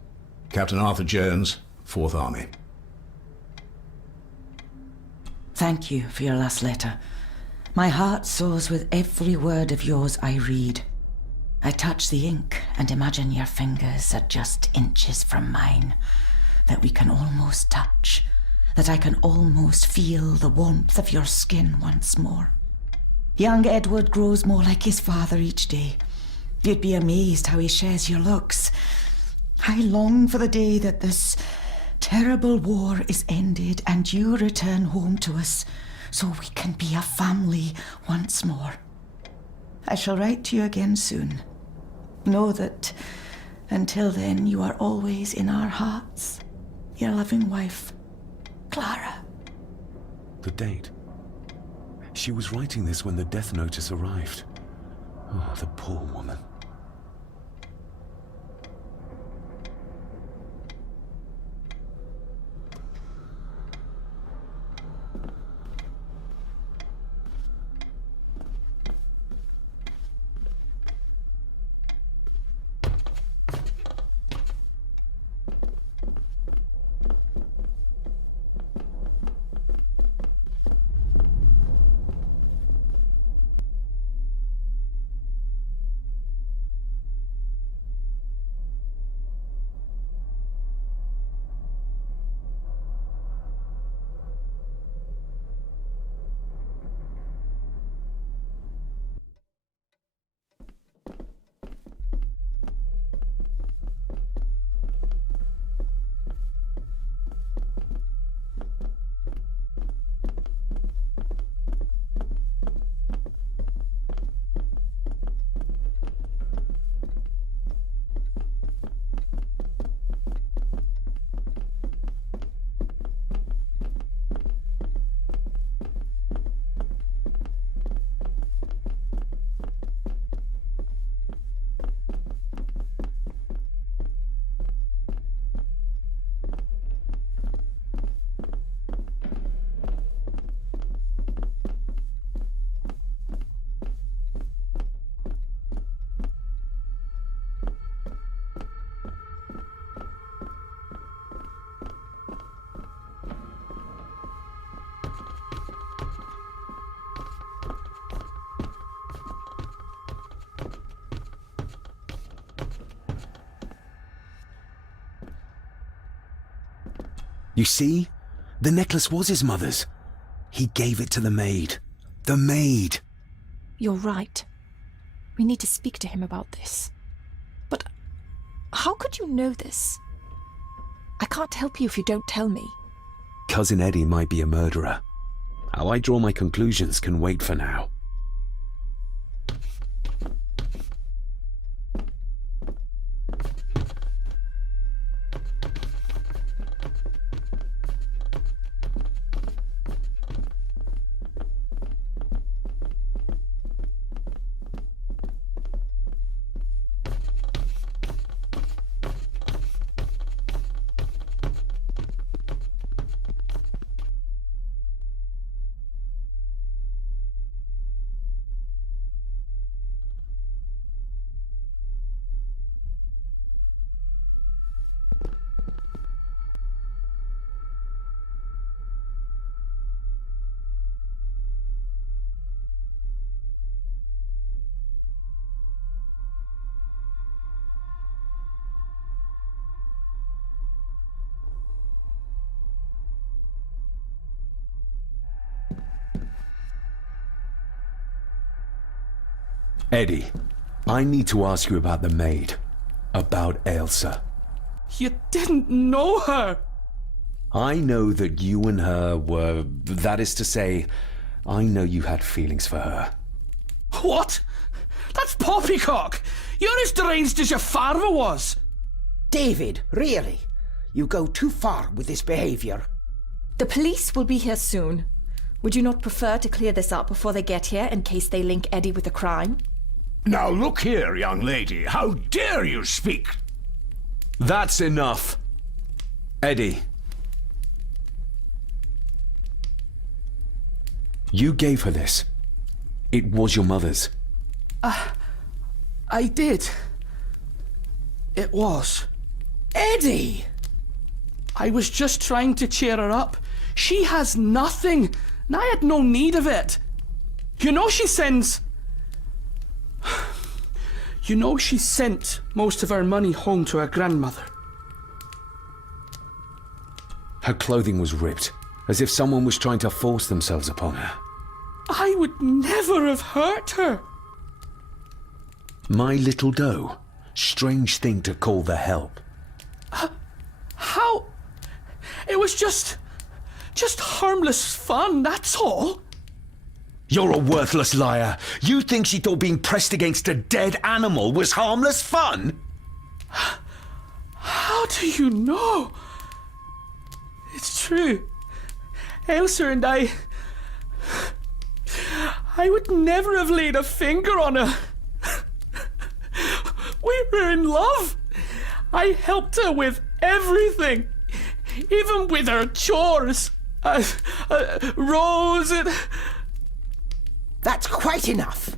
Captain Arthur Jones, 4th Army. Thank you for your last letter. My heart soars with every word of yours I read. I touch the ink and imagine your fingers are just inches from mine, that we can almost touch, that I can almost feel the warmth of your skin once more. Young Edward grows more like his father each day. You'd be amazed how he shares your looks. I long for the day that this terrible war is ended and you return home to us, so we can be a family once more. I shall write to you again soon. Know that until then you are always in our hearts. Your loving wife, Clara. The date. She was writing this when the death notice arrived. Oh, the poor woman. You see? The necklace was his mother's. He gave it to the maid. The maid! You're right. We need to speak to him about this. But how could you know this? I can't help you if you don't tell me. Cousin Eddie might be a murderer. How I draw my conclusions can wait for now. Eddie, I need to ask you about the maid. About Ailsa. You didn't know her! I know that you and her were... That is to say, I know you had feelings for her. What? That's poppycock! You're as deranged as your father was! David, really? You go too far with this behavior. The police will be here soon. Would you not prefer to clear this up before they get here in case they link Eddie with the crime? Now look here, young lady. How dare you speak? That's enough. Eddie. You gave her this. It was your mother's. I did. It was. Eddie! I was just trying to cheer her up. She has nothing, and I had no need of it. You know she sends... You know she sent most of her money home to her grandmother. Her clothing was ripped, as if someone was trying to force themselves upon her. I would never have hurt her. My little doe. Strange thing to call the help. How? It was just harmless fun, that's all. You're a worthless liar. You think she thought being pressed against a dead animal was harmless fun? How do you know? It's true. Ailsa and I would never have laid a finger on her. We were in love. I helped her with everything, even with her chores. Rose and... That's quite enough.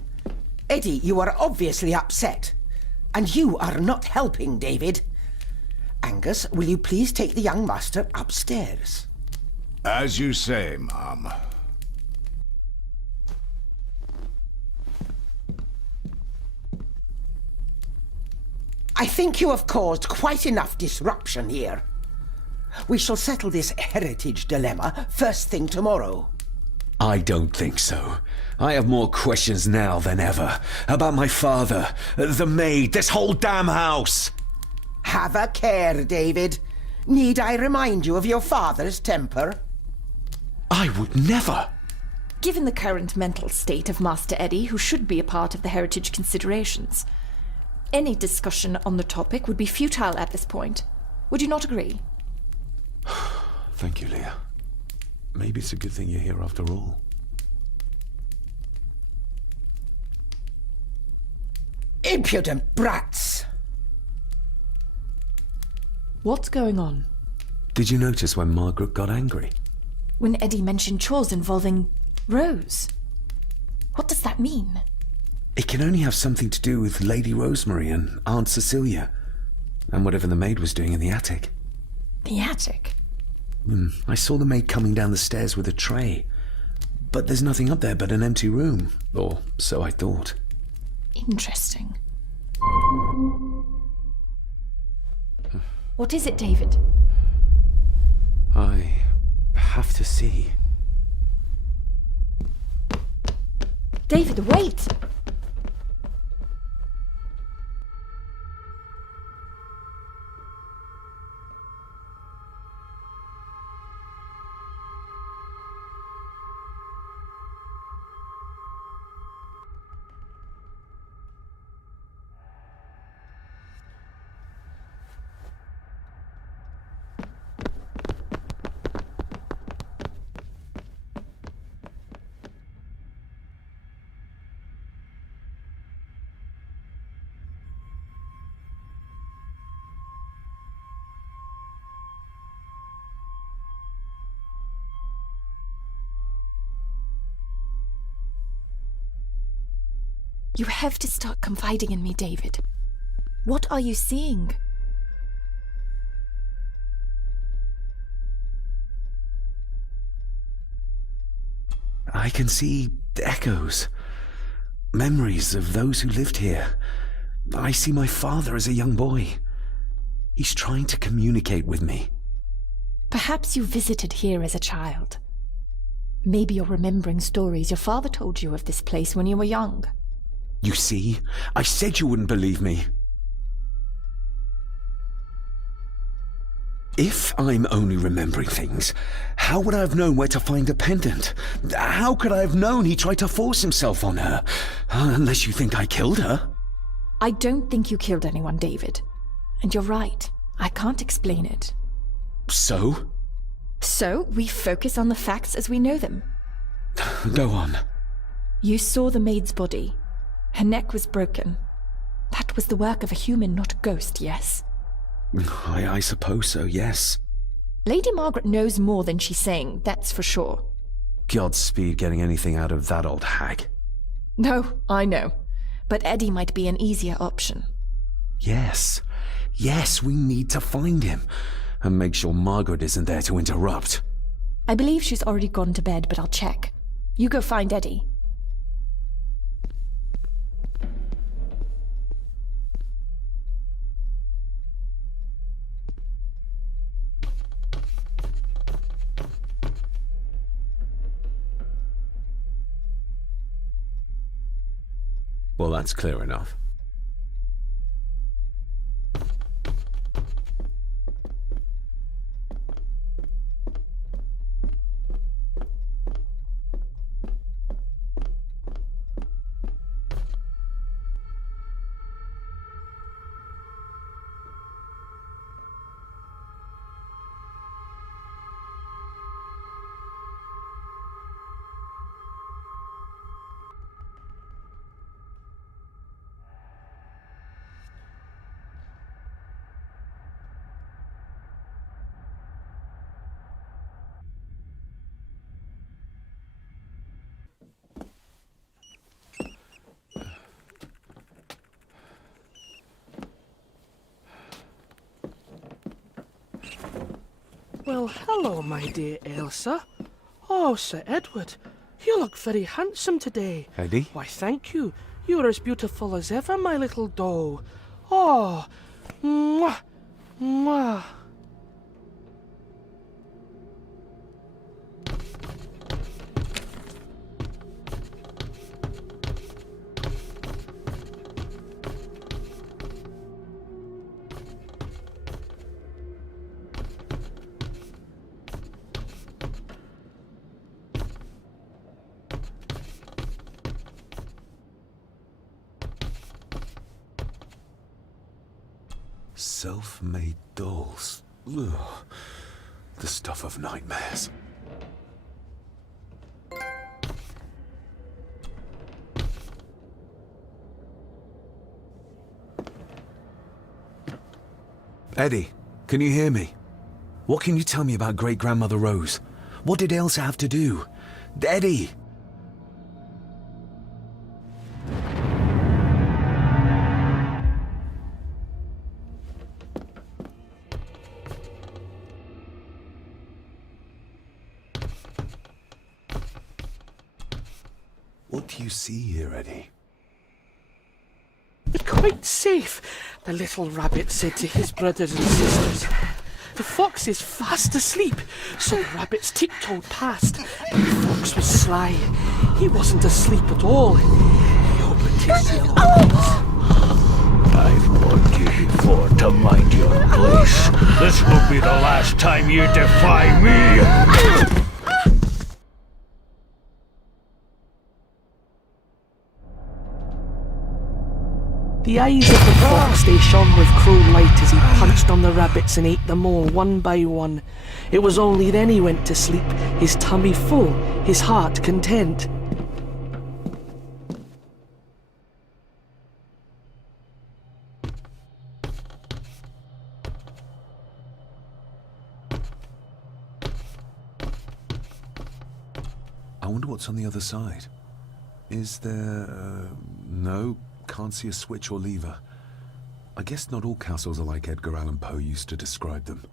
Eddie, you are obviously upset. And you are not helping, David. Angus, will you please take the young master upstairs? As you say, Mom. I think you have caused quite enough disruption here. We shall settle this heritage dilemma first thing tomorrow. I don't think so. I have more questions now than ever. About my father, the maid, this whole damn house. Have a care, David. Need I remind you of your father's temper? I would never. Given the current mental state of Master Eddie, who should be a part of the heritage considerations, any discussion on the topic would be futile at this point. Would you not agree? Thank you, Leah. Maybe it's a good thing you're here after all. Impudent brats! What's going on? Did you notice when Margaret got angry? When Eddie mentioned chores involving Rose. What does that mean? It can only have something to do with Lady Rosemary and Aunt Cecilia, and whatever the maid was doing in the attic. The attic? I saw the maid coming down the stairs with a tray, but there's nothing up there but an empty room, or so I thought. Interesting. What is it, David? I have to see. David, wait! You have to start confiding in me, David. What are you seeing? I can see echoes. Memories of those who lived here. I see my father as a young boy. He's trying to communicate with me. Perhaps you visited here as a child. Maybe you're remembering stories your father told you of this place when you were young. You see? I said you wouldn't believe me. If I'm only remembering things, how would I have known where to find a pendant? How could I have known he tried to force himself on her? Unless you think I killed her. I don't think you killed anyone, David. And you're right. I can't explain it. So? So, we focus on the facts as we know them. Go on. You saw the maid's body. Her neck was broken. That was the work of a human, not a ghost, yes? I suppose so, yes. Lady Margaret knows more than she's saying, that's for sure. Godspeed getting anything out of that old hag. No, I know. But Eddie might be an easier option. Yes. Yes, we need to find him. And make sure Margaret isn't there to interrupt. I believe she's already gone to bed, but I'll check. You go find Eddie. Well, that's clear enough. Well, hello, my dear Elsa. Oh, Sir Edward, you look very handsome today. Eddie? Why, thank you. You're as beautiful as ever, my little doll. Oh, mwah, mwah. Self-made dolls. Ugh. The stuff of nightmares. Eddie, can you hear me? What can you tell me about Great-Grandmother Rose? What did Elsa have to do? Eddie! What do you see here, Eddie? Quite safe, the little rabbit said to his brothers and sisters. The fox is fast asleep. Some rabbits tiptoed past, and the fox was sly. He wasn't asleep at all. He opened his yellow eyes. I've warned you before to mind your place. This will be the last time you defy me! The eyes of the fox, they shone with cruel light as he punched on the rabbits and ate them all one by one. It was only then he went to sleep, his tummy full, his heart content. I wonder what's on the other side. Is there... no, can't see a switch or lever. I guess not all castles are like Edgar Allan Poe used to describe them.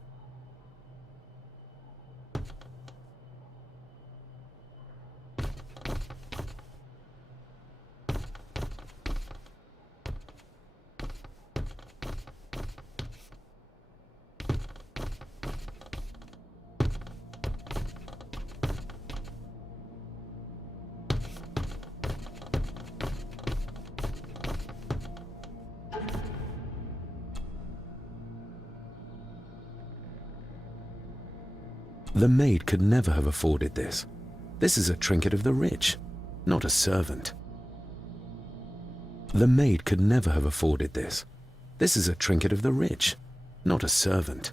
The maid could never have afforded this. This is a trinket of the rich, not a servant. The maid could never have afforded this. This is a trinket of the rich, not a servant.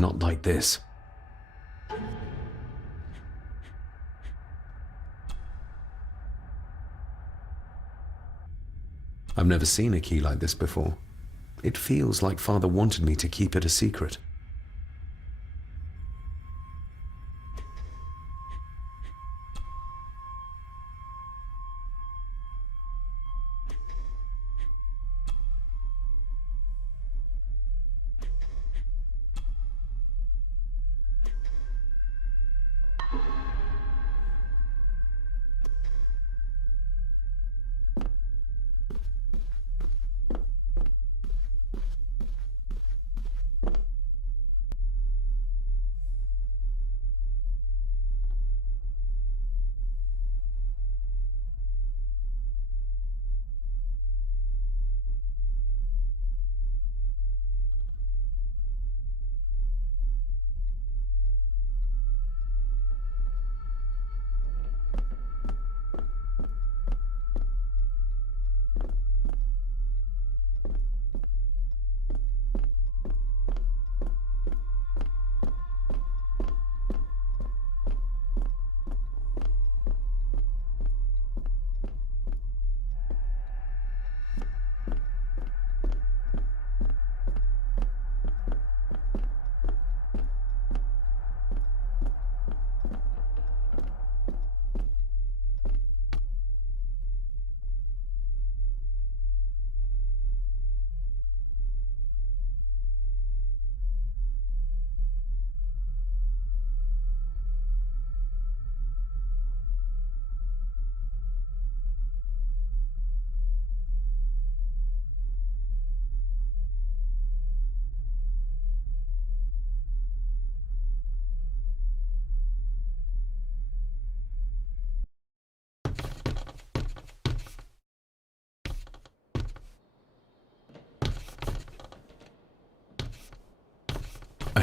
Not like this. I've never seen a key like this before. It feels like Father wanted me to keep it a secret.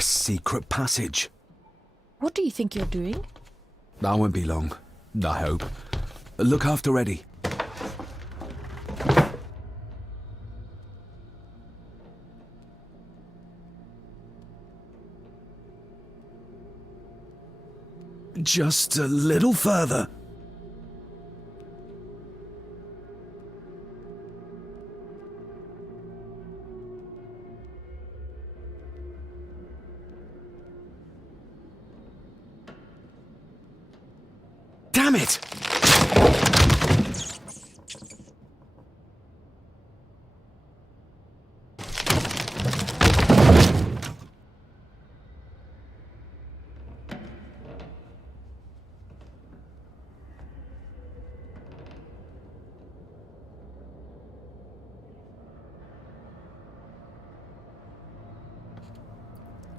A secret passage. What do you think you're doing? That won't be long, I hope. Look after Eddie. Just a little further. Damn it!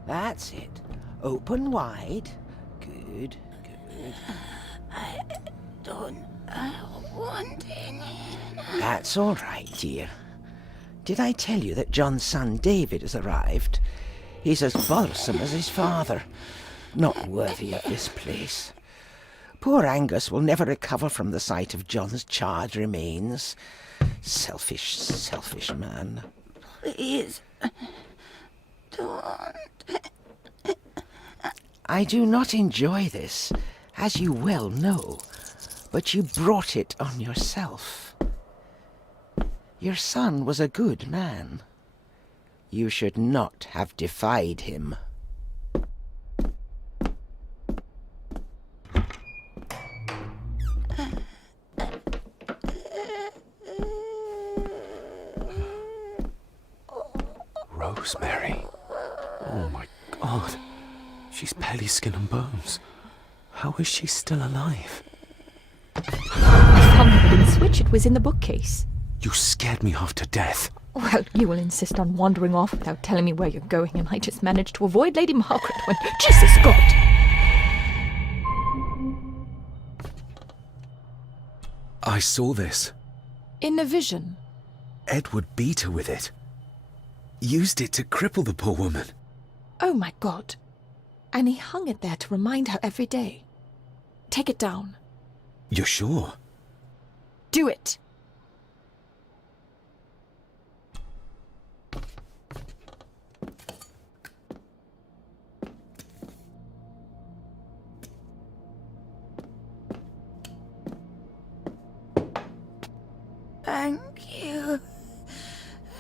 That's it. Open wide. Good, good. I don't want any. That's all right, dear. Did I tell you that John's son David has arrived? He's as bothersome as his father. Not worthy of this place. Poor Angus will never recover from the sight of John's charred remains. Selfish, selfish man. Please, don't. I do not enjoy this, as you well know, but you brought it on yourself. Your son was a good man. You should not have defied him. Rosemary. Oh my God. She's barely skin and bones. How is she still alive? I found the wooden switch. It was in the bookcase. You scared me half to death. Well, you will insist on wandering off without telling me where you're going, and I just managed to avoid Lady Margaret when... Jesus, God! I saw this. In a vision? Edward beat her with it. Used it to cripple the poor woman. Oh my God. And he hung it there to remind her every day. Take it down. You're sure? Do it! Thank you.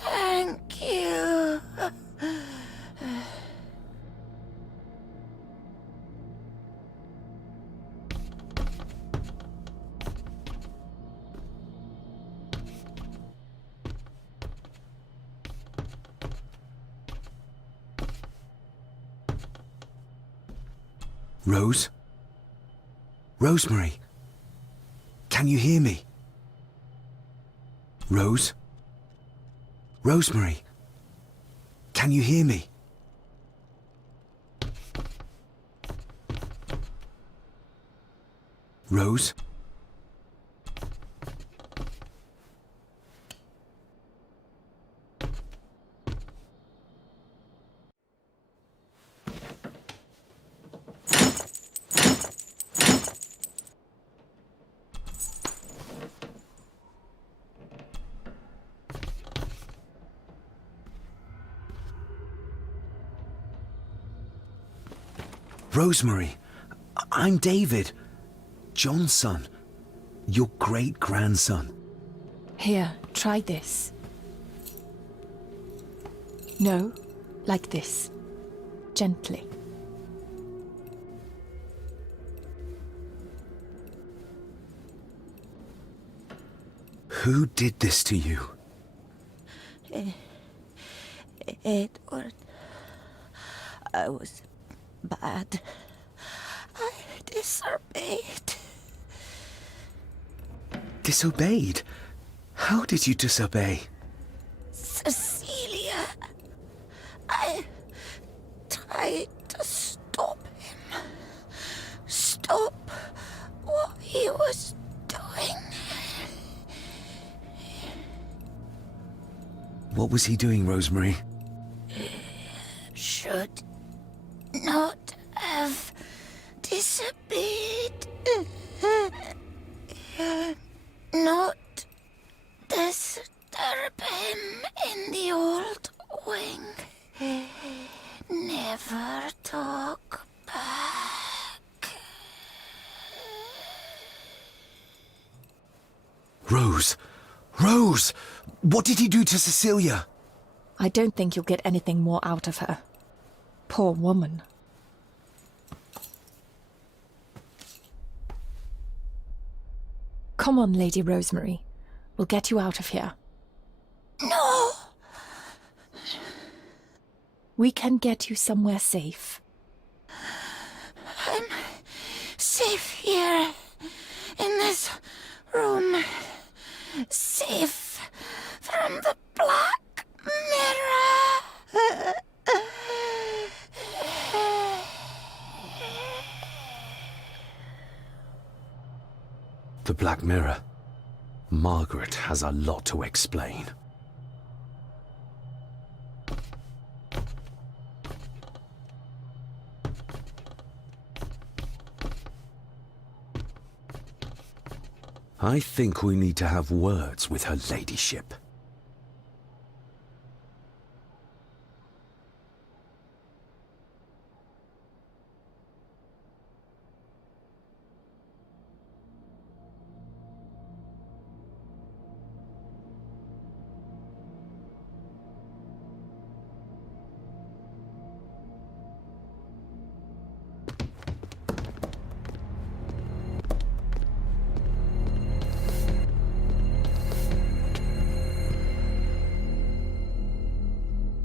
Thank you. Rose? Rosemary? Can you hear me? Rose? Rosemary? Can you hear me? Rose? Rosemary, I'm David, John's son, your great-grandson. Here, try this. No, like this. Gently. Who did this to you? Edward. I was bad. I disobeyed. Disobeyed? How did you disobey? Cecilia. I tried to stop him. Stop what he was doing. What was he doing, Rosemary? Should not have disobeyed. Not disturb him in the old wing. Never talk back. Rose! Rose! What did he do to Cecilia? I don't think you'll get anything more out of her. Poor woman. Come on, Lady Rosemary. We'll get you out of here. No! We can get you somewhere safe. I'm safe here, in this room. Safe from the Black Mirror. The Black Mirror. Margaret has a lot to explain. I think we need to have words with her ladyship.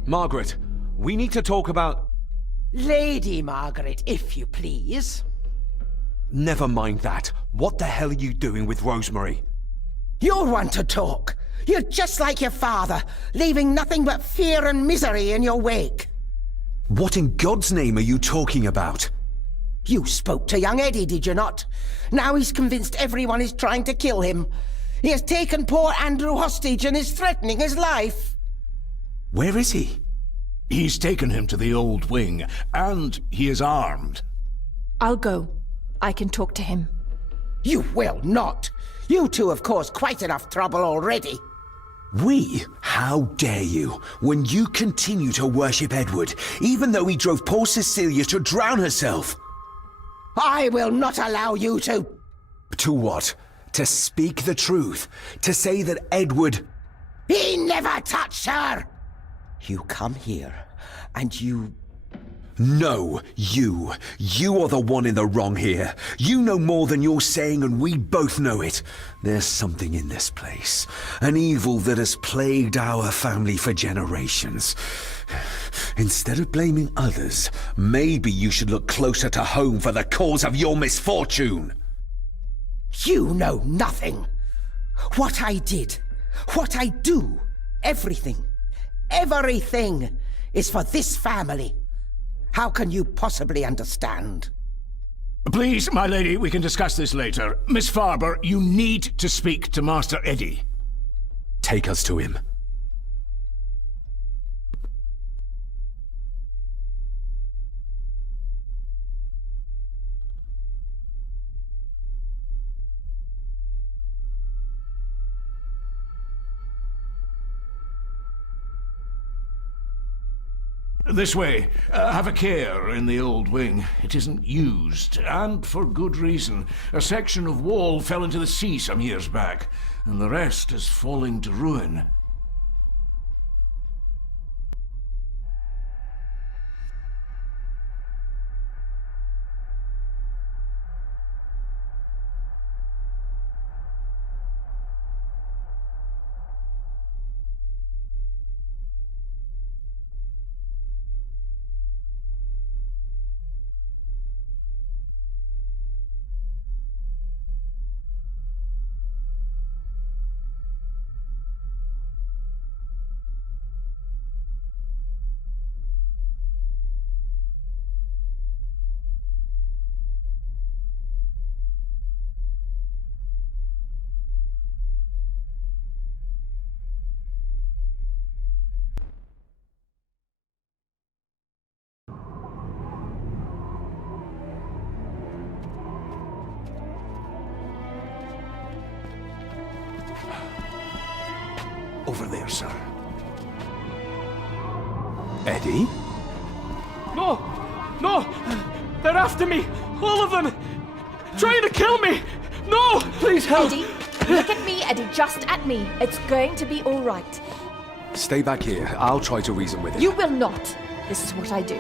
Margaret, we need to talk about... Lady Margaret, if you please. Never mind that. What the hell are you doing with Rosemary? You'll want to talk. You're just like your father, leaving nothing but fear and misery in your wake. What in God's name are you talking about? You spoke to young Eddie, did you not? Now he's convinced everyone is trying to kill him. He has taken poor Andrew hostage and is threatening his life. Where is he? He's taken him to the old wing, and he is armed. I'll go. I can talk to him. You will not. You two have caused quite enough trouble already. We? How dare you, when you continue to worship Edward, even though he drove poor Cecilia to drown herself? I will not allow you to... To what? To speak the truth? To say that Edward... He never touched her! You come here, and you... No, you. You are the one in the wrong here. You know more than you're saying, and we both know it. There's something in this place. An evil that has plagued our family for generations. Instead of blaming others, maybe you should look closer to home for the cause of your misfortune. You know nothing. What I did, what I do, everything is for this family. How can you possibly understand? Please, my lady, we can discuss this later. Miss Farber, you need to speak to Master Eddie. Take us to him. This way. Have a care in the old wing. It isn't used, and for good reason. A section of wall fell into the sea some years back, and the rest is falling to ruin. Over there, sir. Eddie? No! No! They're after me! All of them! Trying to kill me! No! Please help! Eddie, look at me, Eddie, just at me. It's going to be all right. Stay back here. I'll try to reason with it. You will not. This is what I do.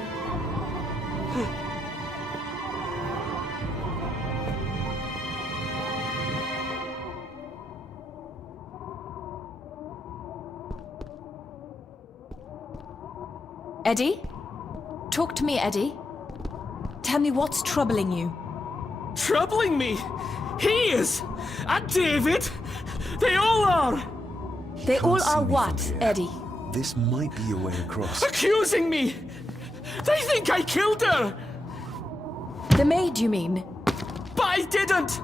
Eddie? Talk to me, Eddie. Tell me what's troubling you. Troubling me? He is! And David! They all are! They all are what, Eddie? This might be a way across. Accusing me! They think I killed her! The maid, you mean? But I didn't!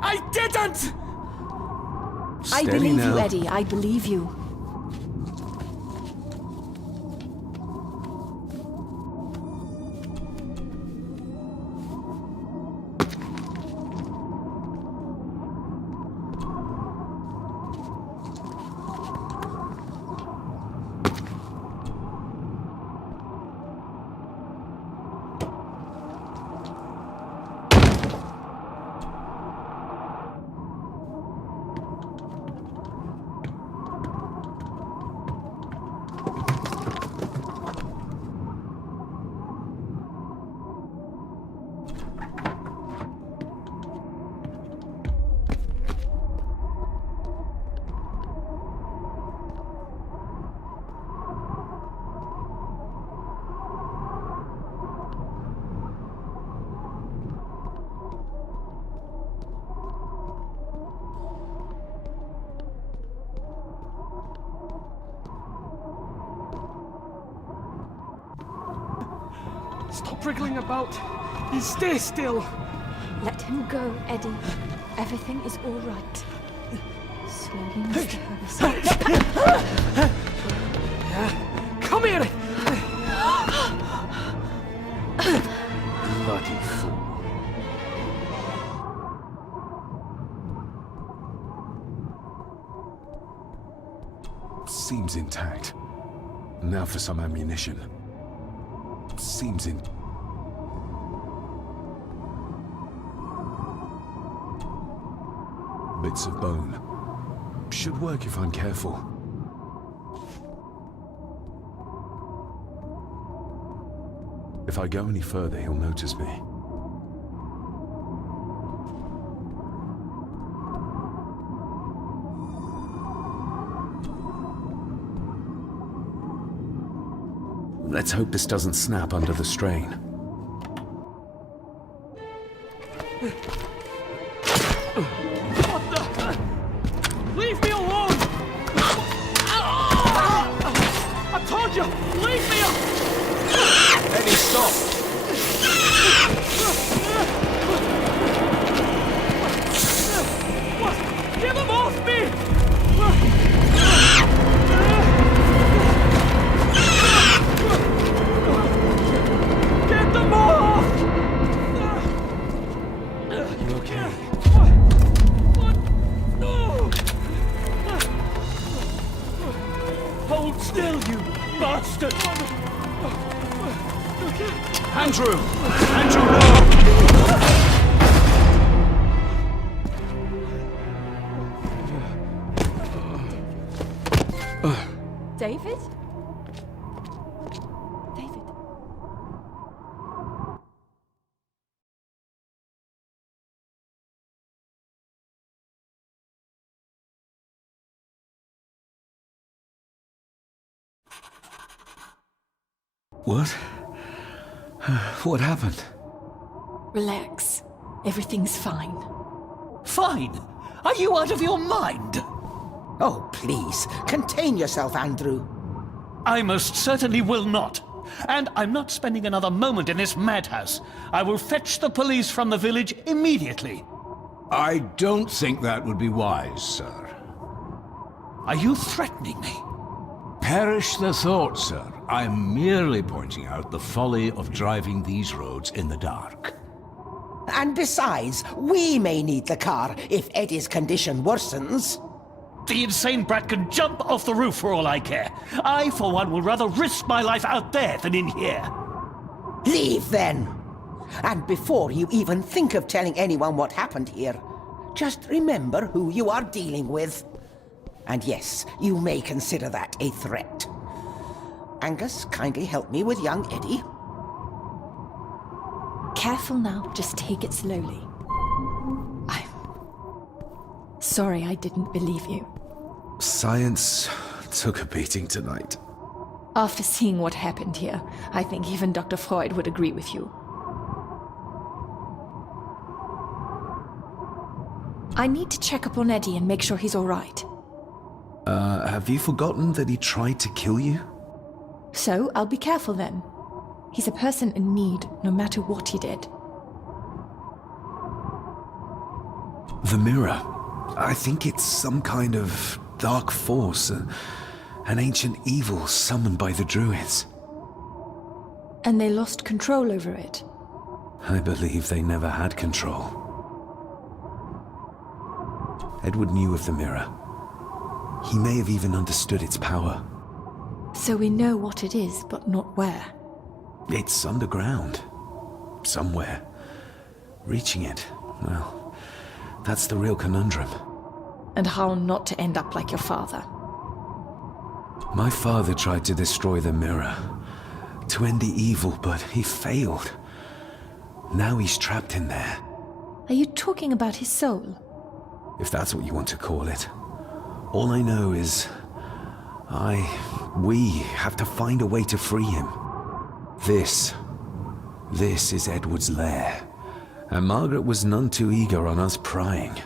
I didn't! I believe you, Eddie. I believe you. Stop wriggling about. Stay still. Let him go, Eddie. Everything is all right. Slowly, Mr. Harrison. Come here! Bloody fool. Seems intact. Now for some ammunition. Seems in... Bits of bone. Should work if I'm careful. If I go any further, he'll notice me. Let's hope this doesn't snap under the strain. What the? Leave me alone! I told you, leave me alone! Eddie, stop! What? Get them off me! Get them off! You okay? What? No! Hold still, you bastard! Andrew! Andrew, no! David? David? What? What happened? Relax. Everything's fine. Fine? Are you out of your mind? Oh, please, contain yourself, Andrew. I most certainly will not. And I'm not spending another moment in this madhouse. I will fetch the police from the village immediately. I don't think that would be wise, sir. Are you threatening me? Perish the thought, sir. I'm merely pointing out the folly of driving these roads in the dark. And besides, we may need the car if Eddie's condition worsens. The insane brat can jump off the roof for all I care. I, for one, will rather risk my life out there than in here. Leave, then. And before you even think of telling anyone what happened here, just remember who you are dealing with. And yes, you may consider that a threat. Angus, kindly help me with young Eddie. Careful now, just take it slowly. I'm sorry I didn't believe you. Science took a beating tonight. After seeing what happened here, I think even Dr. Freud would agree with you. I need to check up on Eddie and make sure he's all right. Have you forgotten that he tried to kill you? So, I'll be careful then. He's a person in need, no matter what he did. The mirror. I think it's some kind of dark force, an ancient evil summoned by the druids. And they lost control over it. I believe they never had control. Edward knew of the mirror. He may have even understood its power. So we know what it is, but not where. It's underground. Somewhere. Reaching it, well, that's the real conundrum. And how not to end up like your father. My father tried to destroy the mirror, to end the evil, but he failed. Now he's trapped in there. Are you talking about his soul? If that's what you want to call it. All I know is... we have to find a way to free him. This is Edward's lair. And Margaret was none too eager on us prying.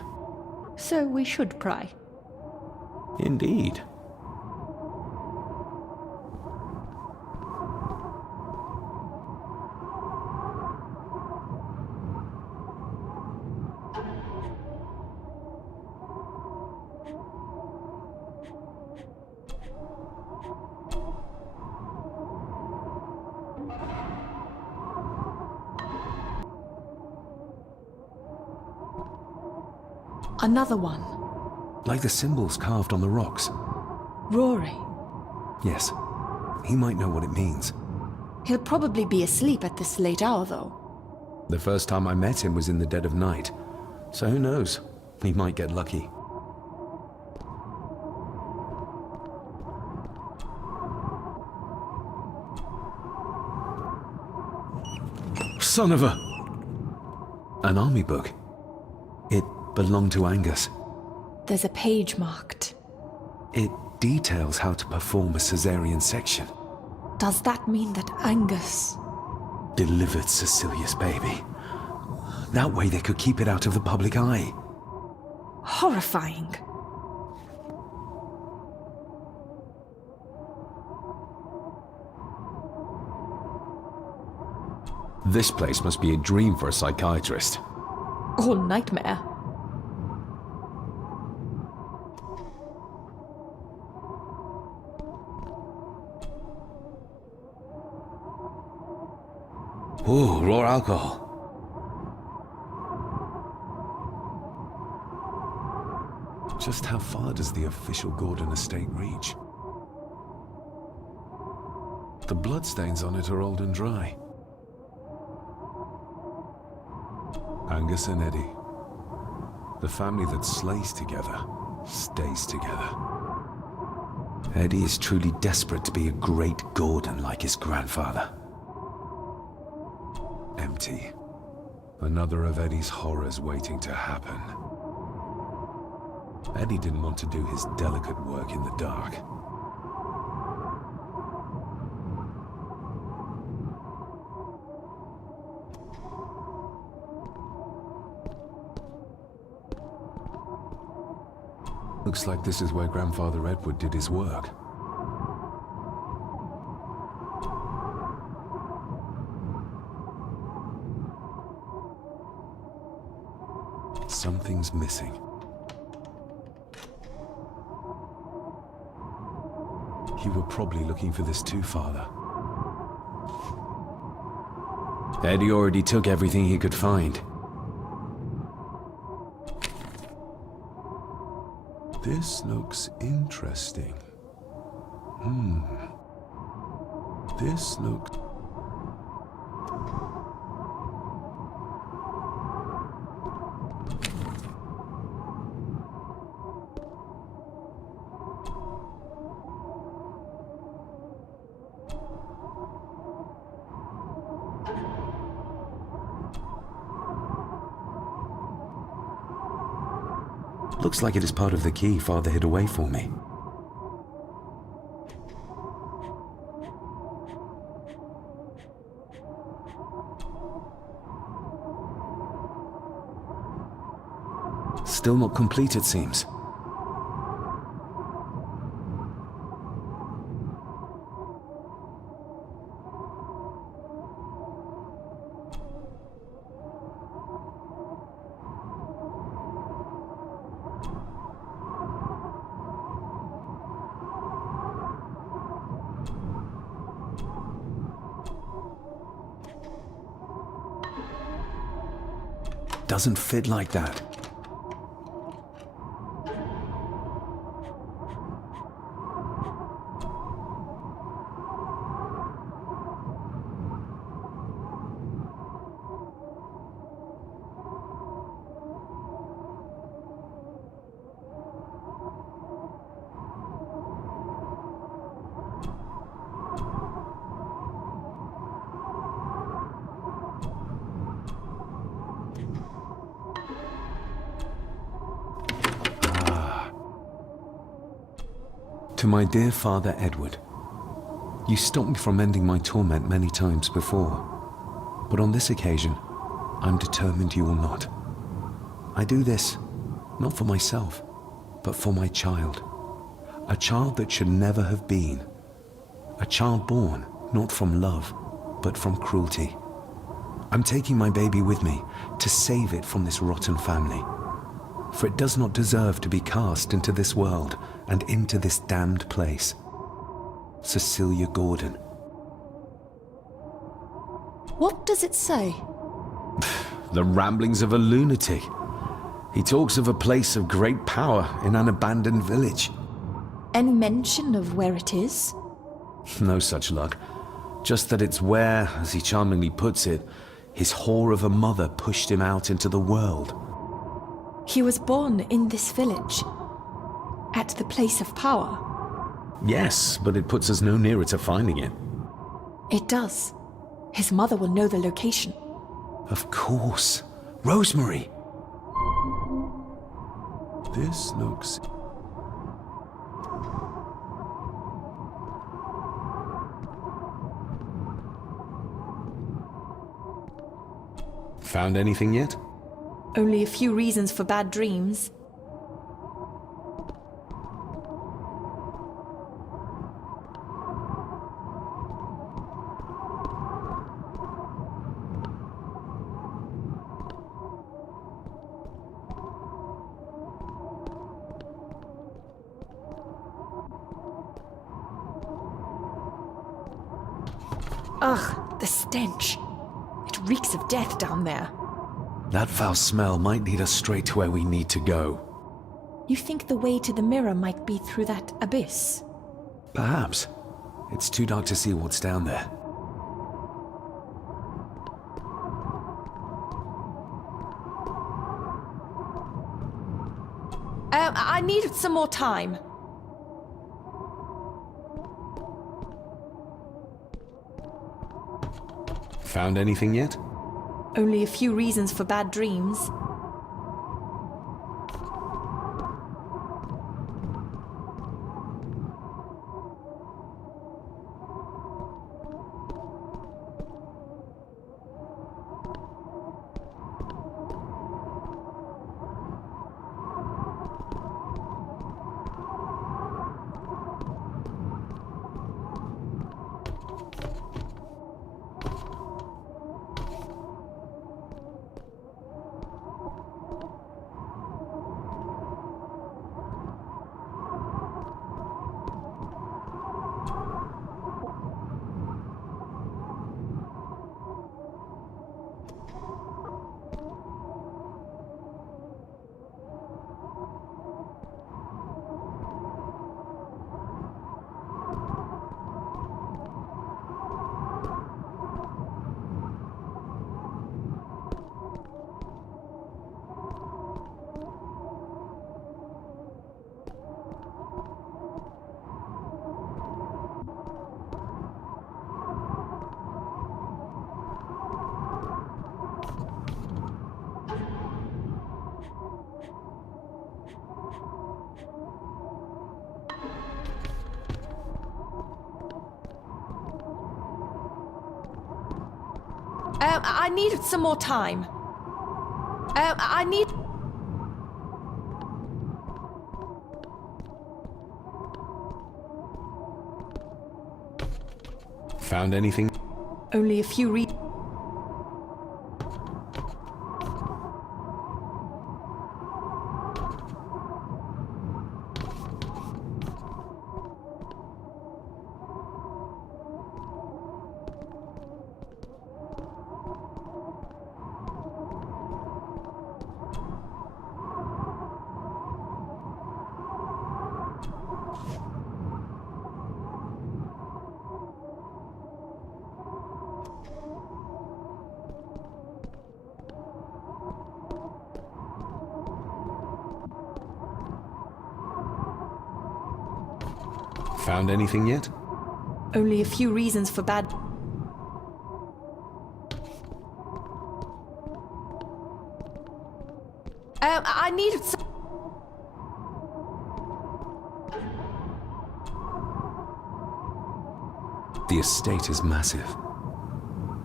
So we should pry. Indeed. Another one. Like the symbols carved on the rocks. Rory. Yes. He might know what it means. He'll probably be asleep at this late hour, though. The first time I met him was in the dead of night. So who knows? He might get lucky. Son of a... An army book. It belonged to Angus. There's a page marked. It details how to perform a caesarean section. Does that mean that Angus... delivered Cecilia's baby? That way they could keep it out of the public eye. Horrifying. This place must be a dream for a psychiatrist. Or nightmare. Ooh, raw alcohol. Just how far does the official Gordon estate reach? The bloodstains on it are old and dry. Angus and Eddie. The family that slays together, stays together. Eddie is truly desperate to be a great Gordon like his grandfather. Empty. Another of Eddie's horrors waiting to happen. Eddie didn't want to do his delicate work in the dark. Looks like this is where Grandfather Edward did his work. Something's missing. You were probably looking for this too, Father. Eddie already took everything he could find. This looks interesting. This looks... Looks like it is part of the key Father hid away for me. Still not complete, it seems. Doesn't fit like that. To my dear Father Edward, you stopped me from ending my torment many times before, but on this occasion, I'm determined you will not. I do this, not for myself, but for my child. A child that should never have been. A child born, not from love, but from cruelty. I'm taking my baby with me to save it from this rotten family. For it does not deserve to be cast into this world and into this damned place. Cecilia Gordon. What does it say? The ramblings of a lunatic. He talks of a place of great power in an abandoned village. Any mention of where it is? No such luck. Just that it's where, as he charmingly puts it, his whore of a mother pushed him out into the world. He was born in this village, at the place of power. Yes, but it puts us no nearer to finding it. It does. His mother will know the location. Of course. Rosemary! This looks... Found anything yet? Only a few reasons for bad dreams. Ugh, the stench. It reeks of death down there. That foul smell might lead us straight to where we need to go. You think the way to the mirror might be through that abyss? Perhaps. It's too dark to see what's down there. I needed some more time. Found anything yet? Only a few reasons for bad dreams. I need some more time. I need... Found anything? Only a few Found anything yet? Only a few reasons for bad... I needed some... The estate is massive.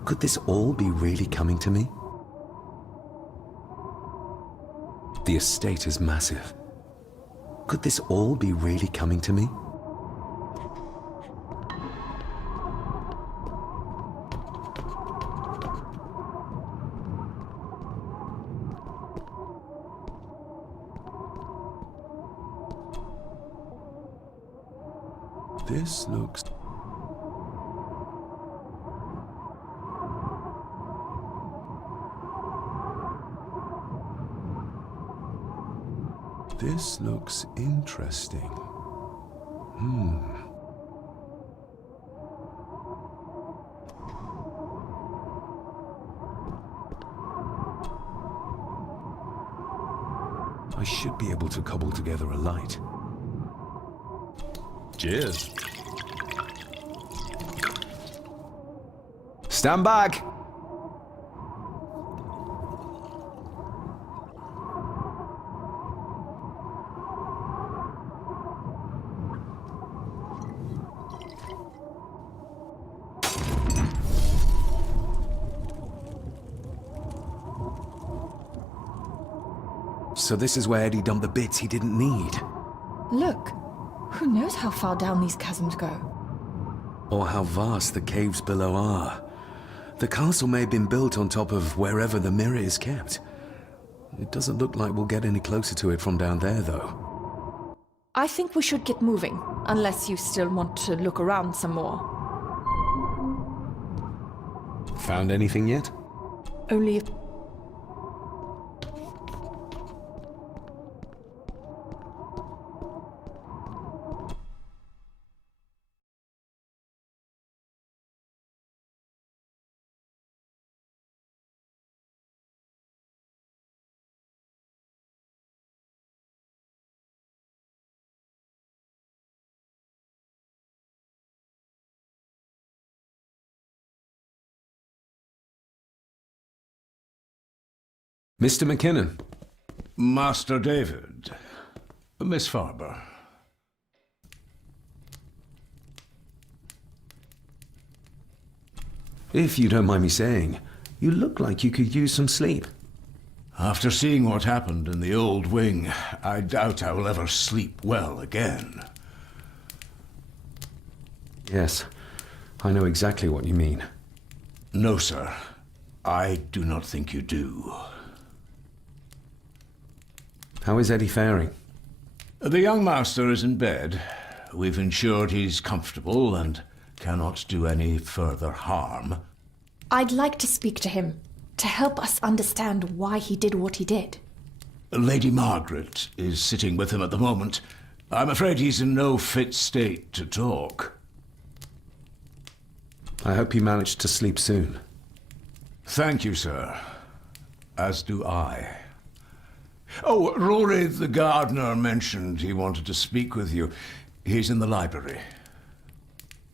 Could this all be really coming to me? The estate is massive. Could this all be really coming to me? This looks... This looks interesting. I should be able to cobble together a light. Cheers. Stand back! So this is where Eddie dumped the bits he didn't need. Look, who knows how far down these chasms go? Or how vast the caves below are. The castle may have been built on top of wherever the mirror is kept. It doesn't look like we'll get any closer to it from down there, though. I think we should get moving, unless you still want to look around some more. Found anything yet? Only a... Mr. McKinnon. Master David. Miss Farber. If you don't mind me saying, you look like you could use some sleep. After seeing what happened in the old wing, I doubt I will ever sleep well again. Yes, I know exactly what you mean. No, sir. I do not think you do. How is Eddie faring? The young master is in bed. We've ensured he's comfortable and cannot do any further harm. I'd like to speak to him, to help us understand why he did what he did. Lady Margaret is sitting with him at the moment. I'm afraid he's in no fit state to talk. I hope you managed to sleep soon. Thank you, sir. As do I. Oh, Rory the gardener mentioned he wanted to speak with you. He's in the library.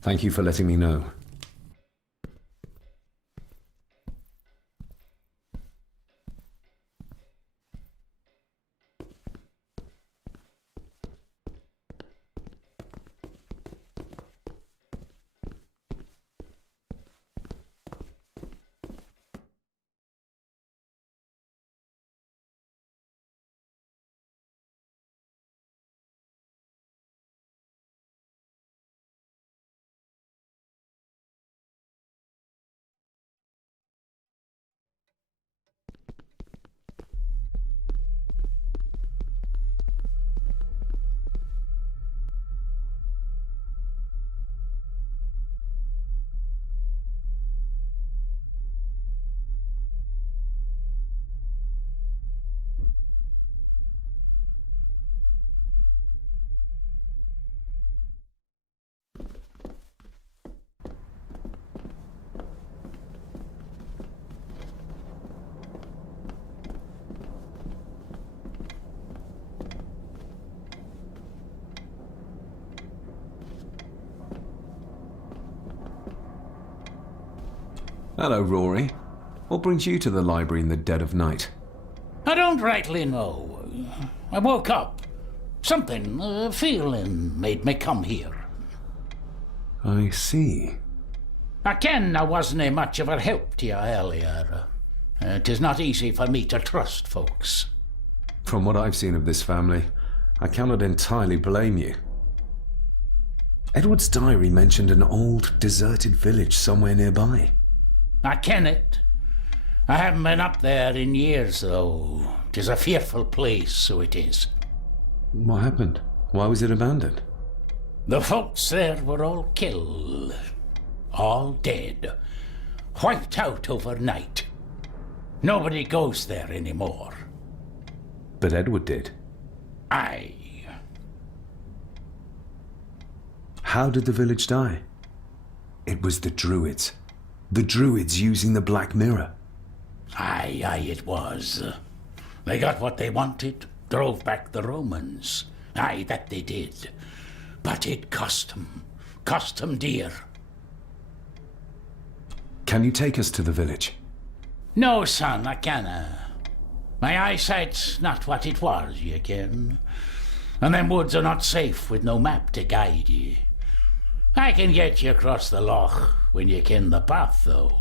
Thank you for letting me know. Hello, Rory. What brings you to the library in the dead of night? I don't rightly know. I woke up. Something, a feeling, made me come here. I see. I ken I wasn't much of a help to you earlier. It is not easy for me to trust folks. From what I've seen of this family, I cannot entirely blame you. Edward's diary mentioned an old, deserted village somewhere nearby. I ken it. I haven't been up there in years, though. 'Tis a fearful place, so it is. What happened? Why was it abandoned? The folks there were all killed. All dead. Wiped out overnight. Nobody goes there anymore. But Edward did. Aye. How did the village die? It was the Druids. The Druids using the Black Mirror. Aye, it was. They got what they wanted, drove back the Romans. Aye, that they did. But it cost them dear. Can you take us to the village? No, son, I canna. My eyesight's not what it was, ye ken. And them woods are not safe with no map to guide ye. I can get you across the loch when you ken the path, though.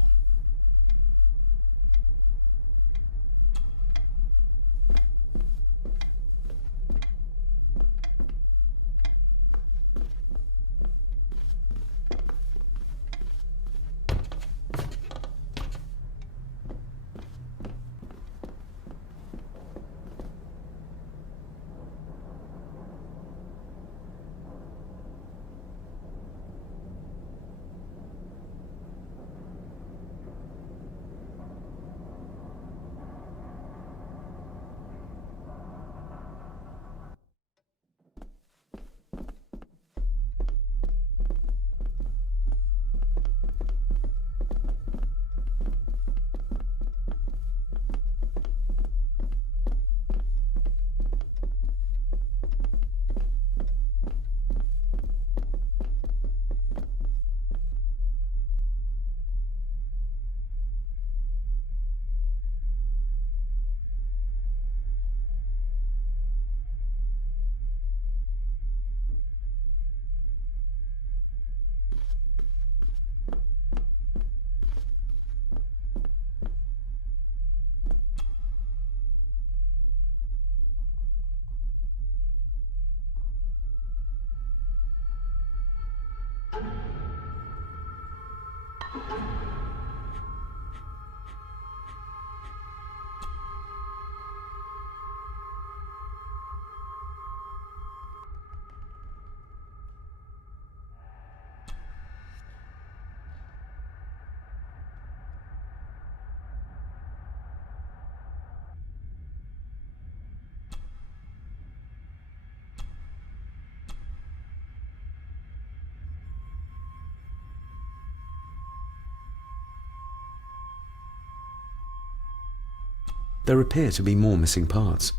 There appear to be more missing parts.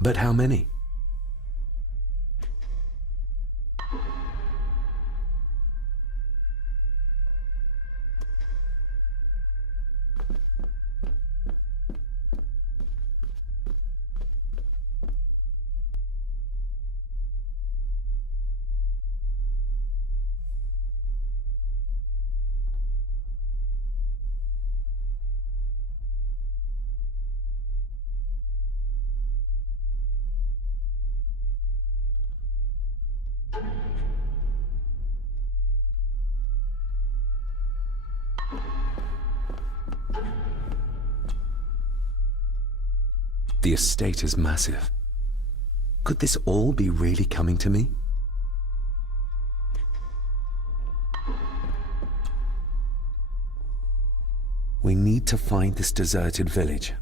But how many? The estate is massive. Could this all be really coming to me? We need to find this deserted village.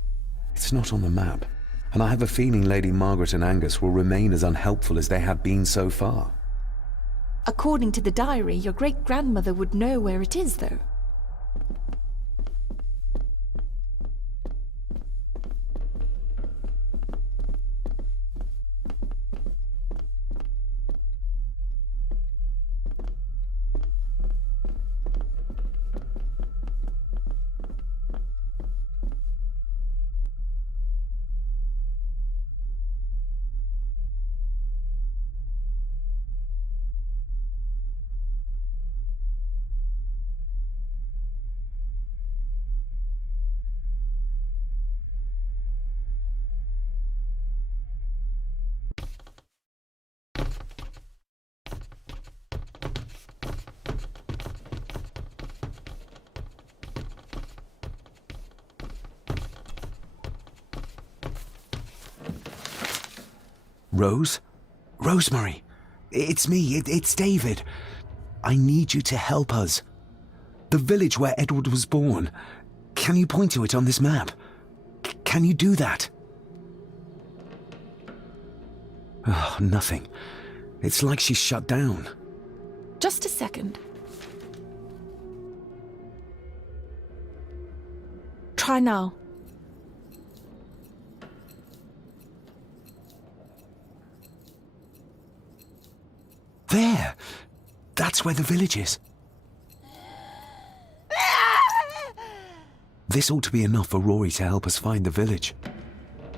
It's not on the map, and I have a feeling Lady Margaret and Angus will remain as unhelpful as they have been so far. According to the diary, your great-grandmother would know where it is, though. Rose? Rosemary! It's me, it's David. I need you to help us. The village where Edward was born. Can you point to it on this map? Can you do that? Oh, nothing. It's like she's shut down. Just a second. Try now. There! That's where the village is. This ought to be enough for Rory to help us find the village.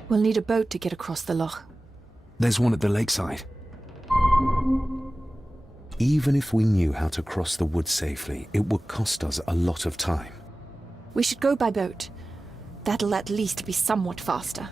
We'll need a boat to get across the loch. There's one at the lakeside. Even if we knew how to cross the woods safely, it would cost us a lot of time. We should go by boat. That'll at least be somewhat faster.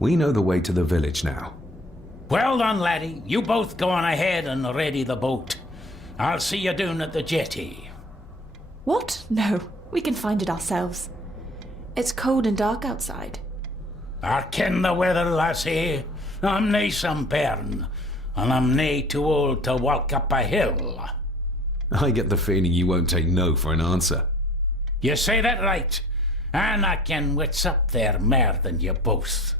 We know the way to the village now. Well done, laddie. You both go on ahead and ready the boat. I'll see you down at the jetty. What? No, we can find it ourselves. It's cold and dark outside. I ken the weather, lassie. I'm nae some bairn, and I'm nae too old to walk up a hill. I get the feeling you won't take no for an answer. You say that right, and I ken what's up there mair than you both.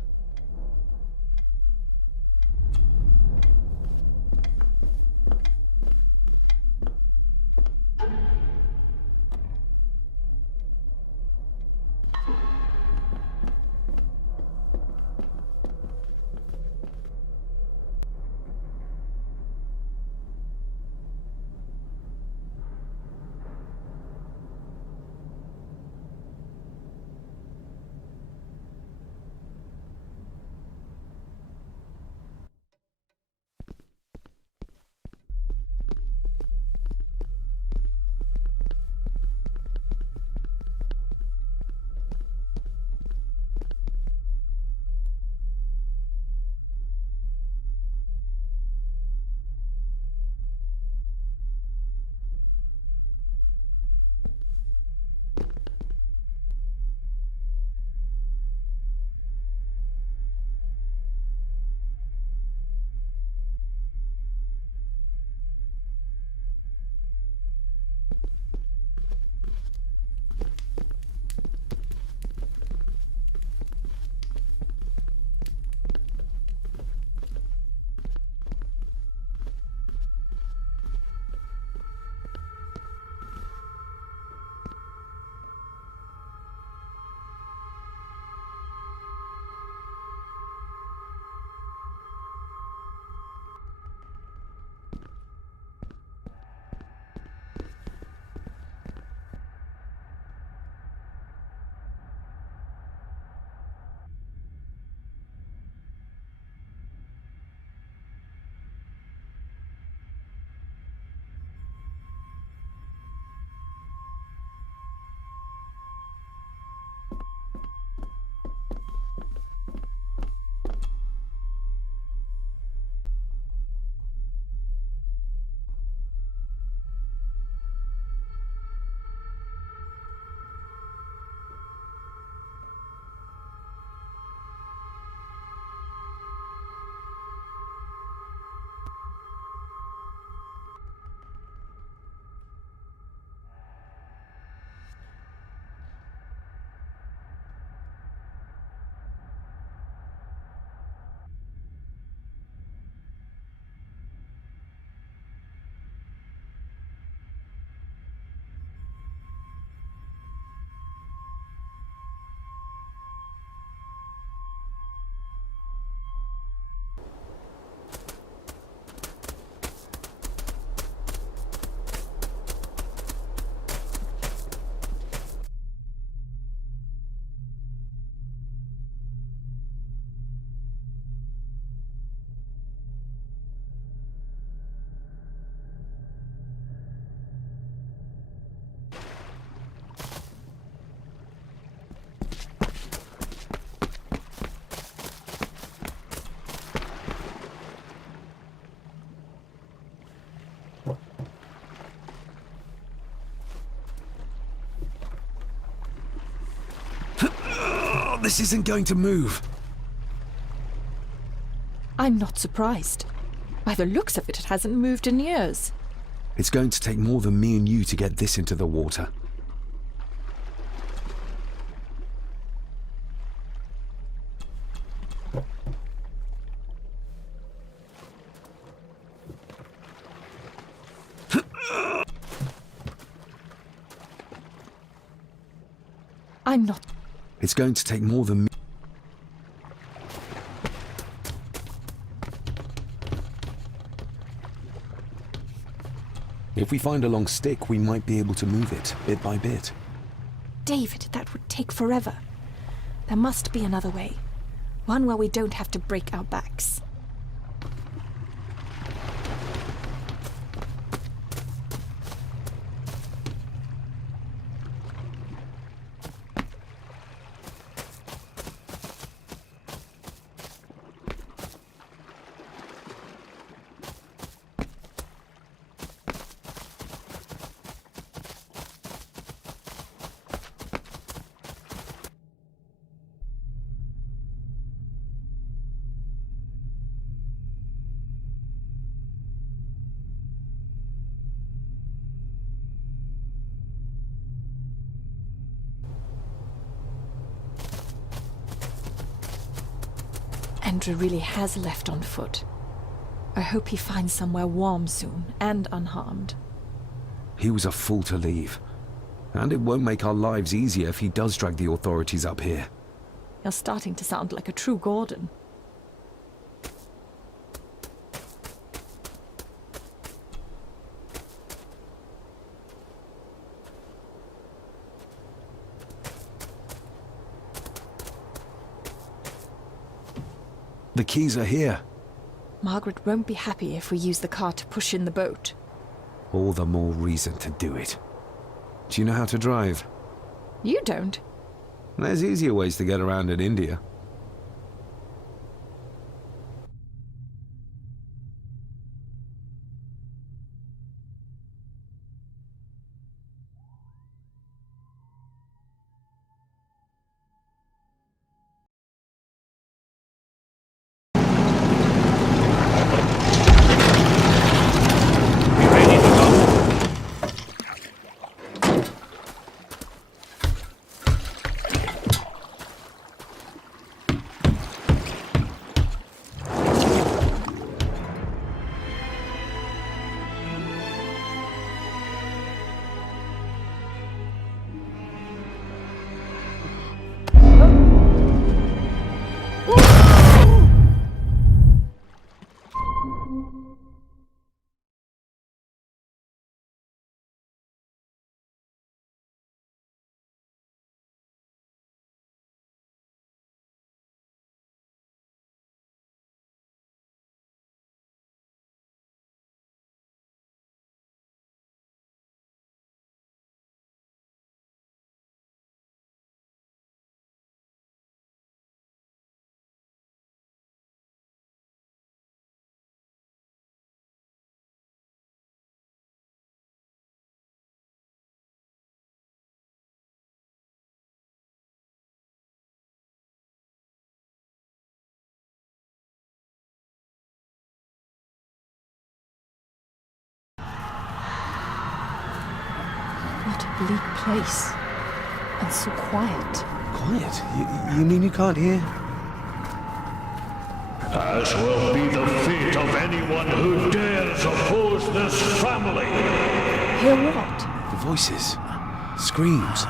This isn't going to move. I'm not surprised. By the looks of it, it hasn't moved in years. It's going to take more than me and you to get this into the water. I'm not... It's going to take more than me. If we find a long stick, we might be able to move it, bit by bit. David, that would take forever. There must be another way. One where we don't have to break our backs. Andrew really has left on foot. I hope he finds somewhere warm soon, and unharmed. He was a fool to leave. And it won't make our lives easier if he does drag the authorities up here. You're starting to sound like a true Gordon. The keys are here. Margaret won't be happy if we use the car to push in the boat. All the more reason to do it. Do you know how to drive? You don't. There's easier ways to get around in India. What a bleak place. And so quiet. Quiet? You mean you can't hear? As will be the fate of anyone who dares oppose this family. Hear what? The voices. Screams.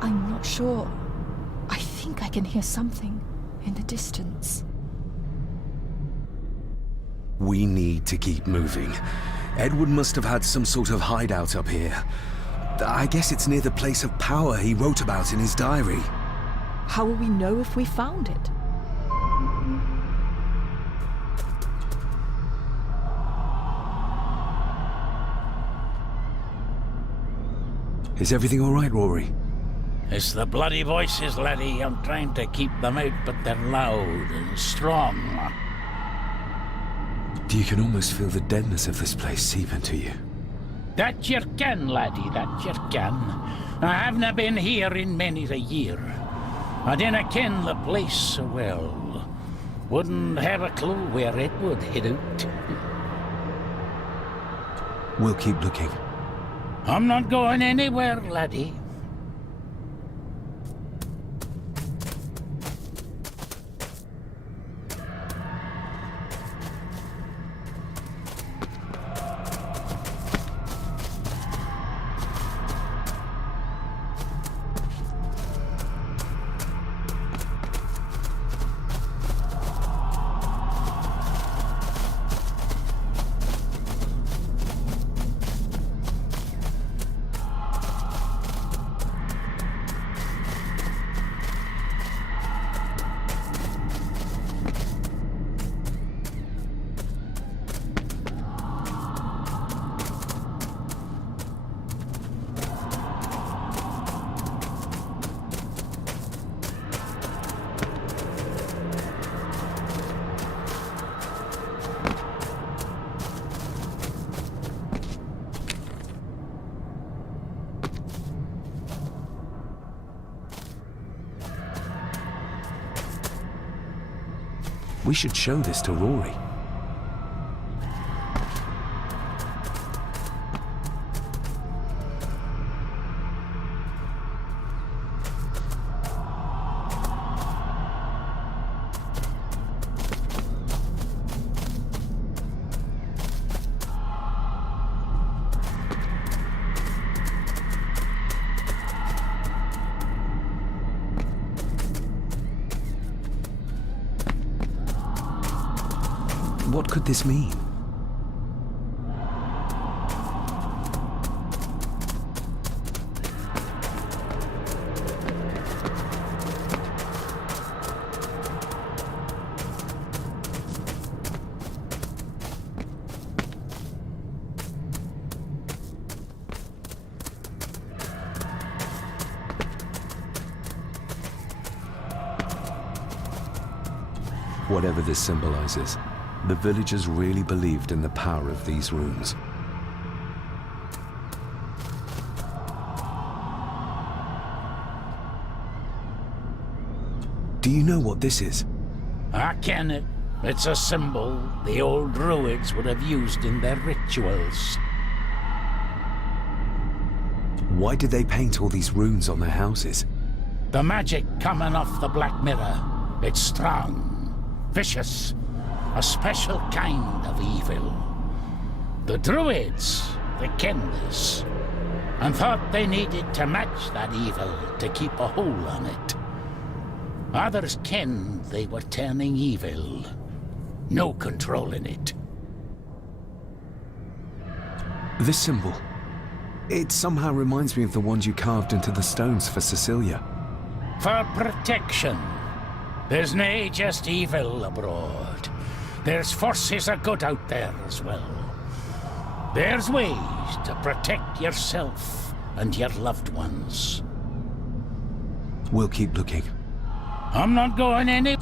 I'm not sure. I think I can hear something in the distance. We need to keep moving. Edward must have had some sort of hideout up here. I guess it's near the place of power he wrote about in his diary. How will we know if we found it? Is everything all right, Rory? It's the bloody voices, laddie. I'm trying to keep them out, but they're loud and strong. You can almost feel the deadness of this place seep into you. That you can, laddie, that you can. I havena been here in many a year. I dinna ken the place so well. Wouldn't have a clue where it would hit out. We'll keep looking. I'm not going anywhere, laddie. We should show this to Rory. What could this mean? Whatever this symbolizes, the villagers really believed in the power of these rooms. Do you know what this is? I ken it. It's a symbol the old druids would have used in their rituals. Why did they paint all these runes on their houses? The magic coming off the Black Mirror. It's strong, vicious, a special kind of evil. The druids, they kenned this, and thought they needed to match that evil to keep a hold on it. Others kenned they were turning evil. No controlling it. This symbol, it somehow reminds me of the ones you carved into the stones for Cecilia. For protection. There's nae just evil abroad. There's forces of good out there as well. There's ways to protect yourself and your loved ones. We'll keep looking. I'm not going any...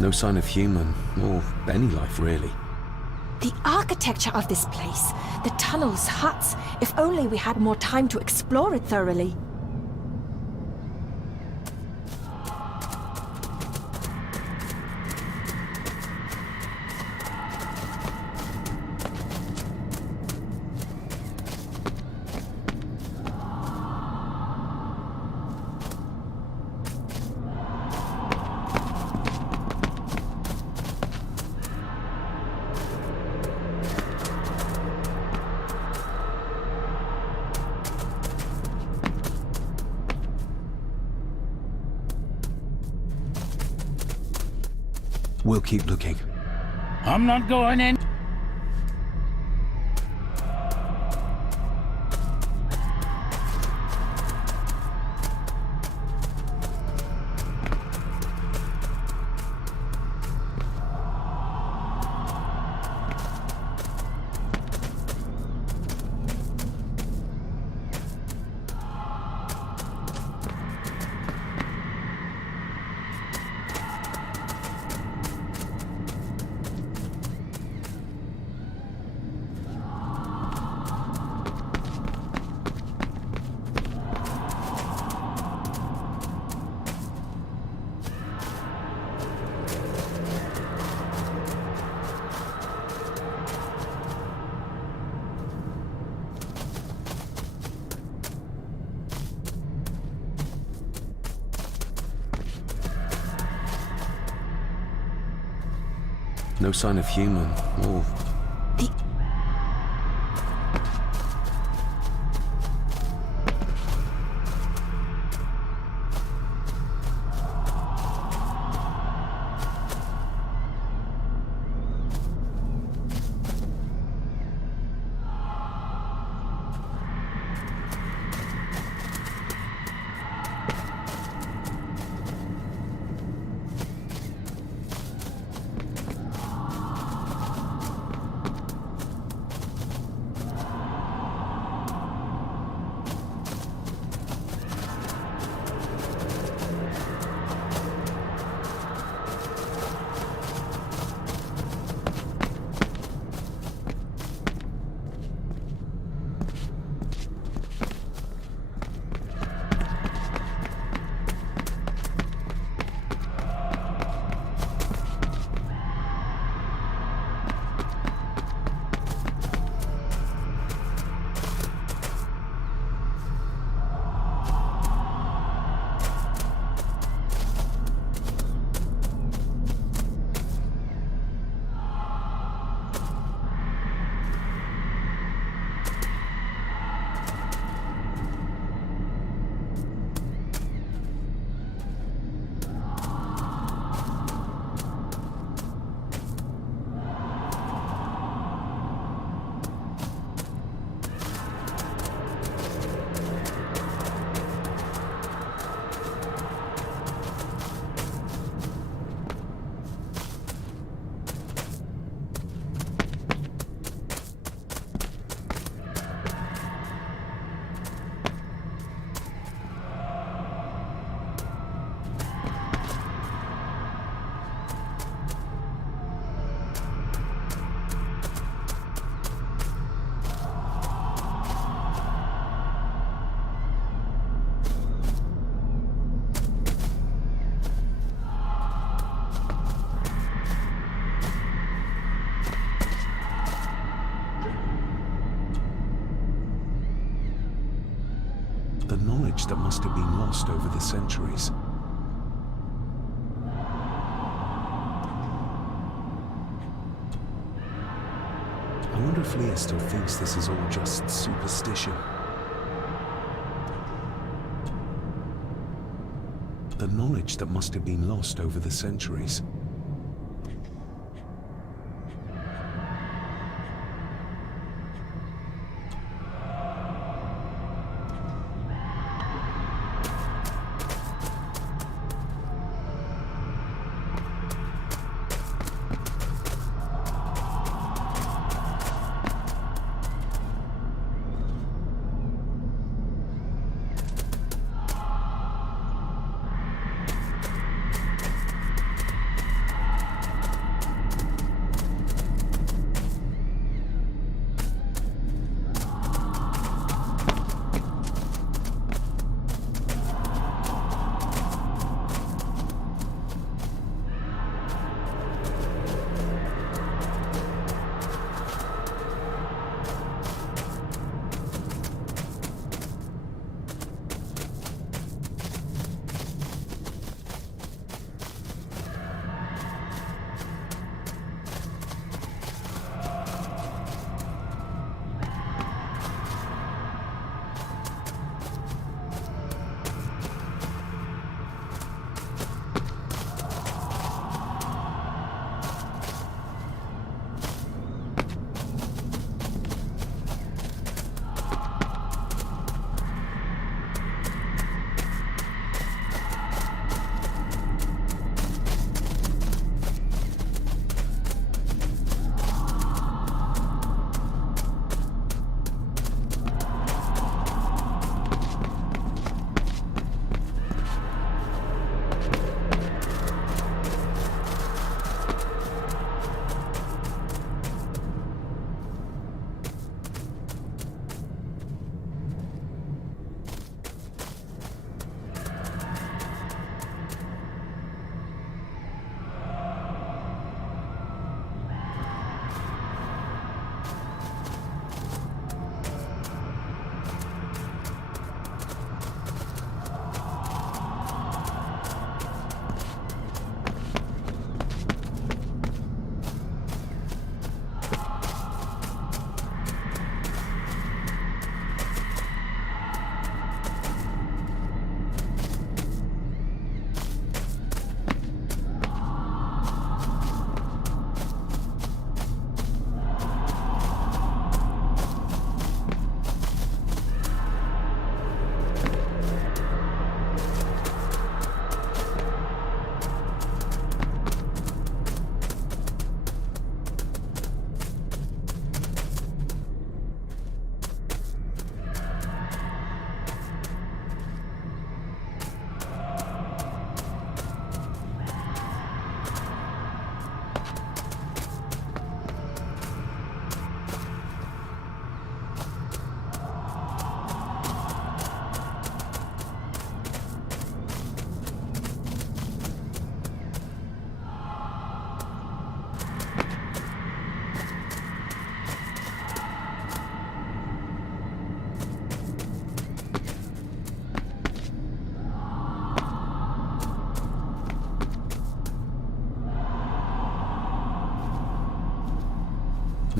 No sign of human, or any life really. The architecture of this place, the tunnels, huts, if only we had more time to explore it thoroughly. We'll keep looking. I'm not going in. No sign of human, or... The knowledge that must have been lost over the centuries. I wonder if Leah still thinks this is all just superstition. The knowledge that must have been lost over the centuries.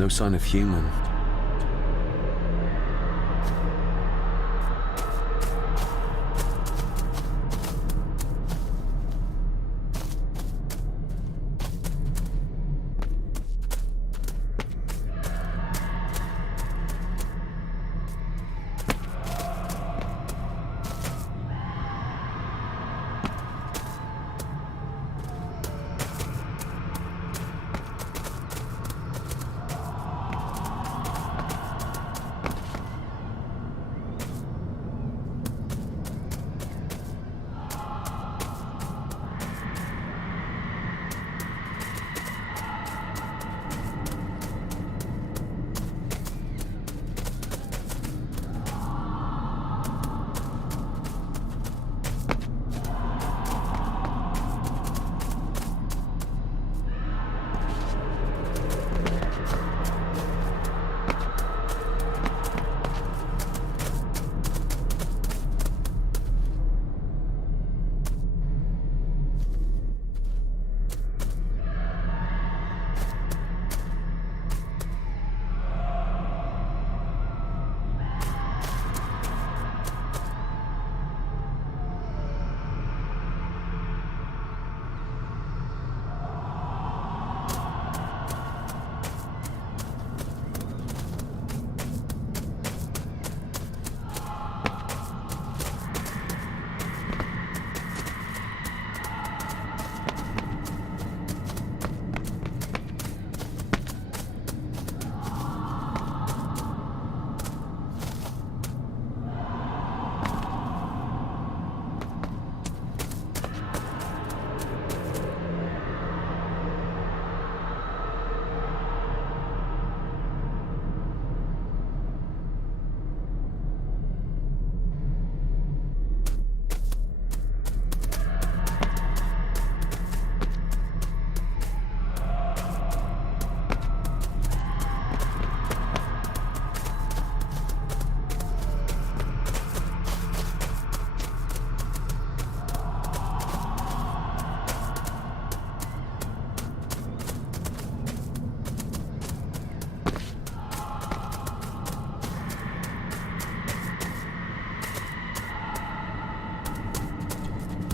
No sign of human.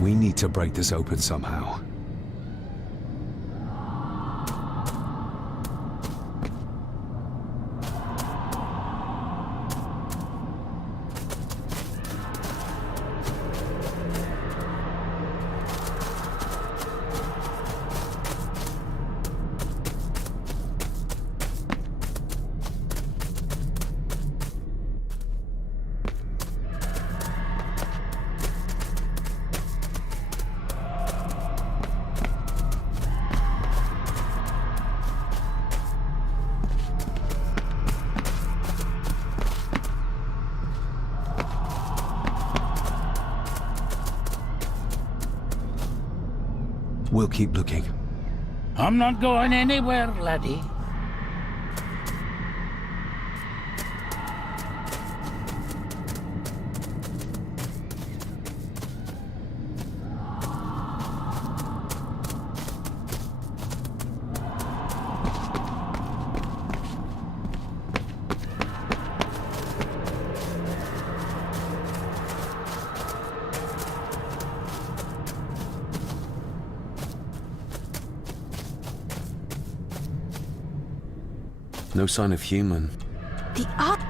We need to break this open somehow. We'll keep looking. I'm not going anywhere, laddie. No sign of human. The art.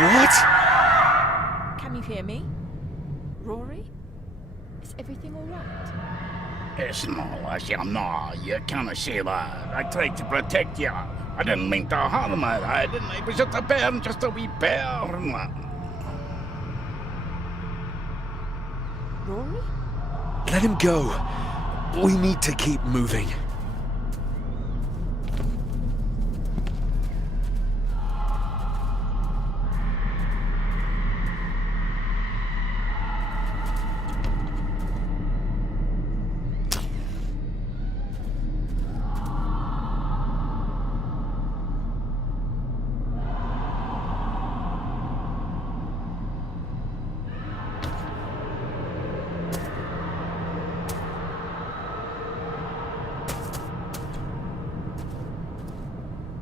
What? Can you hear me? Rory? Is everything all right? It's no, you can't say that. I tried to protect you. I didn't mean to harm her. I didn't. It was just a bear, just a wee bear. Rory? Let him go. We need to keep moving.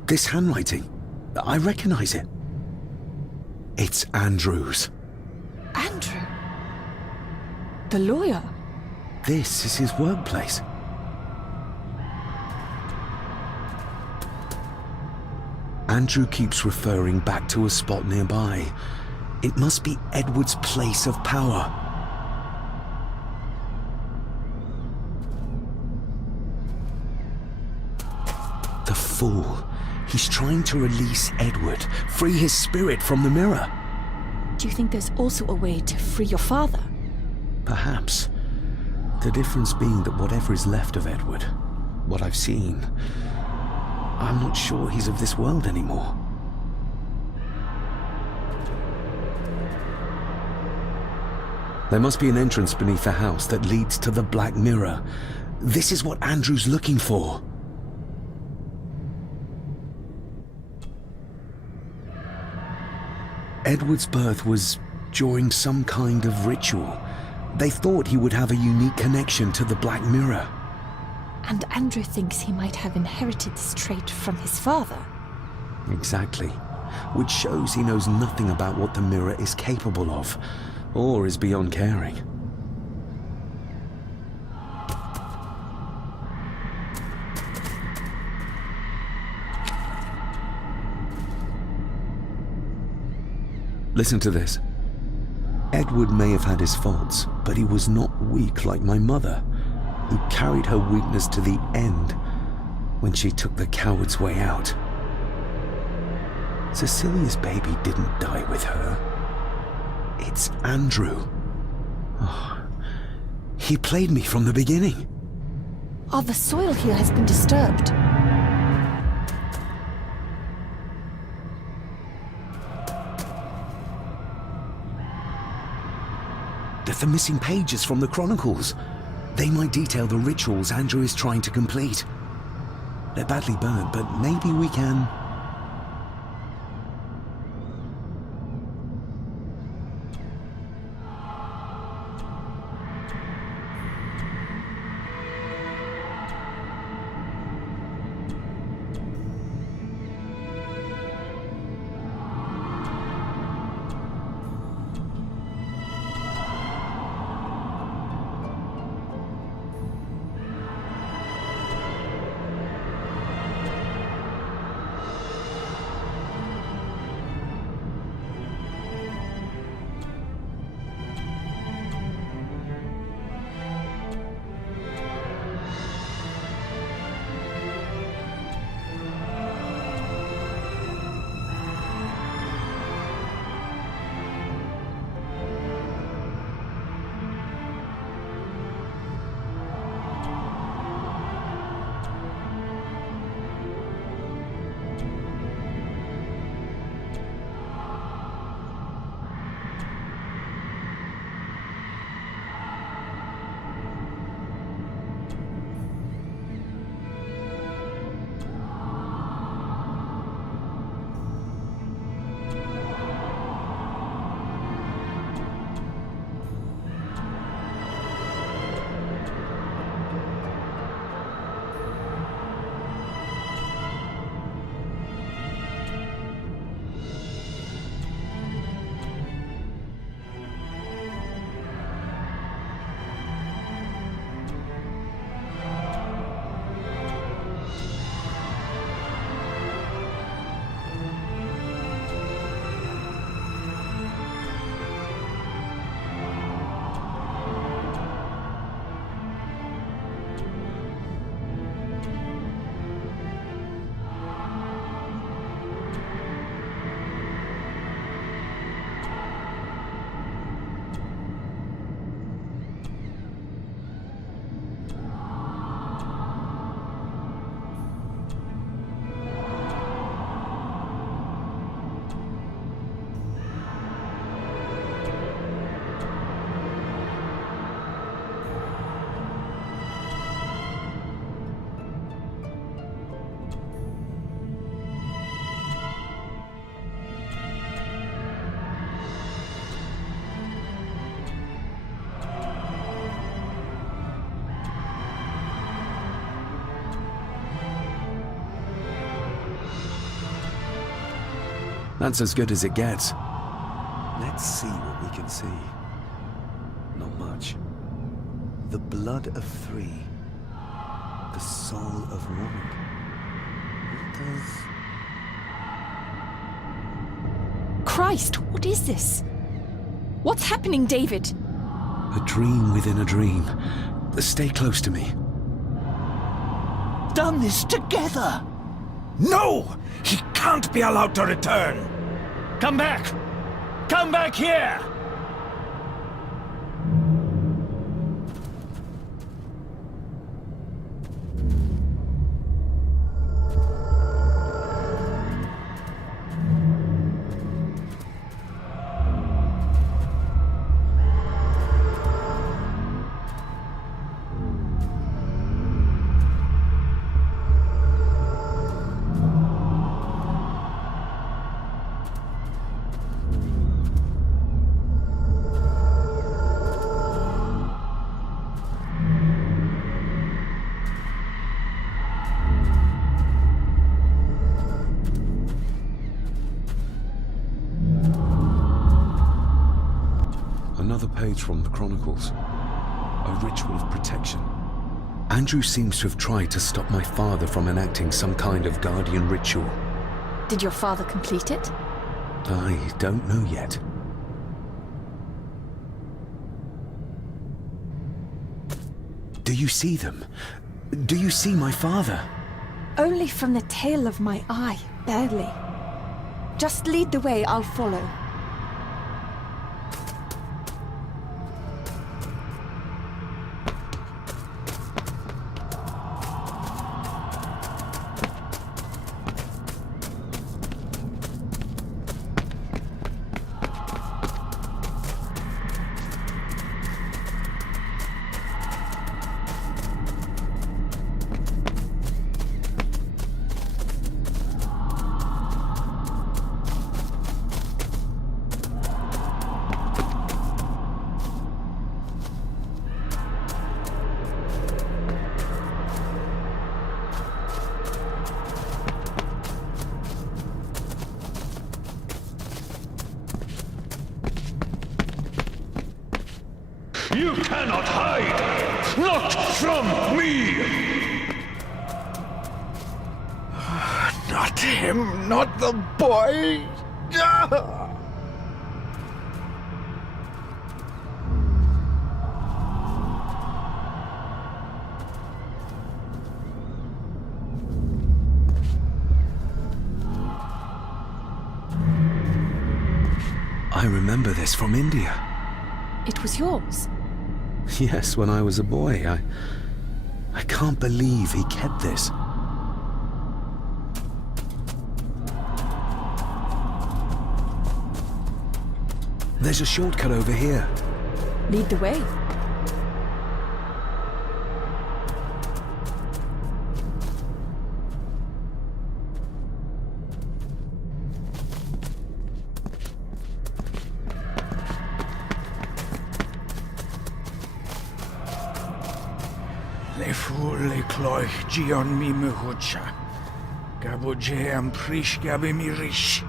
This handwriting, I recognize it. It's Andrew's. Andrew? The lawyer? This is his workplace. Andrew keeps referring back to a spot nearby. It must be Edward's place of power. The fool. He's trying to release Edward, free his spirit from the mirror. Do you think there's also a way to free your father? Perhaps. The difference being that whatever is left of Edward, what I've seen, I'm not sure he's of this world anymore. There must be an entrance beneath the house that leads to the Black Mirror. This is what Andrew's looking for. Edward's birth was during some kind of ritual. They thought he would have a unique connection to the Black Mirror. And Andrew thinks he might have inherited this trait from his father. Exactly. Which shows he knows nothing about what the mirror is capable of, or is beyond caring. Listen to this. Edward may have had his faults, but he was not weak like my mother, who carried her weakness to the end when she took the coward's way out. Cecilia's baby didn't die with her. It's Andrew. Oh, he played me from the beginning. Oh, the soil here has been disturbed. The missing pages from the Chronicles. They might detail the rituals Andrew is trying to complete. They're badly burnt, but maybe we can... That's as good as it gets. Let's see what we can see. Not much. The blood of 3. The soul of woman. What does... Christ, what is this? What's happening, David? A dream within a dream. Stay close to me. Done this together! No! He can't be allowed to return! Come back! Come back here! Another page from the Chronicles. A ritual of protection. Andrew seems to have tried to stop my father from enacting some kind of guardian ritual. Did your father complete it? I don't know yet. Do you see them? Do you see my father? Only from the tail of my eye, barely. Just lead the way, I'll follow. You cannot hide! Not from me! Not him, not the boy! I remember this from India. It was yours? Yes, when I was a boy. I can't believe he kept this. There's a shortcut over here. Lead the way. Le fule cloich gion mi muhucha. Gaboje am prish gabe mi rish.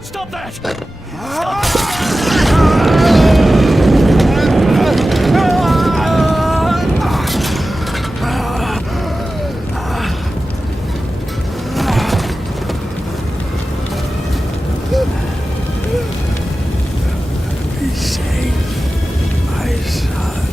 Stop that! Be safe, my son.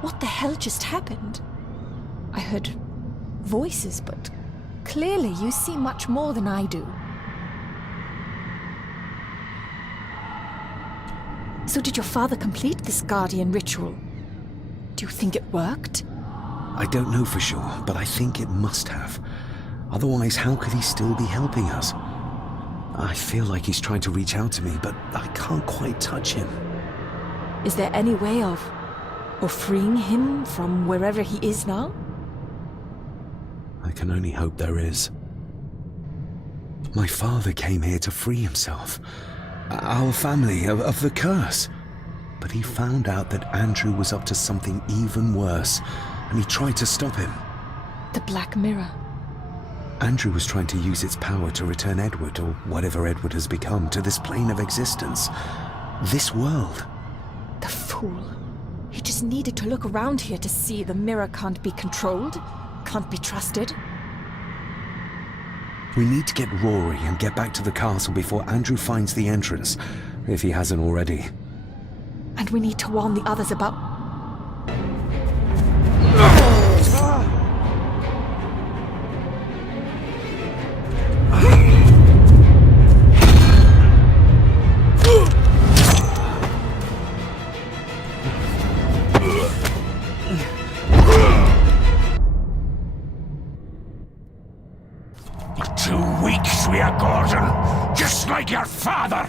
What the hell just happened? I heard voices, but clearly you see much more than I do. So did your father complete this guardian ritual? Do you think it worked? I don't know for sure, but I think it must have. Otherwise, how could he still be helping us? I feel like he's trying to reach out to me, but I can't quite touch him. Is there any way of freeing him from wherever he is now? I can only hope there is. My father came here to free himself. Our family of the curse. But he found out that Andrew was up to something even worse, and he tried to stop him. The Black Mirror. Andrew was trying to use its power to return Edward, or whatever Edward has become, to this plane of existence. This world. The fool. He just needed to look around here to see the mirror can't be controlled, can't be trusted. We need to get Rory and get back to the castle before Andrew finds the entrance, if he hasn't already. And we need to warn the others about... 2 weeks we are Gordon, just like your father.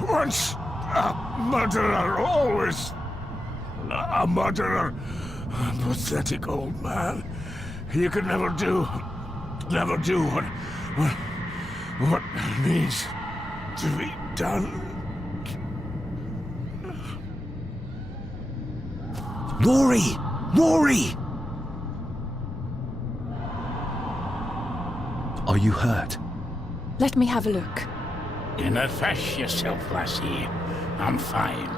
Once a murderer, always a murderer. Pathetic old man. You could never do what needs to be done. Rory! Rory! Are you hurt? Let me have a look. Do not fash yourself, lassie. I'm fine.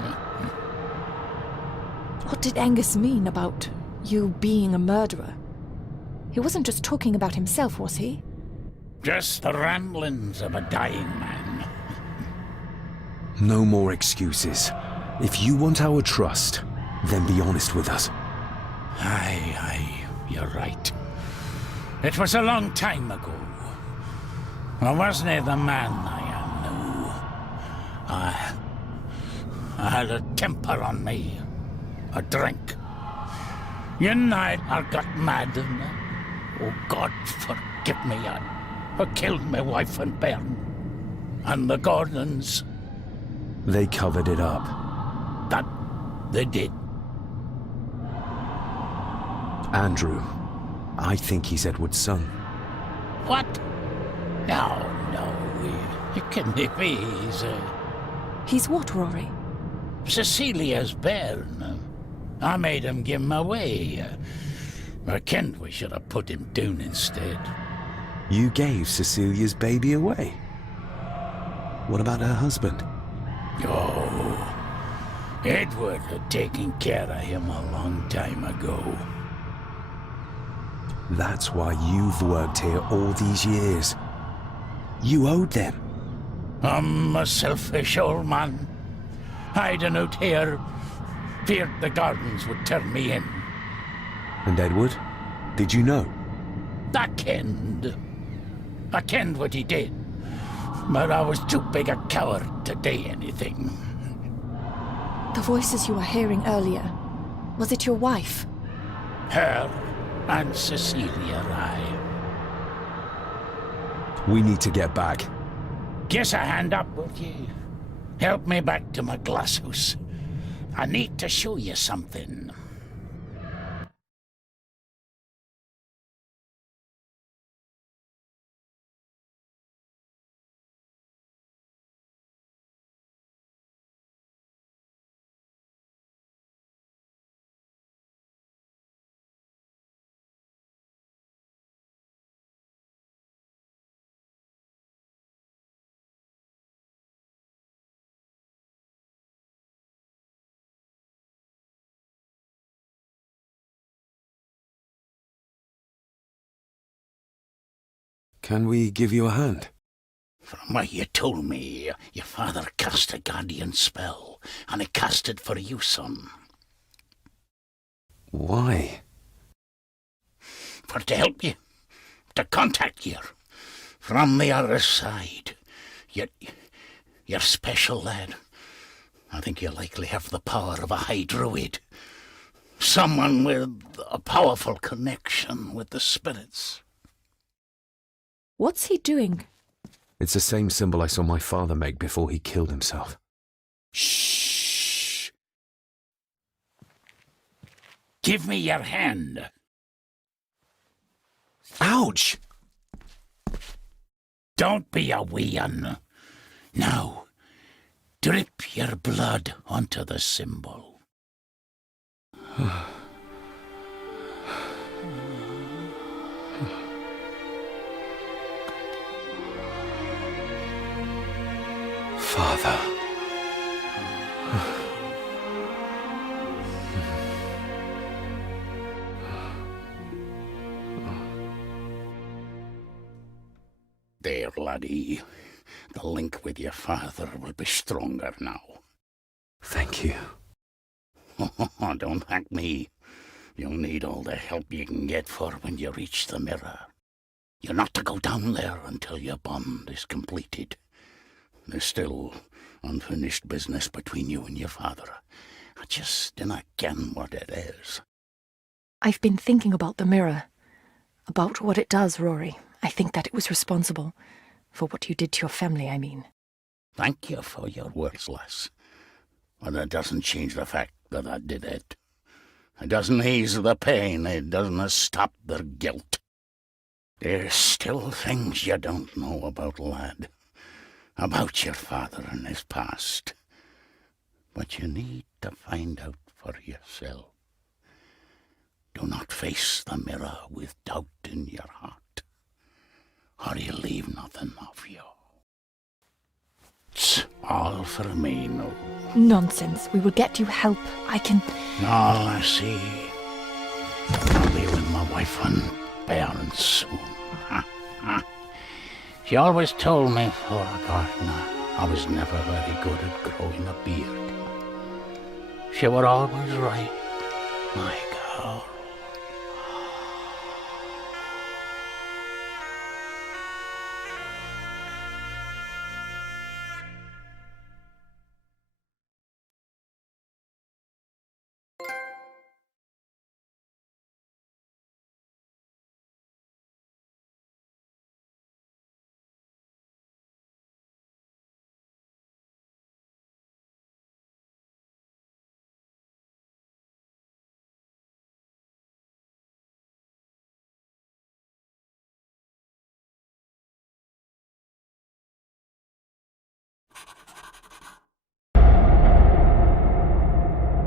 What did Angus mean about you being a murderer? He wasn't just talking about himself, was he? Just the ramblings of a dying man. No more excuses. If you want our trust, then be honest with us. Aye, you're right. It was a long time ago. I wasn't the man I am now. I had a temper on me. A drink. One night I got mad and, oh God forgive me, I killed my wife and bairn. And the Gordons. They covered it up. That they did. Andrew, I think he's Edward's son. What? No, you can't be. He's what, Rory? Cecilia's bairn. I made him give him away. I kenned we should have put him down instead. You gave Cecilia's baby away? What about her husband? Oh, Edward had taken care of him a long time ago. That's why you've worked here all these years. You owed them. I'm a selfish old man. Hiding out here, feared the Gardens would turn me in. And Edward? Did you know? I kenned what he did. But I was too big a coward to do anything. The voices you were hearing earlier, was it your wife? Her and Cecilia, aye. We need to get back. Guess a hand up, will you? Help me back to my glasshouse. I need to show you something. Can we give you a hand? From what you told me, your father cast a guardian spell, and he cast it for you, son. Why? for to help you, to contact you from the other side. You're special, lad. I think you likely have the power of a high druid. Someone with a powerful connection with the spirits. What's he doing? It's the same symbol I saw my father make before he killed himself. Shh! Give me your hand. Ouch! Don't be a wee un. Now, drip your blood onto the symbol. Father. There, laddie. The link with your father will be stronger now. Thank you. Don't thank me. You'll need all the help you can get for when you reach the mirror. You're not to go down there until your bond is completed. There's still unfinished business between you and your father. I just dinna ken what it is. I've been thinking about the mirror. About what it does, Rory. I think that it was responsible. For what you did to your family, I mean. Thank you for your words, lass. But it doesn't change the fact that I did it. It doesn't ease the pain. It doesn't stop the guilt. There's still things you don't know about, lad. About your father and his past. But you need to find out for yourself. Do not face the mirror with doubt in your heart, or you leave nothing of you. It's all for me, no. Nonsense. We will get you help. I can... No, I see. I'll be with my wife and parents soon. She always told me for a gardener I was never very good at growing a beard. She were always right, my girl.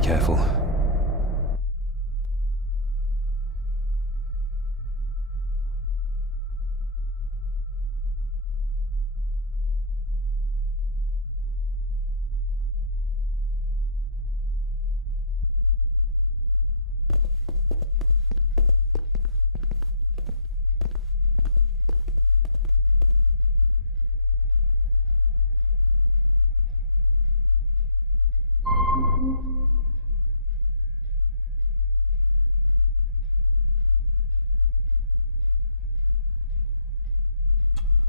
Careful.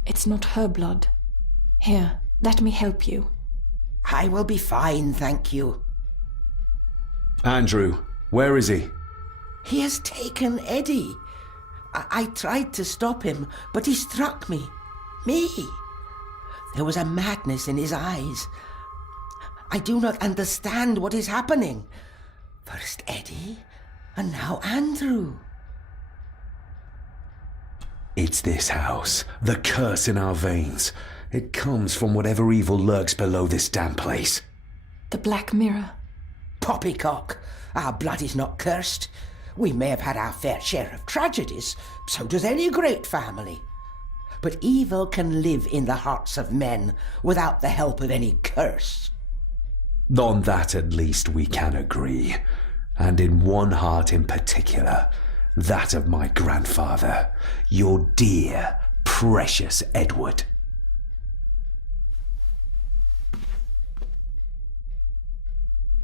It's not her blood. Here, let me help you. I will be fine, thank you. Andrew, where is he? He has taken Eddie. I tried to stop him, but he struck me. Me. There was a madness in his eyes. I do not understand what is happening. First Eddie, and now Andrew. It's this house. The curse in our veins. It comes from whatever evil lurks below this damn place. The Black Mirror. Poppycock. Our blood is not cursed. We may have had our fair share of tragedies. So does any great family. But evil can live in the hearts of men without the help of any curse. On that at least we can agree. And in one heart in particular. That of my grandfather, your dear, precious Edward.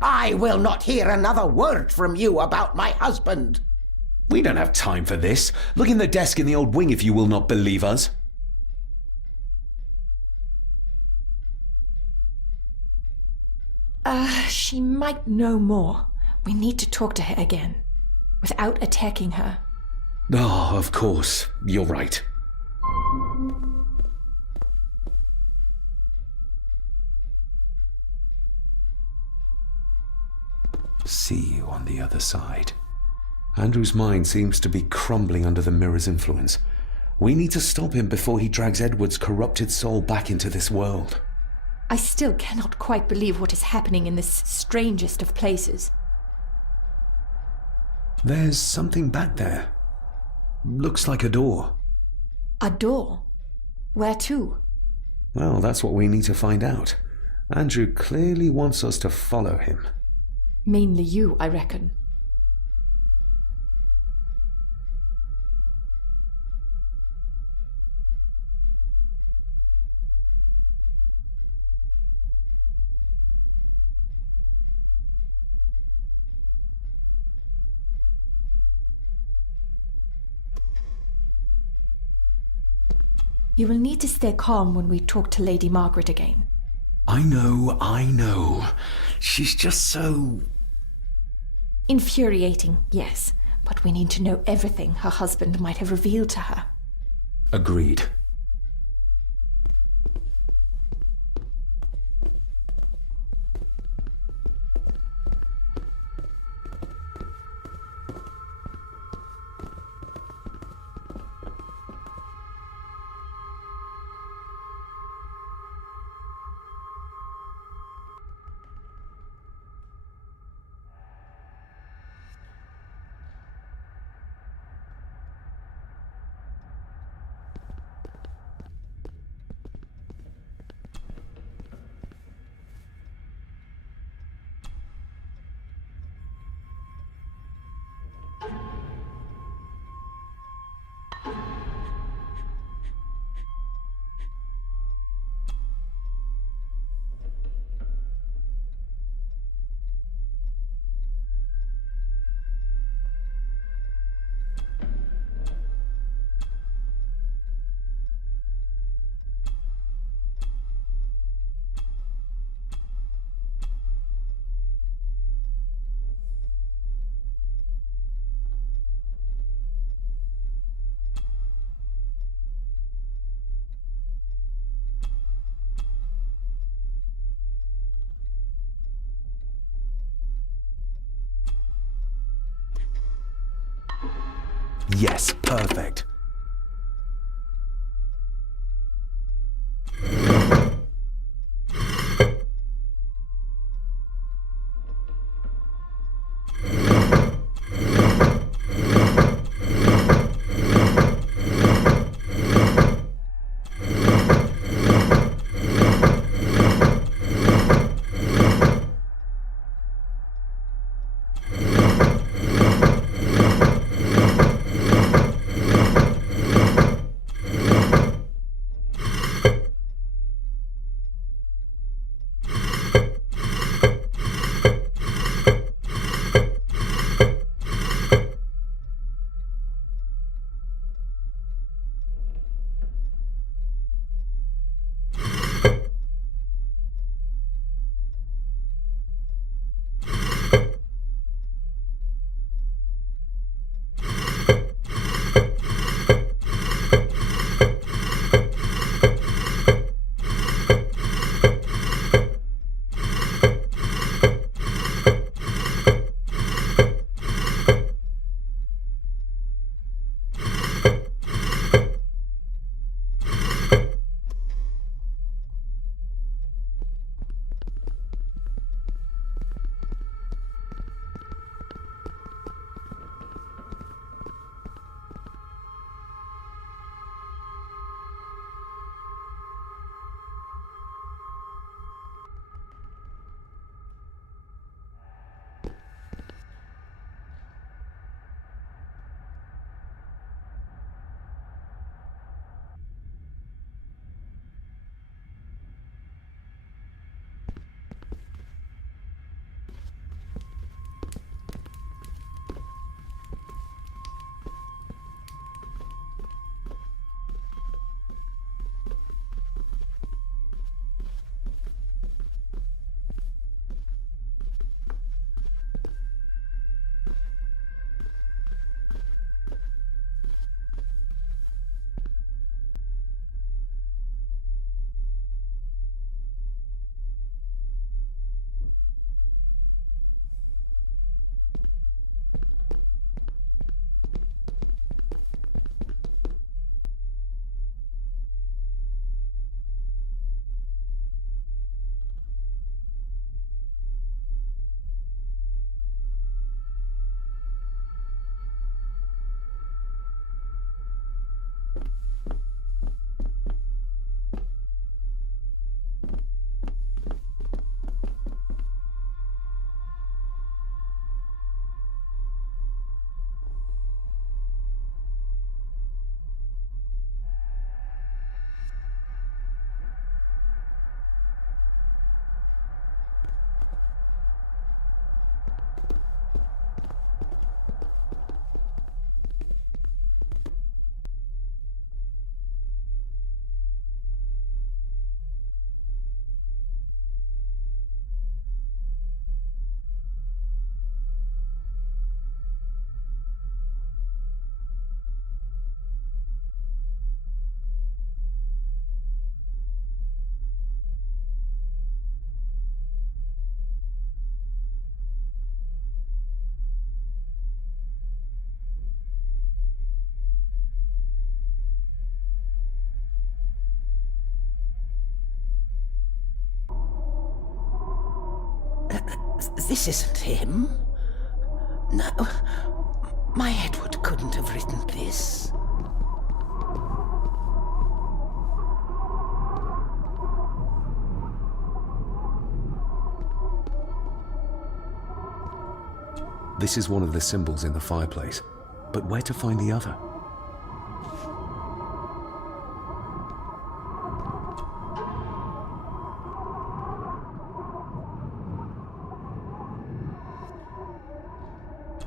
I will not hear another word from you about my husband. We don't have time for this. Look in the desk in the old wing if you will not believe us. She might know more. We need to talk to her again, without attacking her. Oh, of course. You're right. See you on the other side. Andrew's mind seems to be crumbling under the mirror's influence. We need to stop him before he drags Edward's corrupted soul back into this world. I still cannot quite believe what is happening in this strangest of places. There's something back there. Looks like a door. A door? Where to? Well, that's what we need to find out. Andrew clearly wants us to follow him. Mainly you, I reckon. You will need to stay calm when we talk to Lady Margaret again. I know. She's just so... infuriating, yes, but we need to know everything her husband might have revealed to her. Agreed. Yes, perfect. This isn't him. No, my Edward couldn't have written this. This is one of the symbols in the fireplace, but where to find the other?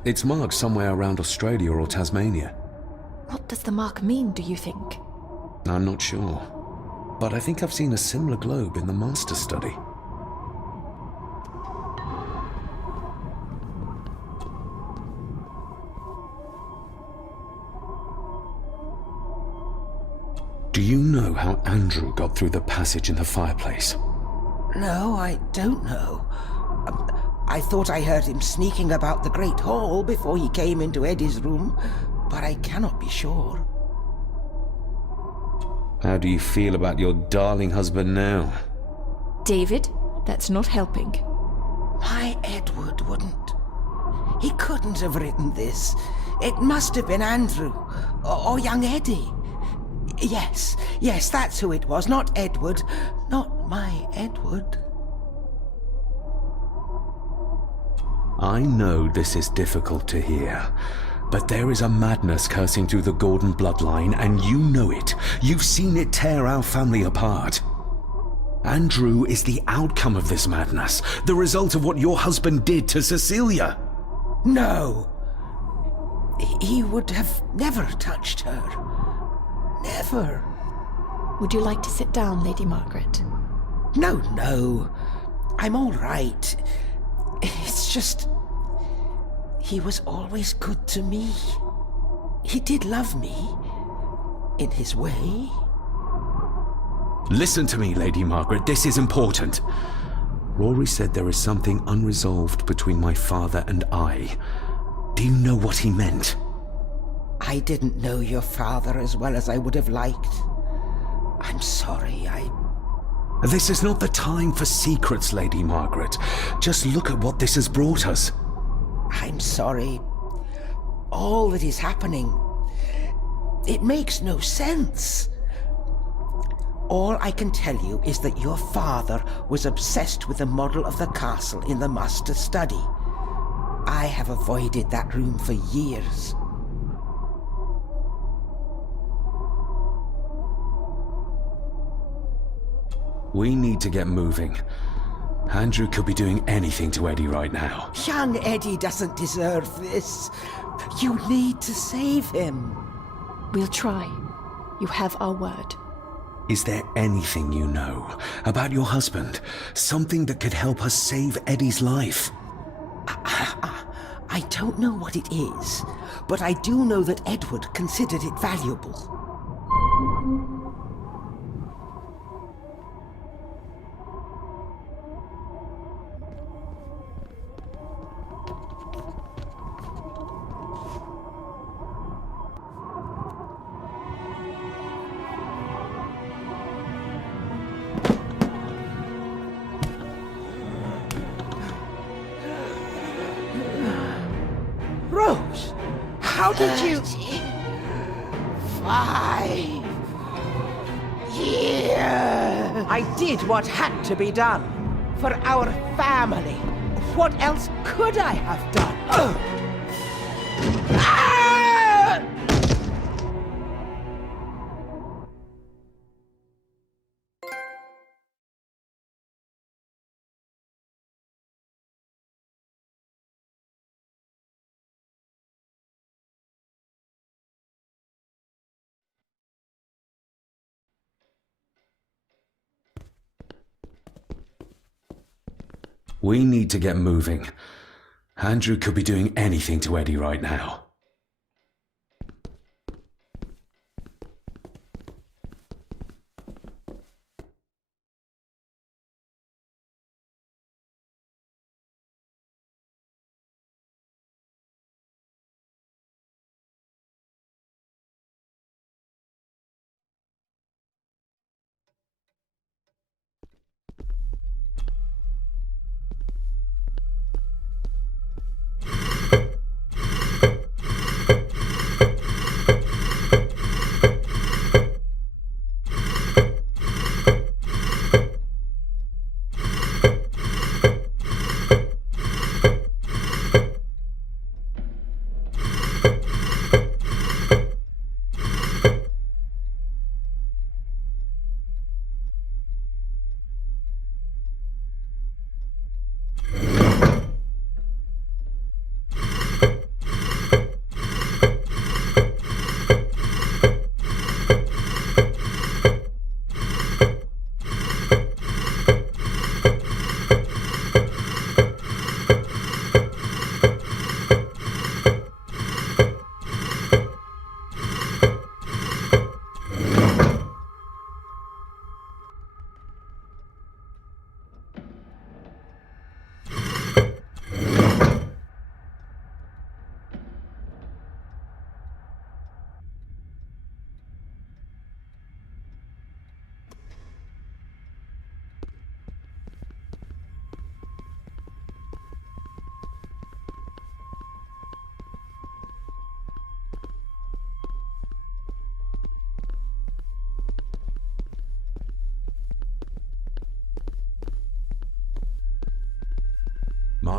It's marked somewhere around Australia or Tasmania. What does the mark mean, do you think? I'm not sure, but I think I've seen a similar globe in the Master Study. Do you know how Andrew got through the passage in the fireplace? No, I don't know. I thought I heard him sneaking about the Great Hall before he came into Eddie's room, but I cannot be sure. How do you feel about your darling husband now? David, that's not helping. My Edward wouldn't. He couldn't have written this. It must have been Andrew, or young Eddie. Yes, that's who it was, not Edward. Not my Edward. I know this is difficult to hear, but there is a madness coursing through the Gordon bloodline, and you know it. You've seen it tear our family apart. Andrew is the outcome of this madness, the result of what your husband did to Cecilia. No. He would have never touched her. Never. Would you like to sit down, Lady Margaret? No. I'm all right. It's just... he was always good to me. He did love me. In his way. Listen to me, Lady Margaret. This is important. Rory said there is something unresolved between my father and I. Do you know what he meant? I didn't know your father as well as I would have liked. I'm sorry, This is not the time for secrets, Lady Margaret. Just look at what this has brought us. I'm sorry. All that is happening, it makes no sense. All I can tell you is that your father was obsessed with the model of the castle in the master study. I have avoided that room for years. We need to get moving. Andrew could be doing anything to Eddie right now. Young Eddie doesn't deserve this. You need to save him. We'll try. You have our word. Is there anything you know about your husband? Something that could help us save Eddie's life? I don't know what it is, but I do know that Edward considered it valuable. Rose, how did you... 5 years. I did what had to be done. For our family. What else could I have done? We need to get moving. Andrew could be doing anything to Eddie right now.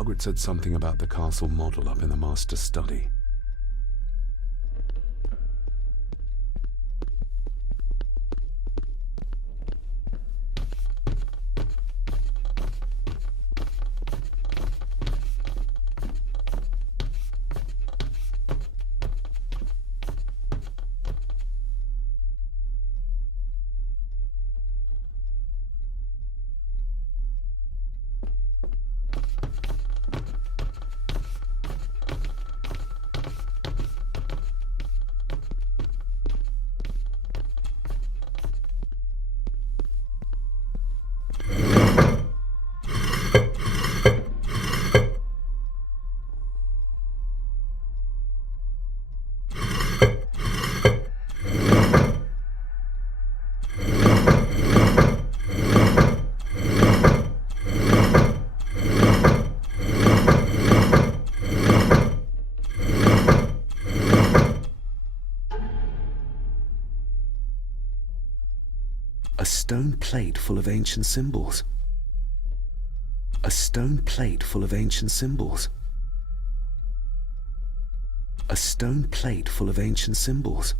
Margaret said something about the castle model up in the master's study. A stone plate full of ancient symbols. A stone plate full of ancient symbols. A stone plate full of ancient symbols.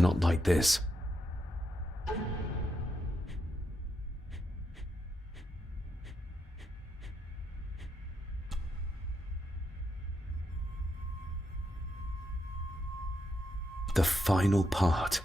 Not like this. The final part.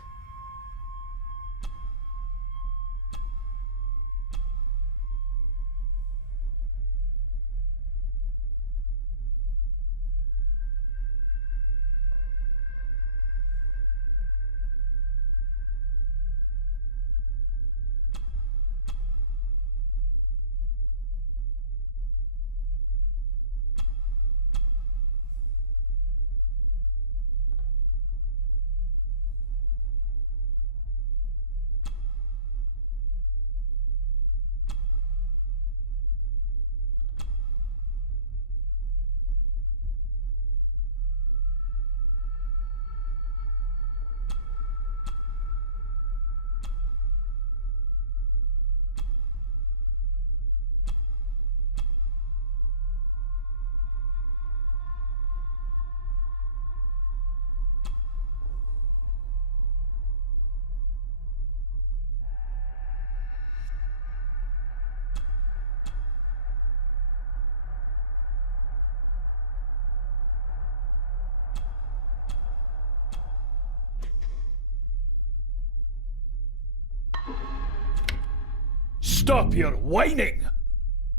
Stop your whining!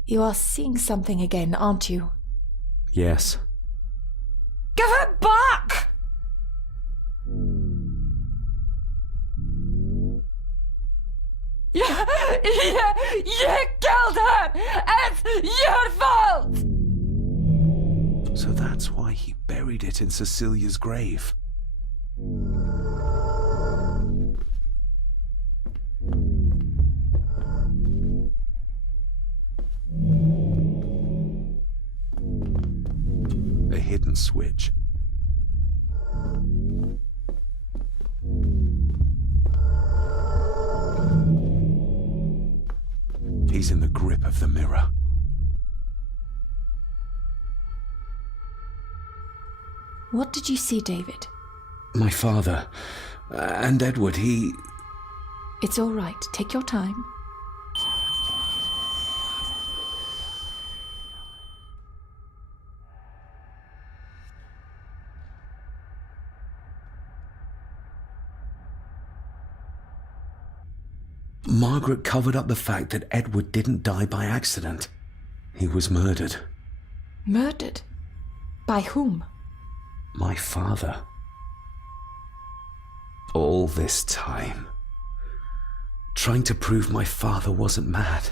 You are seeing something again, aren't you? Yes. Give it back! You killed her! It's your fault! So that's why he buried it in Cecilia's grave. A hidden switch. He's in the grip of the mirror. What did you see, David? My father. And Edward, he... It's all right. Take your time. Margaret covered up the fact that Edward didn't die by accident. He was murdered. Murdered? By whom? My father. All this time, trying to prove my father wasn't mad.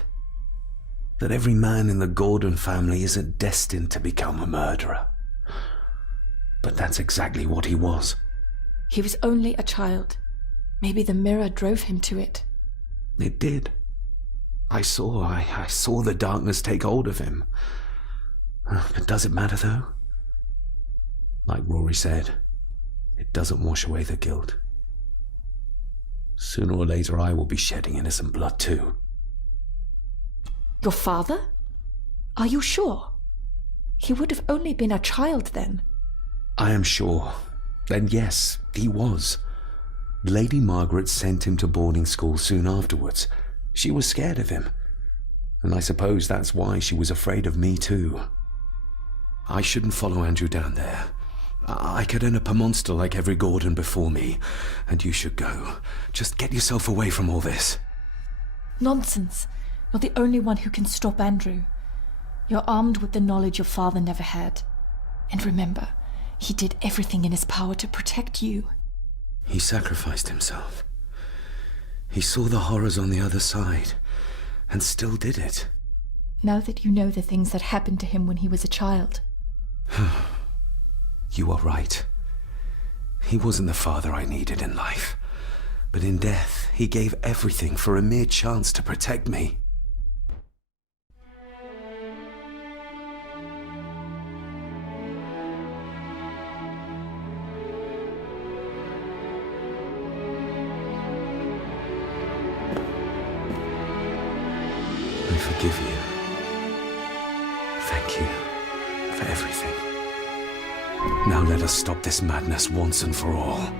That every man in the Gordon family isn't destined to become a murderer. But that's exactly what he was. He was only a child. Maybe the mirror drove him to it. It did. I saw the darkness take hold of him. But does it matter, though? Like Rory said, it doesn't wash away the guilt. Sooner or later, I will be shedding innocent blood, too. Your father? Are you sure? He would have only been a child then. I am sure. And yes, he was. Lady Margaret sent him to boarding school soon afterwards. She was scared of him. And I suppose that's why she was afraid of me too. I shouldn't follow Andrew down there. I could end up a monster like every Gordon before me. And you should go. Just get yourself away from all this. Nonsense. You're the only one who can stop Andrew. You're armed with the knowledge your father never had. And remember, he did everything in his power to protect you. He sacrificed himself. He saw the horrors on the other side, and still did it. Now that you know the things that happened to him when he was a child. You are right. He wasn't the father I needed in life. But in death, he gave everything for a mere chance to protect me. I forgive you. Thank you for everything. Now let us stop this madness once and for all.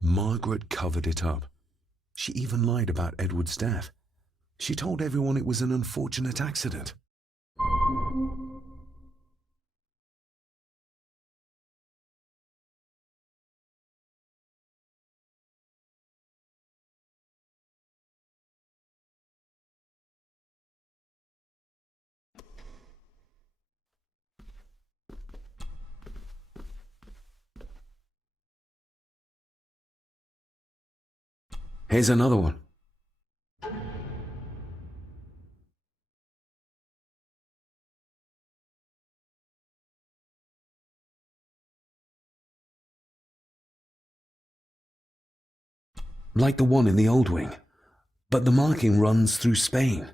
Margaret covered it up. She even lied about Edward's death. She told everyone it was an unfortunate accident. Here's another one. Like the one in the old wing, but the marking runs through Spain.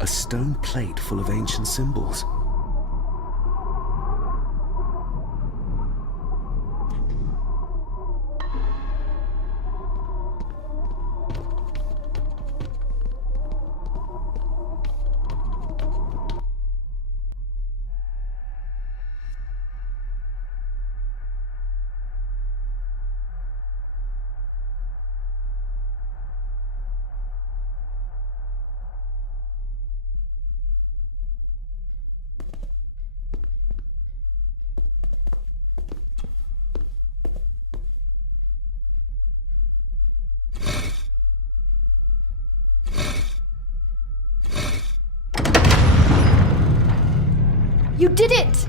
A stone plate full of ancient symbols. You did it!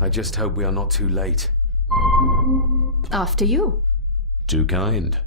I just hope we are not too late. After you. Too kind.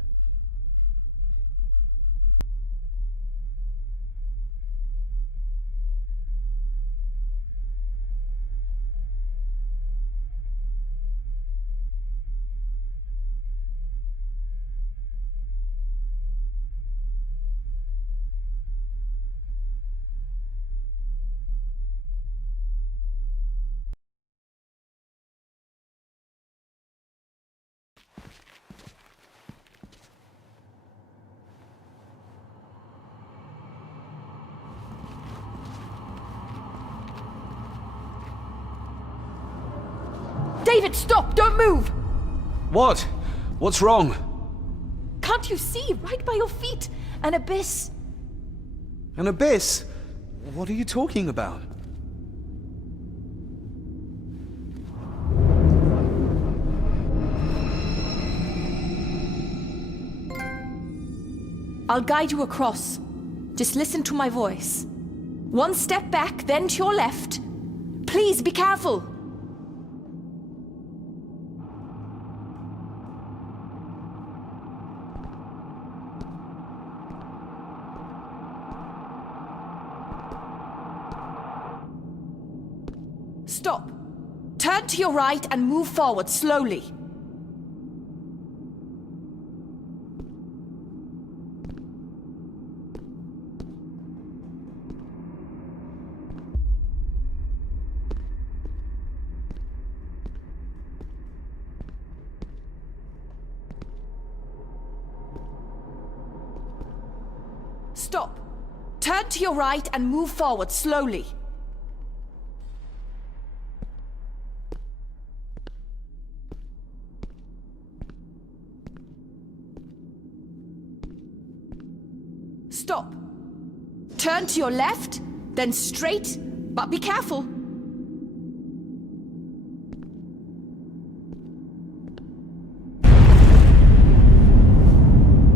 David, stop! Don't move! What? What's wrong? Can't you see? Right by your feet. An abyss. An abyss? What are you talking about? I'll guide you across. Just listen to my voice. One step back, then to your left. Please be careful. Stop. Turn to your right and move forward slowly. Stop. Turn to your right and move forward slowly. Stop. Turn to your left, then straight, but be careful.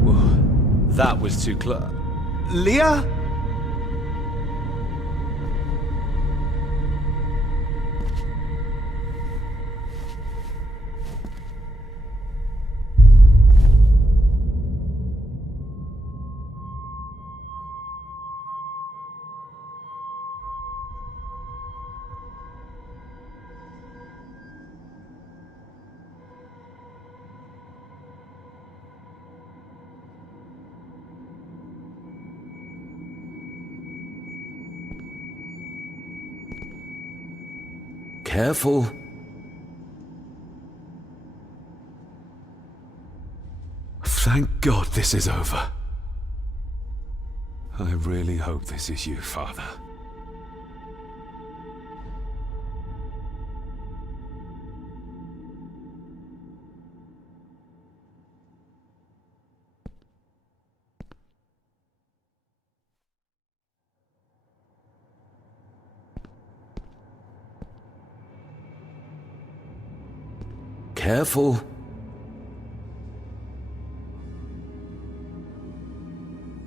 Whoa, that was too close. Leah? Careful. Thank God this is over. I really hope this is you, Father. Careful.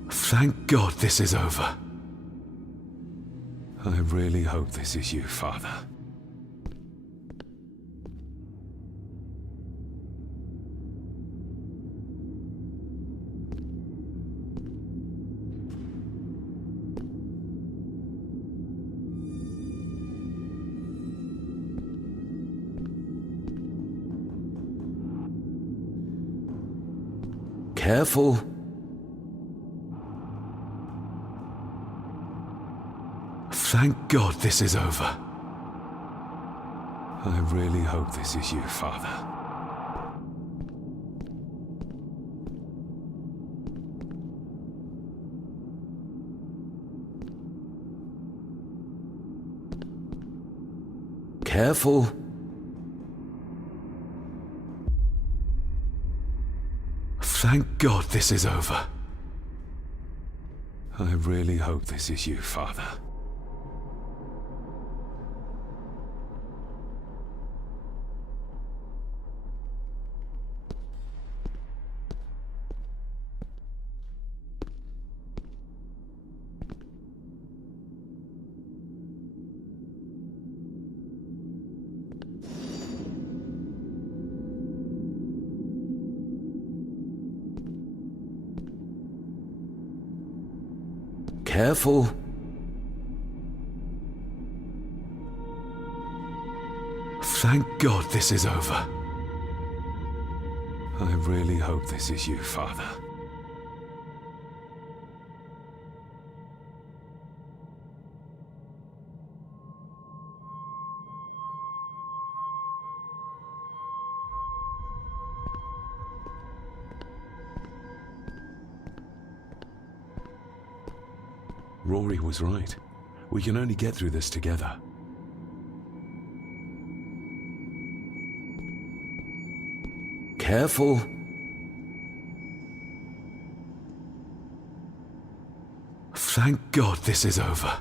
Thank God this is over. I really hope this is you, Father. Careful. Thank God this is over. I really hope this is you, Father. Careful. Thank God this is over. I really hope this is you, Father. Careful. Thank God this is over. I really hope this is you, Father. Rory was right. We can only get through this together. Careful. Thank God this is over.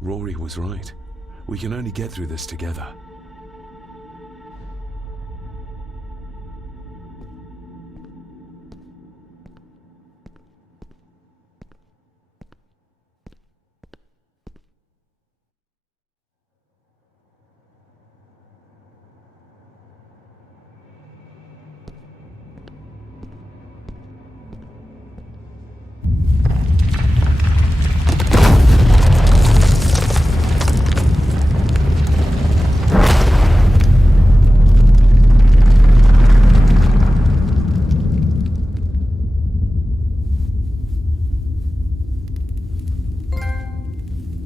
Rory was right. We can only get through this together.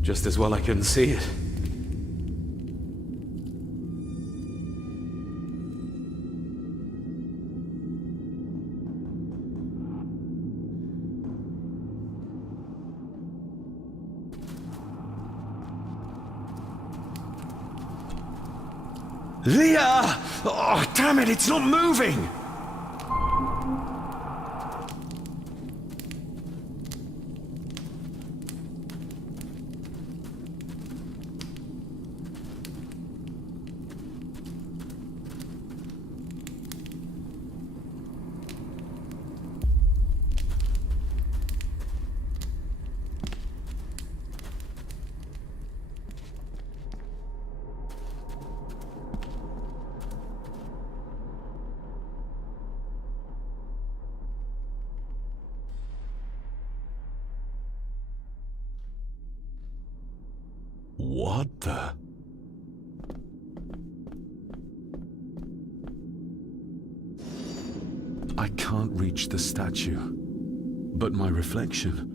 Just as well I couldn't see it. Leah! Oh, damn it, it's not moving! What the? I can't reach the statue, but my reflection.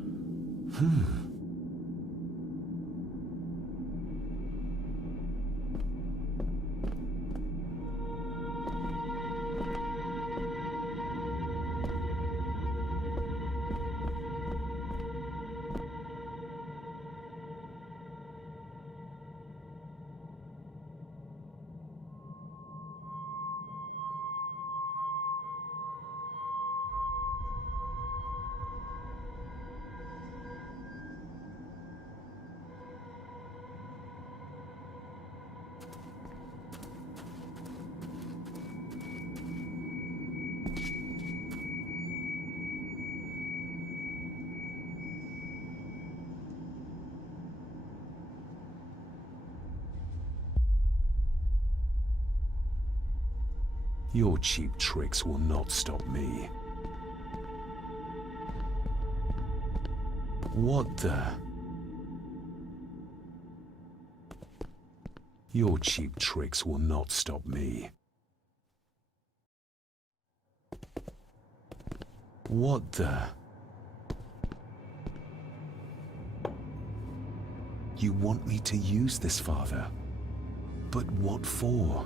Your cheap tricks will not stop me. What the? Your cheap tricks will not stop me. What the? You want me to use this, Father? But what for?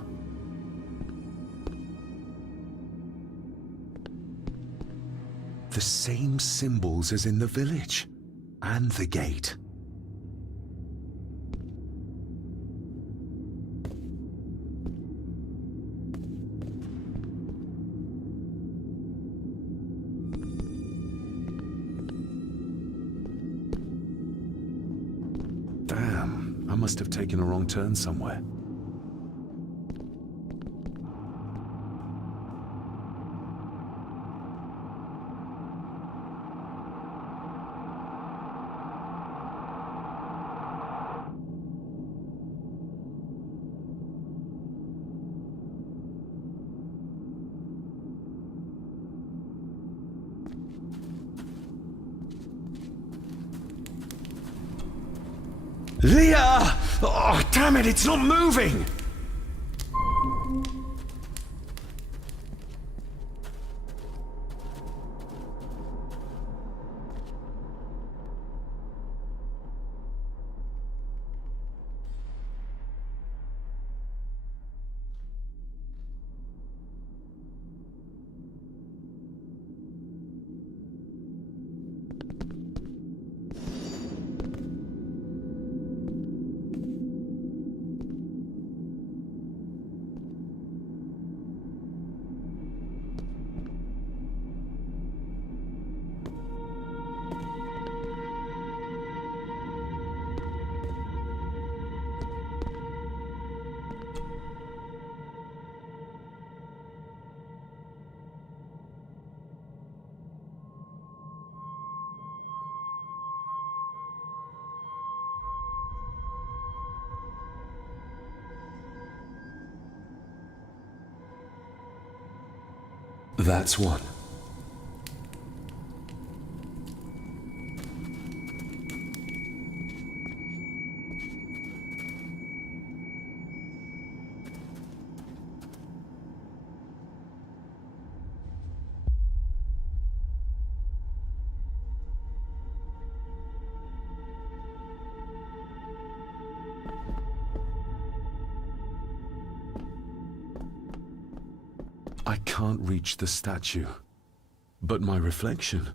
The same symbols as in the village, and the gate. Damn, I must have taken a wrong turn somewhere. Leah! Oh, damn it, it's not moving! That's one. I can't reach the statue, but my reflection.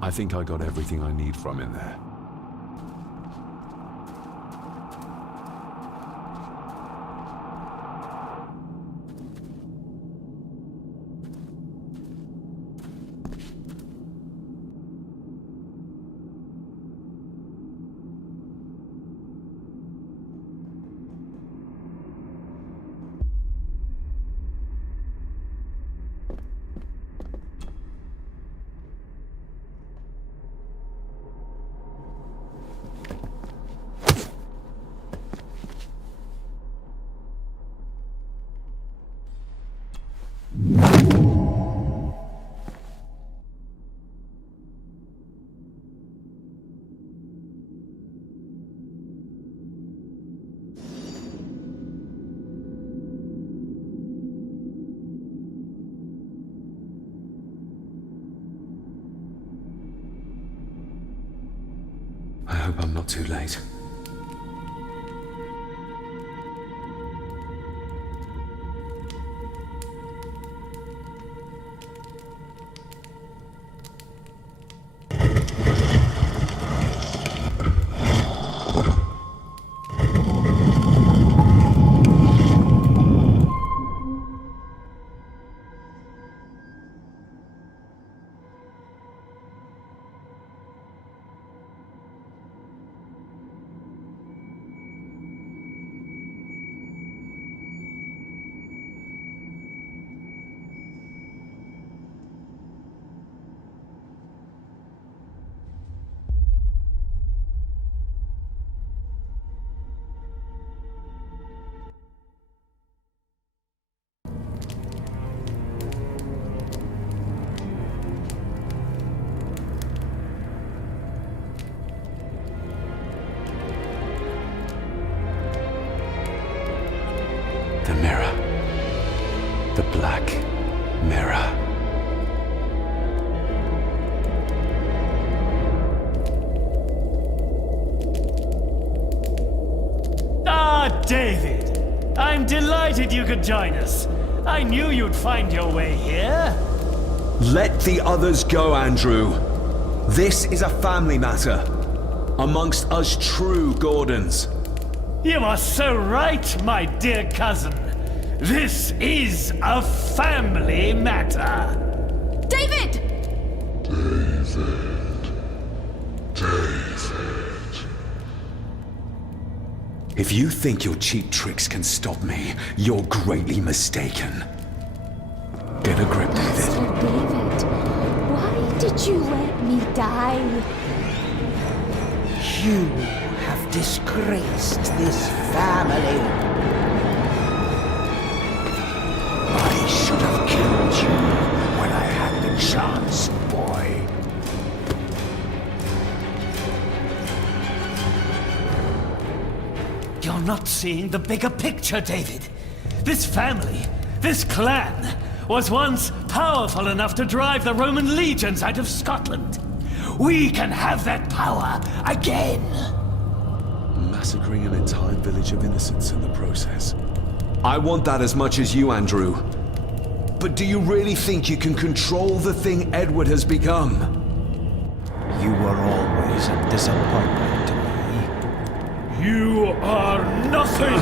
I think I got everything I need from in there. I hope I'm not too late. David! I'm delighted you could join us. I knew you'd find your way here. Let the others go, Andrew. This is a family matter. Amongst us true Gordons. You are so right, my dear cousin. This is a family matter. David! If you think your cheap tricks can stop me, you're greatly mistaken. Get a grip, David. Master David, why did you let me die? You have disgraced this family. I should have killed you when I had the chance, boy. You're not seeing the bigger picture, David. This family, this clan, was once powerful enough to drive the Roman legions out of Scotland. We can have that power again. Massacring an entire village of innocents in the process. I want that as much as you, Andrew. But do you really think you can control the thing Edward has become? You were always a disappointment to me. You are nothing!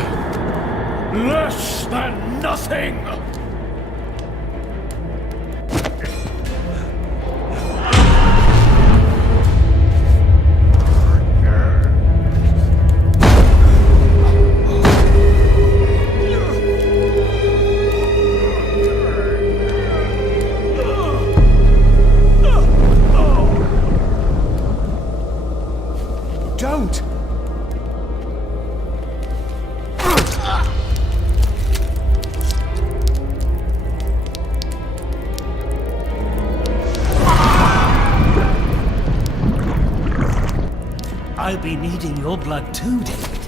Less than nothing! Don't! I'll be needing your blood too, David.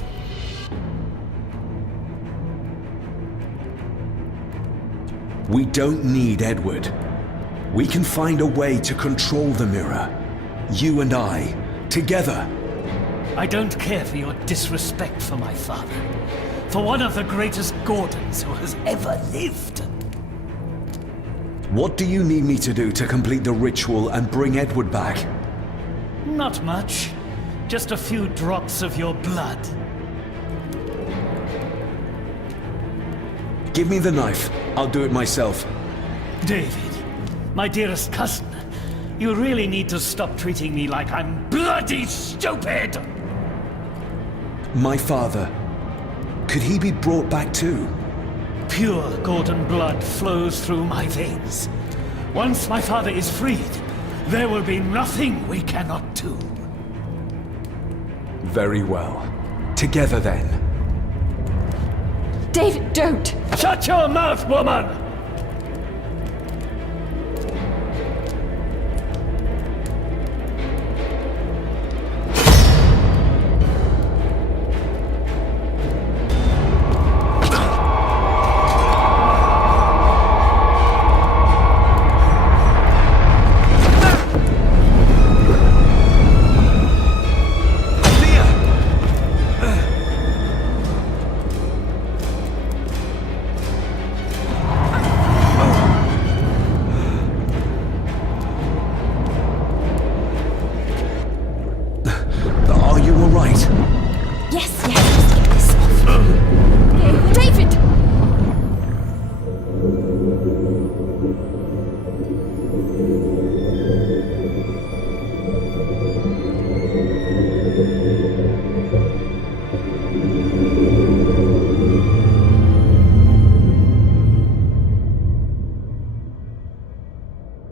We don't need Edward. We can find a way to control the mirror. You and I, together. I don't care for your disrespect for my father. For one of the greatest Gordons who has ever lived. What do you need me to do to complete the ritual and bring Edward back? Not much. Just a few drops of your blood. Give me the knife. I'll do it myself. David, my dearest cousin, you really need to stop treating me like I'm bloody stupid! My father. Could he be brought back too? Pure Gordon blood flows through my veins. Once my father is freed, there will be nothing we cannot do. Very well. Together then. David, don't! Shut your mouth, woman!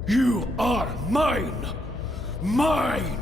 You are mine! Mine!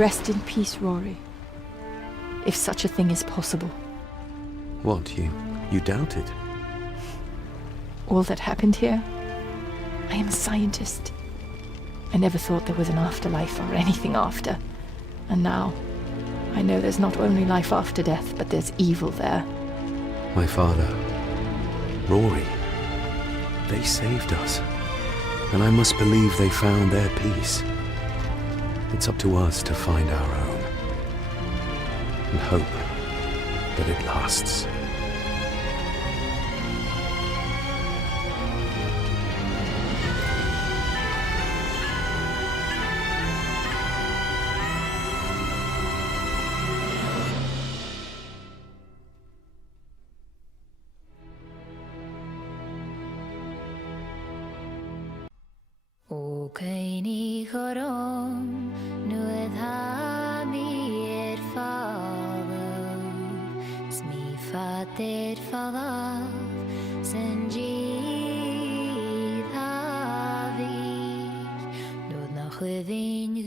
Rest in peace, Rory. If such a thing is possible. What, you doubted? All that happened here? I am a scientist. I never thought there was an afterlife or anything after. And now, I know there's not only life after death, but there's evil there. My father, Rory, they saved us. And I must believe they found their peace. It's up to us to find our own. And hope that it lasts. O Kaini Chorom, nuedd ha mi father, smi fater father, senji David, nuedd na chwyddi'n